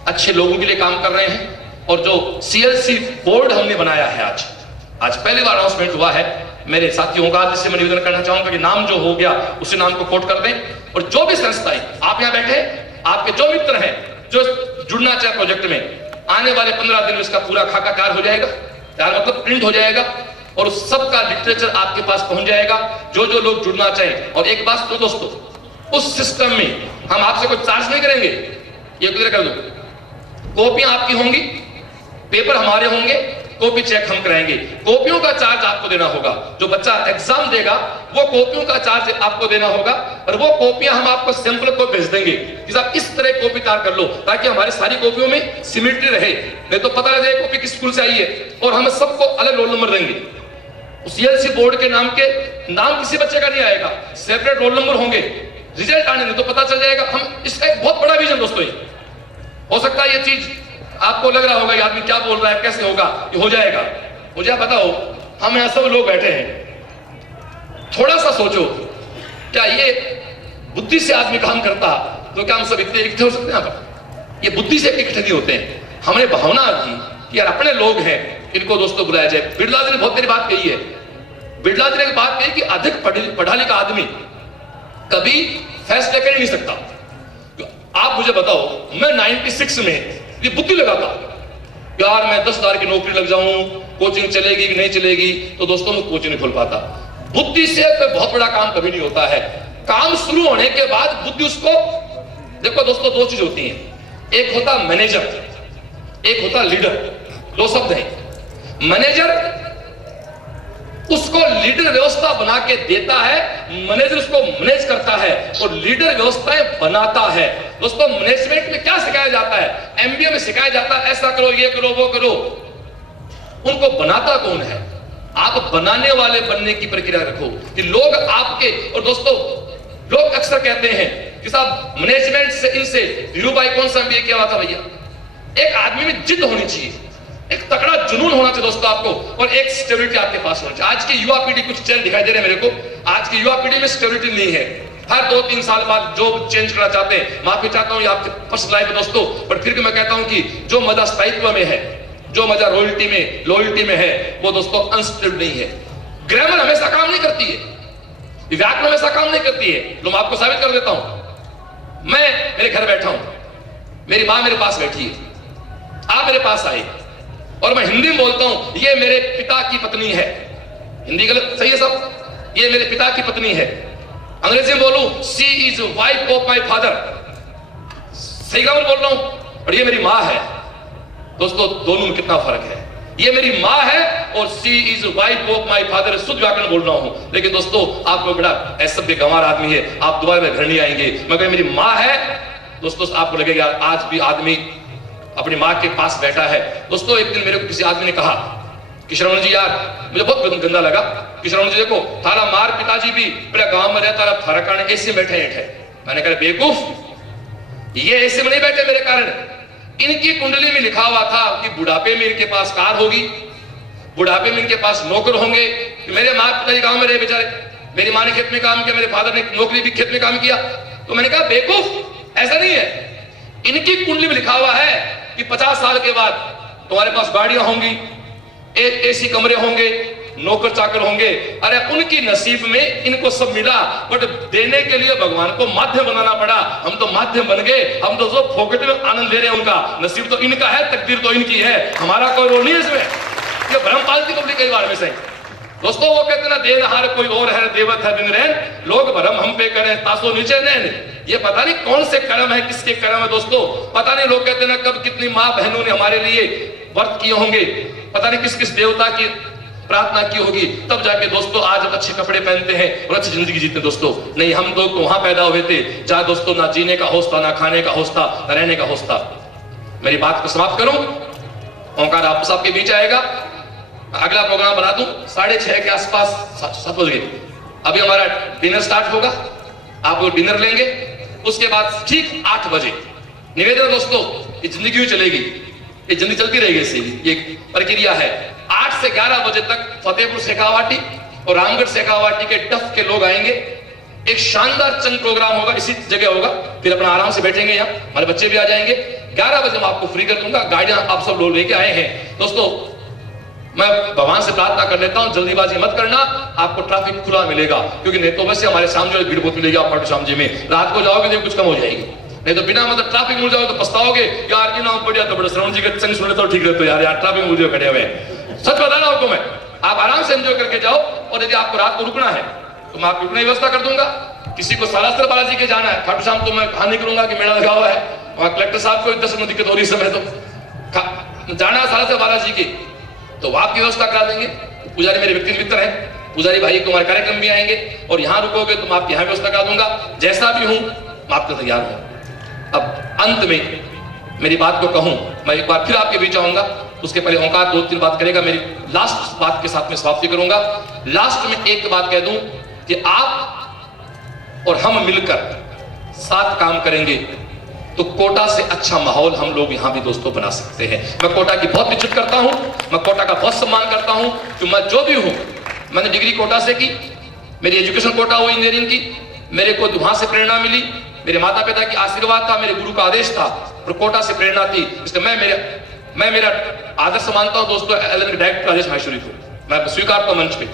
अच्छे लोगों के लिए काम कर रहे हैं। और जो सीएलसी बोर्ड हमने बनाया है आज पहली बार अनाउंसमेंट हुआ है मेरे साथियों का, जिससे मैं निवेदन करना चाहूंगा कि नाम जो हो गया उसी नाम को कोट कर दें। और जो भी संस्थाएं आप यहां बैठे, आपके जो मित्र हैं जो जुड़ना चाहे प्रोजेक्ट में, आने वाले 15 दिन में इसका पूरा खाका तैयार हो जाएगा, तैयार मतलब प्रिंट हो जाएगा और उस सबका लिटरेचर आपके पास पहुंच जाएगा, जो जो लोग जुड़ना चाहें। और एक बात तो दोस्तों, उस सिस्टम में हम आपसे कोई चार्ज नहीं करेंगे, ये क्लियर कर दो। कॉपियां आपकी होंगी, पेपर हमारे होंगे, कॉपी चेक हम कराएंगे, कॉपियों का चार्ज आपको देना होगा। जो बच्चा एग्जाम देगा वो कॉपियों का चार्ज आपको देना होगा और वो कॉपियां हम आपको सैंपल को भेज देंगे कि साहब इस तरह कॉपी तैयार कर लो, ताकि हमारी सारी कॉपियों में सिमिट्री रहे, नहीं तो पता लगे कॉपी किस स्कूल से आई है। और हम सबको अलग रोल नंबर देंगे। सीएलसी बोर्ड के नाम किसी बच्चे का नहीं आएगा, सेपरेट रोल नंबर होंगे, रिजल्ट आने नहीं तो पता चल जाएगा। हम इसका एक बहुत बड़ा विजन दोस्तों, हो सकता है ये चीज आपको लग रहा होगा ये आदमी क्या बोल रहा है, कैसे होगा, ये हो जाएगा। मुझे बताओ, हम यहां सब लोग बैठे हैं, थोड़ा सा सोचो, क्या ये बुद्धि से आदमी काम करता तो क्या हम सब इतने इकट्ठे हो सकते हैं? ये बुद्धि से इकट्ठे नहीं होते हैं, हमने भावना की कि यार अपने लोग हैं, इनको दोस्तों बुलाया जाए। बिरला जी ने बहुत देर बात कही है, बिरला जी ने बात कही कि अधिक पढ़ा लिखा आदमी कभी फैसले कर ही नहीं सकता। आप मुझे बताओ, मैं 96 में ये बुद्धि लगाता यार मैं 10,000 की नौकरी लग जाऊं, कोचिंग चलेगी कि नहीं चलेगी, तो दोस्तों मैं कोचिंग नहीं खोल पाता। बुद्धि से कोई बहुत बड़ा काम कभी नहीं होता है, काम शुरू होने के बाद बुद्धि उसको, देखो दोस्तों 2 चीज होती हैं, एक होता मैनेजर, एक होता लीडर। 2 शब्द हैं। मैनेजर उसको लीडर व्यवस्था बना के देता है, मैनेजर उसको मैनेज करता है और लीडर व्यवस्थाएं बनाता है। दोस्तों मैनेजमेंट में क्या सिखाया जाता है? एमबीए में सिखाया जाता है ऐसा करो, ये करो, वो करो। उनको बनाता कौन है? आप बनाने वाले बनने की प्रक्रिया रखो कि लोग आपके। और दोस्तों लोग अक्सर कहते हैं कि साहब मैनेजमेंट से इनसे धीरू भाई कौन सा एमबीए किया हुआ था? भैया एक आदमी में जिद होनी चाहिए, एक तगड़ा जुनून होना चाहिए दोस्तों आपको, और एक स्टेबिलिटी आपके पास होनी चाहिए। आज की युवा पीढ़ी, कुछ चेंज दिखाई दे रहे हैं मेरे को, आज की युवा पीढ़ी में स्टेबिलिटी नहीं है। हर 2-3 साल बाद जॉब चेंज करना चाहते हैं। माफी चाहता हूं ये आपके पर्सनल लाइफ है दोस्तों, पर फिर भी मैं कहता हूं कि जो मजा स्थायित्व में है, जो मजा लॉयल्टी में है, वो दोस्तों अनस्टेबल नहीं है। ग्रामर हमेशा काम नहीं करती है, व्याकरण हमेशा काम नहीं करती है। तो मैं आपको साबित कर देता हूं। मैं मेरे घर बैठा हूं, मेरी मां मेरे पास बैठी है, आप मेरे पास आए और मैं हिंदी में बोलता हूं, ये मेरे पिता की पत्नी है। हिंदी गलत सही है सब? ये मेरे पिता की पत्नी है। अंग्रेजी में बोलूं, she is wife of my father, सही का मैं बोल रहा हूं, और ये मेरी मां है। दोस्तों दोनों में कितना फर्क है? ये मेरी मां है और she is wife of my father, शुद्ध व्याकरण बोल रहा हूं। लेकिन दोस्तों आप लोग बड़ा ऐसा बेगवार आदमी है, आप दोबारा मेरे घर नहीं आएंगे। मगर मेरी मां है दोस्तों, आपको लगेगा आज भी आदमी अपनी माँ के पास बैठा है। दोस्तों एक दिन मेरे को किसी आदमी ने कहा कि श्रवण जी यार मुझे बहुत गंदा लगा कि श्रवण जी देखो थारा मार पिताजी भी पूरा गांव में रहता रहा, थारा कारण ऐसे बैठे है। मैंने कहा बेवकूफ, ये ऐसे में नहीं बैठे मेरे कारण, इनकी कुंडली में लिखा हुआ था कि बुढ़ापे में इनके पास कार होगी, बुढ़ापे में इनके पास नौकर होंगे। मेरे माँ पिताजी गांव में रहे बेचारे, मेरी माँ ने खेत में काम किया, मेरे फादर ने नौकरी भी खेत में काम किया। तो मैंने कहा बेवकूफ, ऐसा नहीं है, इनकी कुंडली में लिखा हुआ है कि 50 साल के बाद तुम्हारे पास गाड़ियां होंगी, एसी कमरे होंगे, नौकर चाकर होंगे। अरे उनकी नसीब में इनको सब मिला, बट देने के लिए भगवान को माध्यम बनाना पड़ा। हम तो माध्यम बन गए, हम तो जो फोकट में आनंद ले रहे हैं, उनका नसीब तो इनका है, तकदीर तो इनकी है, हमारा कोई रोल नहीं है इसमें। ये भ्रम पालती पब्लिक कई बार में से। दोस्तों वो कहते ना देनहार कोई और है, देवत है दिन रैन, लोग भरम हम पे करें तासो नीचे नैन। ये पता नहीं कौन से कर्म है, किसके कर्म है दोस्तों, पता नहीं। लोग कहते ना कब कितनी माँ बहनों ने हमारे लिए व्रत किए होंगे, पता नहीं किस किस देवता की प्रार्थना की होगी, तब जाके दोस्तों आज हम अच्छे कपड़े पहनते हैं और अच्छी जिंदगी जीते। दोस्तों नहीं, हम तो वहां पैदा हुए थे जहां दोस्तों ना जीने का होश था, ना खाने का होश था, ना रहने का होश था। मेरी बात को समाप्त करूं, ओंकार आप सबके बीच आएगा, अगला प्रोग्राम बना दूं 6:30 के आसपास, 7 बजे अभी हमारा डिनर स्टार्ट होगा, आप लोग डिनर लेंगे, उसके बाद ठीक 8 बजे निवेदन दोस्तों, ये जिंदगी चलेगी, ये जिंदगी चलती रहेगी, इसी ये प्रक्रिया है। 8 से 11 बजे तक फतेहपुर शेखावाटी और रामगढ़ शेखावाटी के टफ के लोग आएंगे। एक शानदार चंद प्रोग्राम होगा, इसी जगह होगा, फिर अपना आराम से बैठेंगे, यहाँ हमारे बच्चे भी आ जाएंगे। 11 बजे मैं आपको फ्री कर दूंगा, गाड़ियां आप सब लोग लेके आए हैं। दोस्तों मैं भगवान से प्रार्थना कर लेता हूं, जल्दीबाजी मत करना, आपको ट्रैफिक खुला मिलेगा, क्योंकि नहीं तो वैसे हमारे सामने भीड़ बहुत मिलेगी। आप शाम जी में रात को जाओगे तो कुछ कम हो जाएगी, नहीं तो बिना मतलब ट्रैफिक मिल जाओगे तो पछताओगे, यार ये नाम बढ़िया तो बड़ा श्रवण जी का संग सुन लेता ठीक रहते यार ट्रैफिक मिल जाओ खड़े हुए। सच बता रहा हूं मैं, आप आराम से एंजॉय करके जाओ, और यदि आपको रात को रुकना है तो मैं आपकी रुकने की व्यवस्था कर दूंगा। किसी को सालासर बालाजी के जाना है, खाटू श्याम तो मैं कहा नहीं करूंगा कि मेला लगा हुआ है, वहां कलेक्टर साहब को 10 मिनट दिक्कत हो रही समय तो जाना है सालासर बालाजी की, तो आपकी व्यवस्था करा देंगे। पुजारी मेरे व्यक्तिगत मित्र हैं, पुजारी भाई को हमारे कार्यक्रम भी आएंगे, और यहाँ रुकोगे तो मैं आपकी यहाँ व्यवस्था करा दूंगा। जैसा भी हूं मैं आपको तैयार हूं। अब अंत में मेरी बात को कहूं, मैं एक बार फिर आपके बीच आऊंगा, उसके पहले ओंकार 2-3 बात करेगा, मेरी लास्ट बात के साथ में समाप्ति करूंगा। लास्ट में एक बात कह दूं कि आप और हम मिलकर साथ काम करेंगे तो कोटा से अच्छा माहौल हम लोग यहां भी दोस्तों बना सकते हैं। मैं कोटा की बहुत इज्जत करता हूं, मैं कोटा का बहुत सम्मान करता हूं, कि मैं जो भी हूं, मैंने डिग्री कोटा से की, मेरी एजुकेशन कोटा हुई इंजीनियरिंग की, मेरे को वहां से प्रेरणा मिली, मेरे माता पिता की आशीर्वाद था, मेरे गुरु का आदेश था, और कोटा से प्रेरणा थी। इसलिए मैं मेरा आदर्श मानता हूं दोस्तों एलन के डायरेक्टर राजेश माहेश्वरी को, मैं स्वीकारता हूं मंच पे।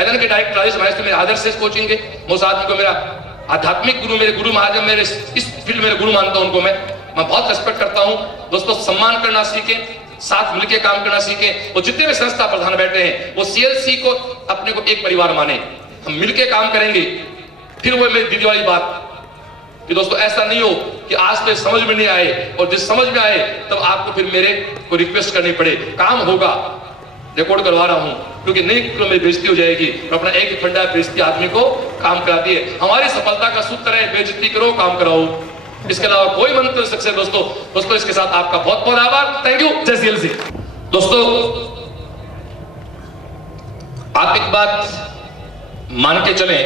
एलन के डायरेक्टर राजेश माहेश्वरी मेरे आदर्श से कोचिंग के, उस आदमी को मेरा आध्यात्मिक गुरु, मेरे गुरु महाराज, मेरे इस फील्ड मेरे गुरु मानता हूं उनको, मैं बहुत रेस्पेक्ट करता हूं। दोस्तों सम्मान करना सीखें, साथ मिलकर काम करना सीखें, और जितने भी संस्था प्रधान बैठे हैं वो CLC को अपने को एक परिवार माने, हम मिलकर काम करेंगे। फिर वो मेरी दीदी वाली बात कि दोस्तों ऐसा नहीं हो कि आज तो समझ में नहीं आए, और जिस समझ में आए तब आपको फिर मेरे को रिक्वेस्ट करनी पड़े। काम होगा, रिकॉर्ड करवा रहा हूं, क्योंकि नहीं तो मेरी बेइज्जती हो जाएगी। अपना एक ही फंडा बेइज्जती आदमी को काम कराती है। हमारी सफलता का सूत्र है बेइज्जती करो काम कराओ, इसके अलावा कोई मंत्र नहीं सकते। दोस्तों इसके साथ आपका बहुत बहुत आभार, थैंक यू, जय CLC। दोस्तों आप एक बात मान के चलें,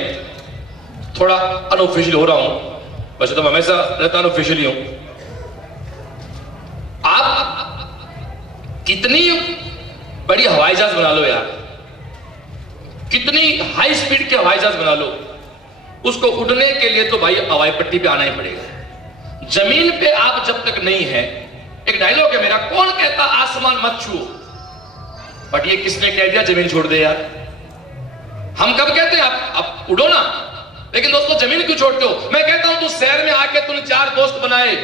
थोड़ा अनऑफिशियल हो रहा हूं, वैसे तो मैं हमेशा रहता अनऑफिशियली हूं। आप कितनी बड़ी हवाई जहाज बना लो यार, कितनी हाई स्पीड के हवाई जहाज बना लो, उसको उड़ने के लिए तो भाई हवाई पट्टी पे आना ही पड़ेगा। जमीन पे आप जब तक नहीं है, एक डायलॉग है मेरा, कौन कहता आसमान मत छुओ, बट ये किसने कह दिया जमीन छोड़ दे यार। हम कब कहते हैं आप उड़ो ना, लेकिन दोस्तों जमीन क्यों छोड़ते हो। मैं कहता हूं तू शहर में आके तूने 4 दोस्त बनाए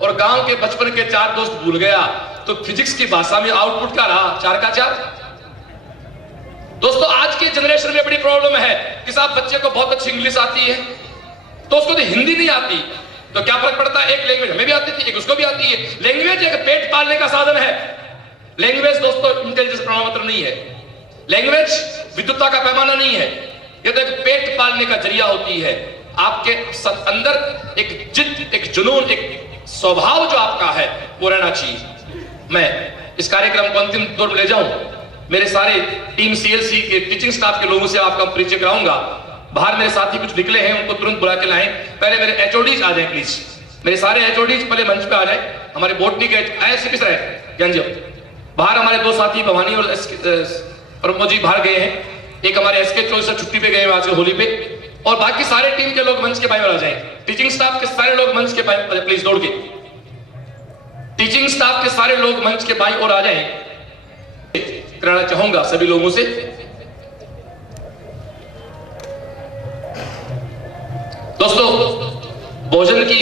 और गांव के बचपन के 4 दोस्त भूल गया, तो फिजिक्स की भाषा में आउटपुट क्या रहा, 4 का 4। दोस्तों आज के जनरेशन में बड़ी प्रॉब्लम है कि साहब बच्चे को बहुत अच्छी इंग्लिश आती है, तो उसको तो हिंदी नहीं आती, तो क्या फर्क पड़ता है, एक लैंग्वेज हमें भी आती थी, एक उसको भी आती है। लैंग्वेज एक पेट पालने का साधन है। लैंग्वेज दोस्तों इंटेलिजेंस प्रमाण पत्र नहीं है, लैंग्वेज विद्वता का पैमाना नहीं है, ये तो एक पेट पालने का जरिया होती है। आपके अंदर एक जिद, एक जुनून, एक स्वभाव जो आपका है वो रहना चाहिए। मैं इस कार्यक्रम को अंतिम दौर में ले जाऊं, मेरे सारे टीम सीएलसी के टीचिंग स्टाफ के लोगों से आपका परिचय कराऊंगा। बाहर मेरे साथी कुछ निकले हैं, उनको तुरंत बुला के लाएं। पहले मेरे एचओडीज आ जाएं प्लीज, मेरे सारे एचओडीज पहले मंच पे आ जाएं। हमारे बोटनी के किस है ज्ञान जी, बाहर हमारे दो साथी भवानी और प्रमोद जी बाहर गए हैं। एक हमारे एसके चौधरी सर छुट्टी पे गए हैं आज होली पे, और बाकी सारे टीम के लोग मंच के बाएं ओर आ जाएं। टीचिंग स्टाफ के सारे लोग मंच के बाएं प्लीज दौड़ के, टीचिंग स्टाफ के सारे लोग मंच के बाईं ओर आ जाएं। कराना चाहूंगा सभी लोगों से। दोस्तों, भोजन की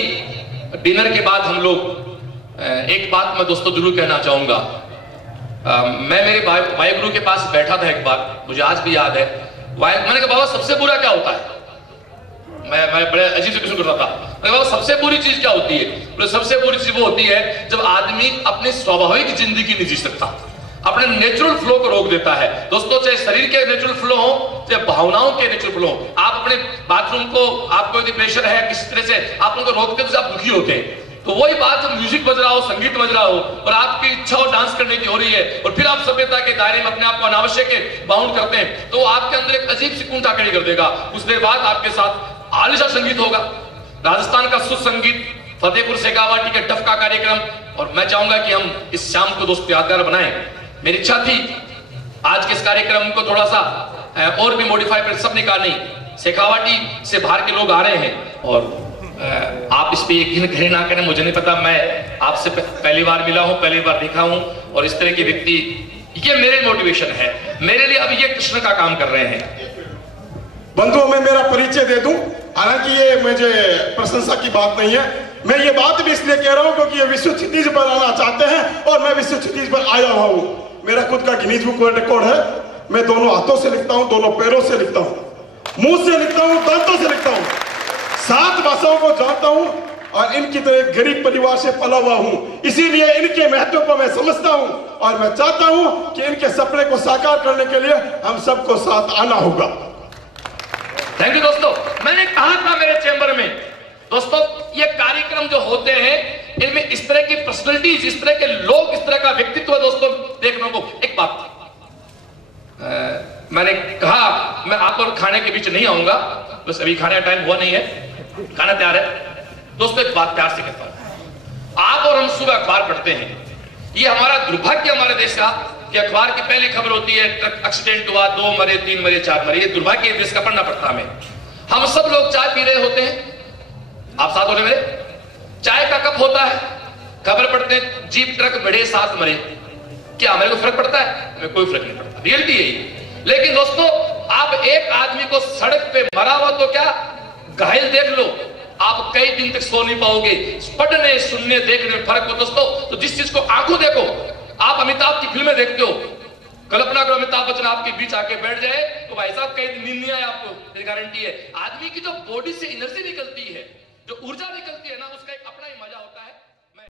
डिनर के बाद हम लोग एक बात मैं दोस्तों जरूर कहना चाहूंगा। मैं मेरे वाहिगुरु के पास बैठा था एक बार, मुझे आज भी याद है। मैंने कहा बाबा सबसे बुरा क्या होता है? मैं बड़े अजीब से क्वेश्चन करता था। मैंने कहा सबसे बुरी चीज क्या होती है? तो सबसे बुरी चीज वो होती है जब आदमी अपने स्वाभाविक जिंदगी नहीं जी सकता, अपने नेचुरल फ्लो को रोक देता है। दोस्तों, चाहे शरीर के नेचुरल फ्लो हो, चाहे भावनाओं के नेचुरल फ्लो हो, आप अपने बाथरूम को, आपको यदि प्रेशर है किसी तरह से आप उनको रोकते तो आप दुखी होते हैं। तो वही बात जब म्यूजिक बज रहा हो, संगीत बज रहा हो और आपकी इच्छा हो डांस करने की हो रही है, और फिर आप सभ्यता के दायरे में अपने आप को अनावश्यक बाउंड करते हैं, तो आपके अंदर एक अजीब सी कुंठा खड़ी कर देगा। कुछ देर बाद आपके साथ आलिशा संगीत होगा, राजस्थान का सुर संगीत, फतेहपुर शेखावाटी के टफ का कार्यक्रम, और मैं चाहूंगा कि हम इस शाम को दोस्तों यादगार बनाएं। मेरी इच्छा थी आज के इस कार्यक्रम को थोड़ा सा और भी मॉडिफाई कर, सबने कहा नहीं, शेखावाटी से बाहर के लोग आ रहे हैं और आप इस पे यकीन करें ना करें मुझे नहीं पता, मैं आपसे पहली बार मिला हूं, पहली बार देखा हूं, और इस तरह के व्यक्ति, ये मेरे मोटिवेशन है, मेरे लिए अब ये कृष्ण का काम कर रहे हैं। बंधुओं, मैं मेरा परिचय दे दूं, हालांकि ये मुझे प्रशंसा की बात नहीं है, मैं ये बात भी इसलिए कह रहा हूं क्योंकि ये विश्व क्षितिज पर आना चाहते हैं और मैं विश्व क्षितिज पर आया हुआ हूं। मेरा खुद का गिनीज बुक वर्ल्ड रिकॉर्ड है। मैं दोनों हाथों से लिखता हूं, दोनों पैरों से लिखता हूं, मुंह से लिखता हूं, दांतों से लिखता हूं, 7 भाषाओं को जानता हूं और इनकी तरह गरीब परिवार से पला हुआ हूं। इसीलिए इनके महत्व को मैं समझता हूं और मैं चाहता हूं कि इनके सपने को साकार करने के लिए हम सबको साथ आना होगा। थैंक यू दोस्तों। मैंने कहा था मेरे चैम्बर में, दोस्तों ये कार्यक्रम जो होते हैं इनमें इस तरह की पर्सनैलिटीज, इस तरह के लोग, इस तरह का व्यक्तित्व दोस्तों देखने को। एक बात मैंने कहा, मैं आप और खाने के बीच नहीं आऊंगा, बस अभी खाने का टाइम हुआ नहीं है, खाना तैयार है। दोस्तों एक बात प्यार से कहता हूं, आप और हम सुबह अखबार पढ़ते हैं, ये हमारा दुर्भाग्य हमारे देश का कि अखबार की पहली खबर होती है ट्रक एक्सीडेंट हुआ, 2 मरे, 3 मरे, 4 मरे। ये दुर्भाग्य देश का पढ़ना पड़ता हमें। हम सब लोग चाय पी रहे होते हैं, आप साथ हो रहे मेरे, चाय का कप होता है, खबर पढ़ते हैं जीप ट्रक बढ़े 7 मरे। क्या मेरे को फर्क पड़ता है? हमें कोई फर्क नहीं पड़ता, रियलिटी यही। लेकिन दोस्तों आप एक आदमी को सड़क पे मरा हुआ तो क्या घायल देख लो, आप कई दिन तक सो नहीं पाओगे। पढ़ने, सुनने, देखने में फर्क हो दोस्तों। तो जिस चीज को आंखों देखो, आप अमिताभ की फिल्में देखते हो, कल्पना करो अमिताभ बच्चन आपके बीच आके बैठ जाए तो भाई साहब कई नींद नहीं आए आपको, गारंटी है। आदमी की जो बॉडी से एनर्जी निकलती है, जो ऊर्जा निकलती है ना, उसका एक अपना ही मजा होता है।